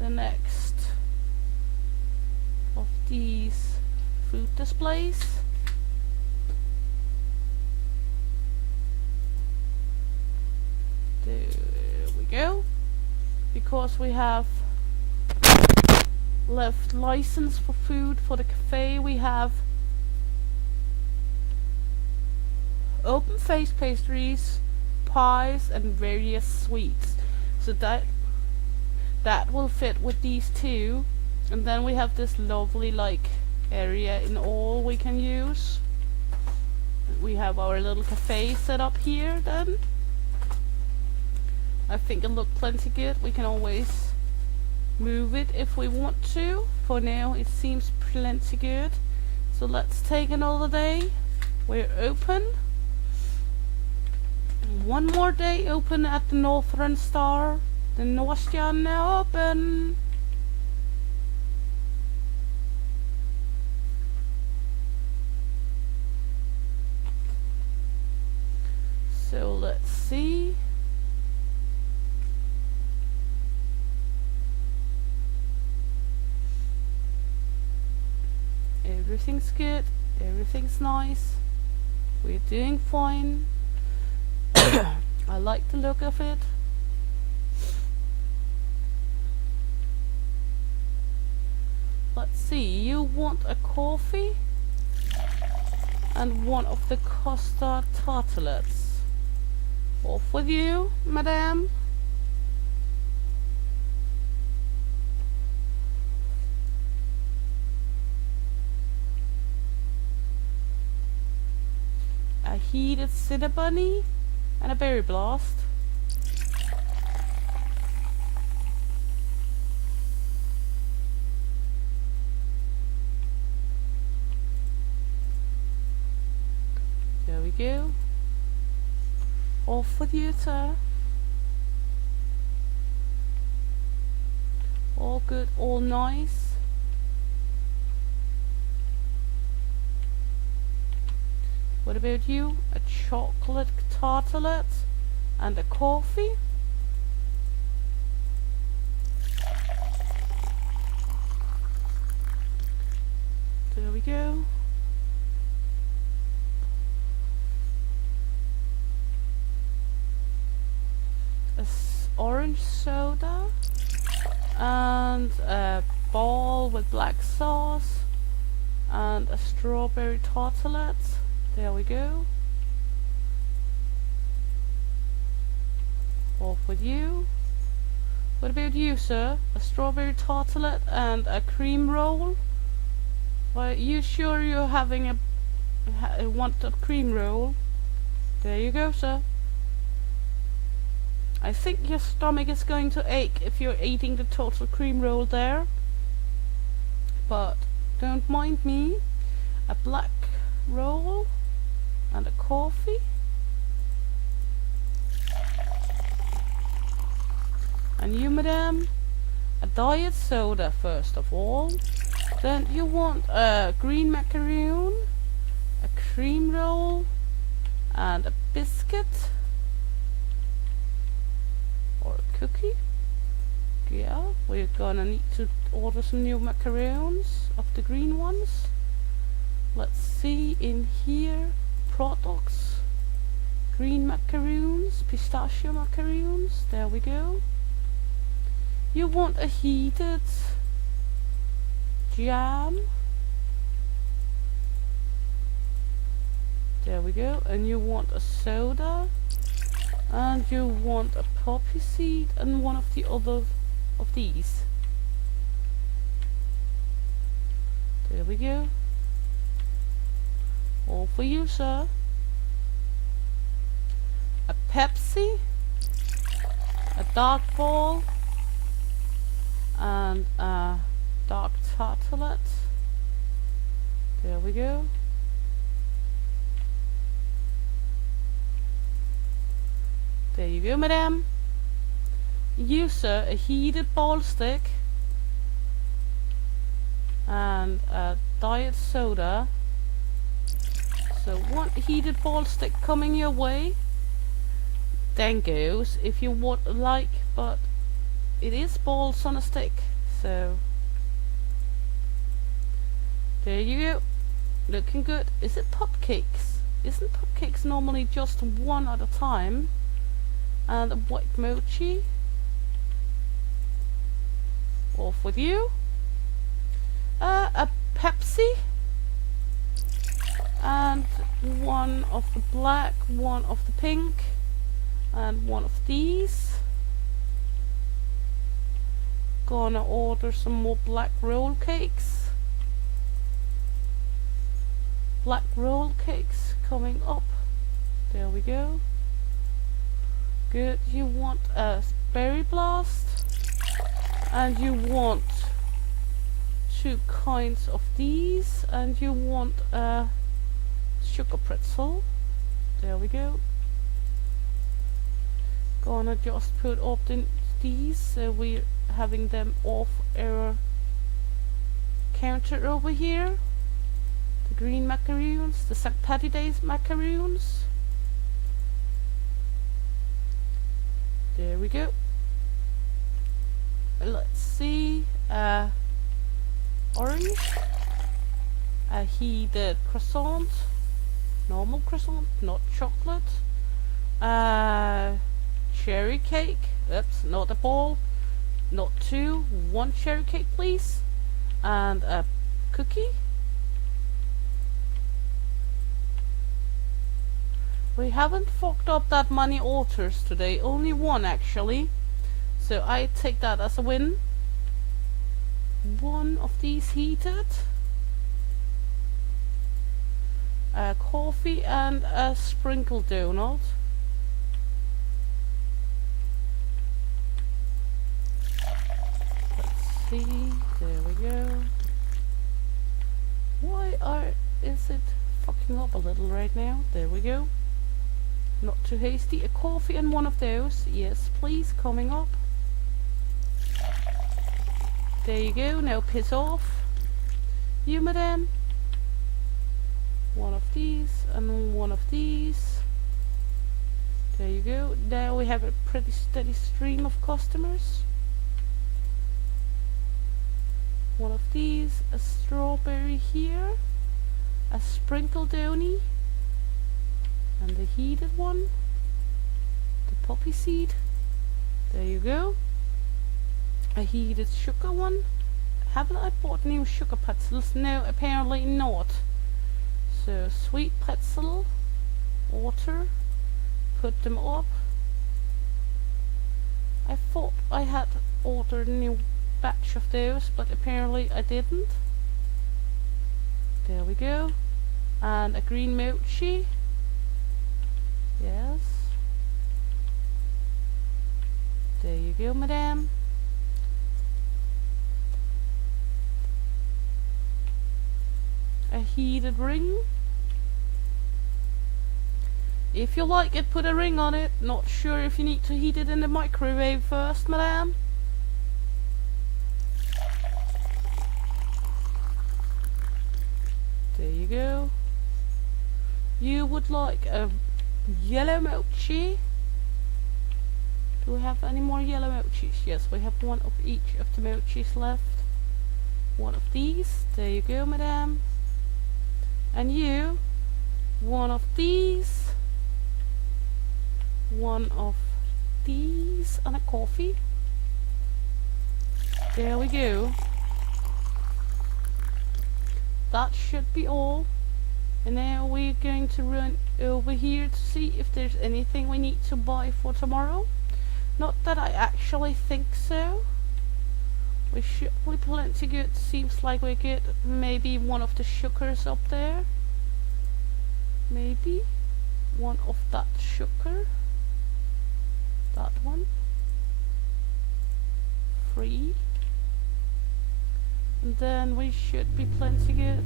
the next of these food displays. There we go. Because we have left license for food for the cafe, we have open face pastries, pies and various sweets. So that will fit with these two. And then we have this lovely like area in all we can use. We have our little cafe set up here then. I think it looked plenty good. We can always move it if we want to. For now it seems plenty good. So let's take another day. We're open. One more day open at the Northern Star. The Nordstjärn now open. So let's see. Everything's good, everything's nice, we're doing fine. I like the look of it. Let's see, you want a coffee and one of the custard tartlets. Off with you, madame. A heated cinnamony and a berry blast. There we go. Off with you, sir. All good, all nice. What about you? A chocolate tartlet and a coffee? There we go. Orange soda and a ball with black sauce and a strawberry tartlet. There we go. Off with you. What about you, sir? A strawberry tartlet and a cream roll? Are you sure you're having want a cream roll? There you go, sir. I think your stomach is going to ache if you're eating the total cream roll there. But don't mind me. A black roll and a coffee. And you, madam, a diet soda first of all. Then you want a green macaroon, a cream roll, and a biscuit. Or a cookie. Yeah, we're gonna need to order some new macaroons of the green ones. Let's see in here. Products. Green macaroons, pistachio macaroons. There we go. You want a heated jam. There we go. And you want a soda. And you want a poppy seed and one of the other of these. There we go. All for you, sir. A Pepsi, a dark ball, and a dark tartlet. There we go. There you go, madam. You, sir, a heated ball stick and a diet soda. So one heated ball stick coming your way. Then goes if you would like, but it is balls on a stick. So there you go. Looking good. Is it cupcakes? Isn't cupcakes normally just one at a time? And a white mochi. Off with you. A Pepsi. And one of the black, one of the pink, and one of these. Gonna order some more black roll cakes. Black roll cakes coming up. There we go. Good. You want a berry blast, and you want 2 kinds of these, and you want a sugar pretzel. There we go. Gonna just put up these so we're having them off our counter over here. The green macaroons, the St. Patty Days macaroons. There we go. Let's see. Orange. A heated croissant. Normal croissant, not chocolate. Cherry cake. Oops, not a ball. Not 2. 1 cherry cake, please. And a cookie. We haven't fucked up that many orders today. Only 1 actually. So I take that as a win. 1 of these heated. A coffee and a sprinkled donut. Let's see. There we go. Why is it fucking up a little right now? There we go. Not too hasty. A coffee and one of those. Yes, please. Coming up. There you go. Now piss off. You, madam. One of these and one of these. There you go. Now we have a pretty steady stream of customers. One of these, a strawberry here, a sprinkle downy, and the heated one, the poppy seed. There you go. A heated sugar one. Haven't I bought new sugar pretzels? No, apparently not. So sweet pretzel, water, put them up. I thought I had ordered a new batch of those, but apparently I didn't. There we go. And a green mochi. Yes. There you go, madame. A heated ring. If you like it, put a ring on it. Not sure if you need to heat it in the microwave first, madame. There you go. You would like a yellow mochi. Do we have any more yellow mochis? Yes, we have one of each of the mochis left. One of these. There you go, madame. And you, one of these, one of these, and a coffee. There we go. That should be all. And now we're going to run over here to see if there's anything we need to buy for tomorrow. Not that I actually think so. We should be plenty good. Seems like we get maybe one of the sugars up there. Maybe one of that sugar. That one. Free. And then we should be plenty good.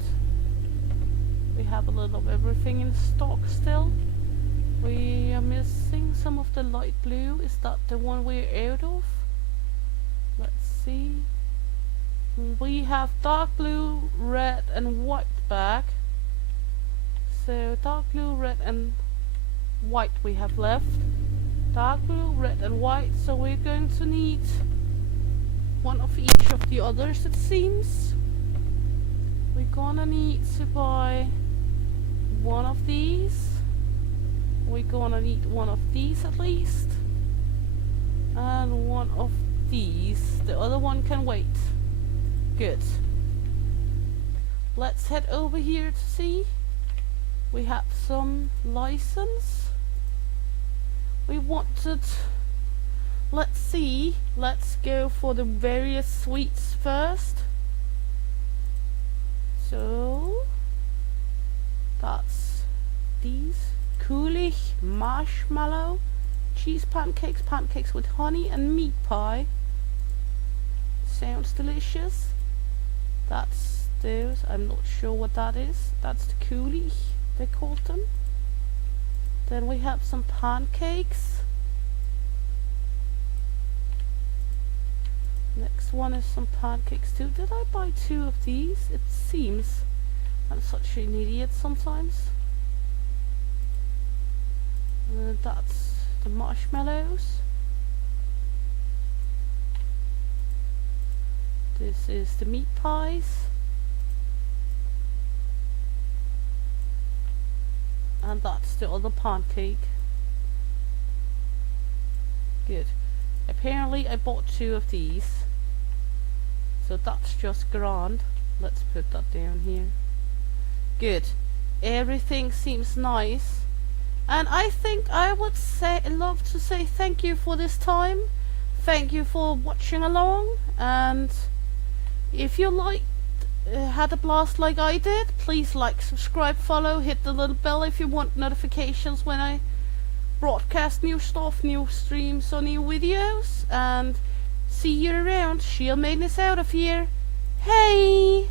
We have a little of everything in stock still. We are missing some of the light blue. Is that the one we're out of? Let's see. We have dark blue, red and white back. So dark blue, red and white we have left. Dark blue, red and white. So we're going to need one of each of the others, it seems. We're gonna need to buy one of these. We're gonna need one of these at least. And one of these. The other one can wait. Good. Let's head over here to see. We have some license. We wanted, let's see, let's go for the various sweets first. So that's these Kulich marshmallow cheese pancakes, pancakes with honey and meat pie. Sounds delicious. That's those. I'm not sure what that is. That's the Kulich, they called them. Then we have some pancakes. Next one is some pancakes too. Did I buy two of these? It seems I'm such an idiot sometimes. That's the marshmallows. This is the meat pies. And that's the other pancake. Good. Apparently I bought two of these. So that's just grand. Let's put that down here. Good. Everything seems nice. And I think I would love to say thank you for this time. Thank you for watching along. And if you had a blast like I did, please like, subscribe, follow, hit the little bell if you want notifications when I broadcast new stuff, new streams or new videos. And see you around. She'll make this out of here. Hey!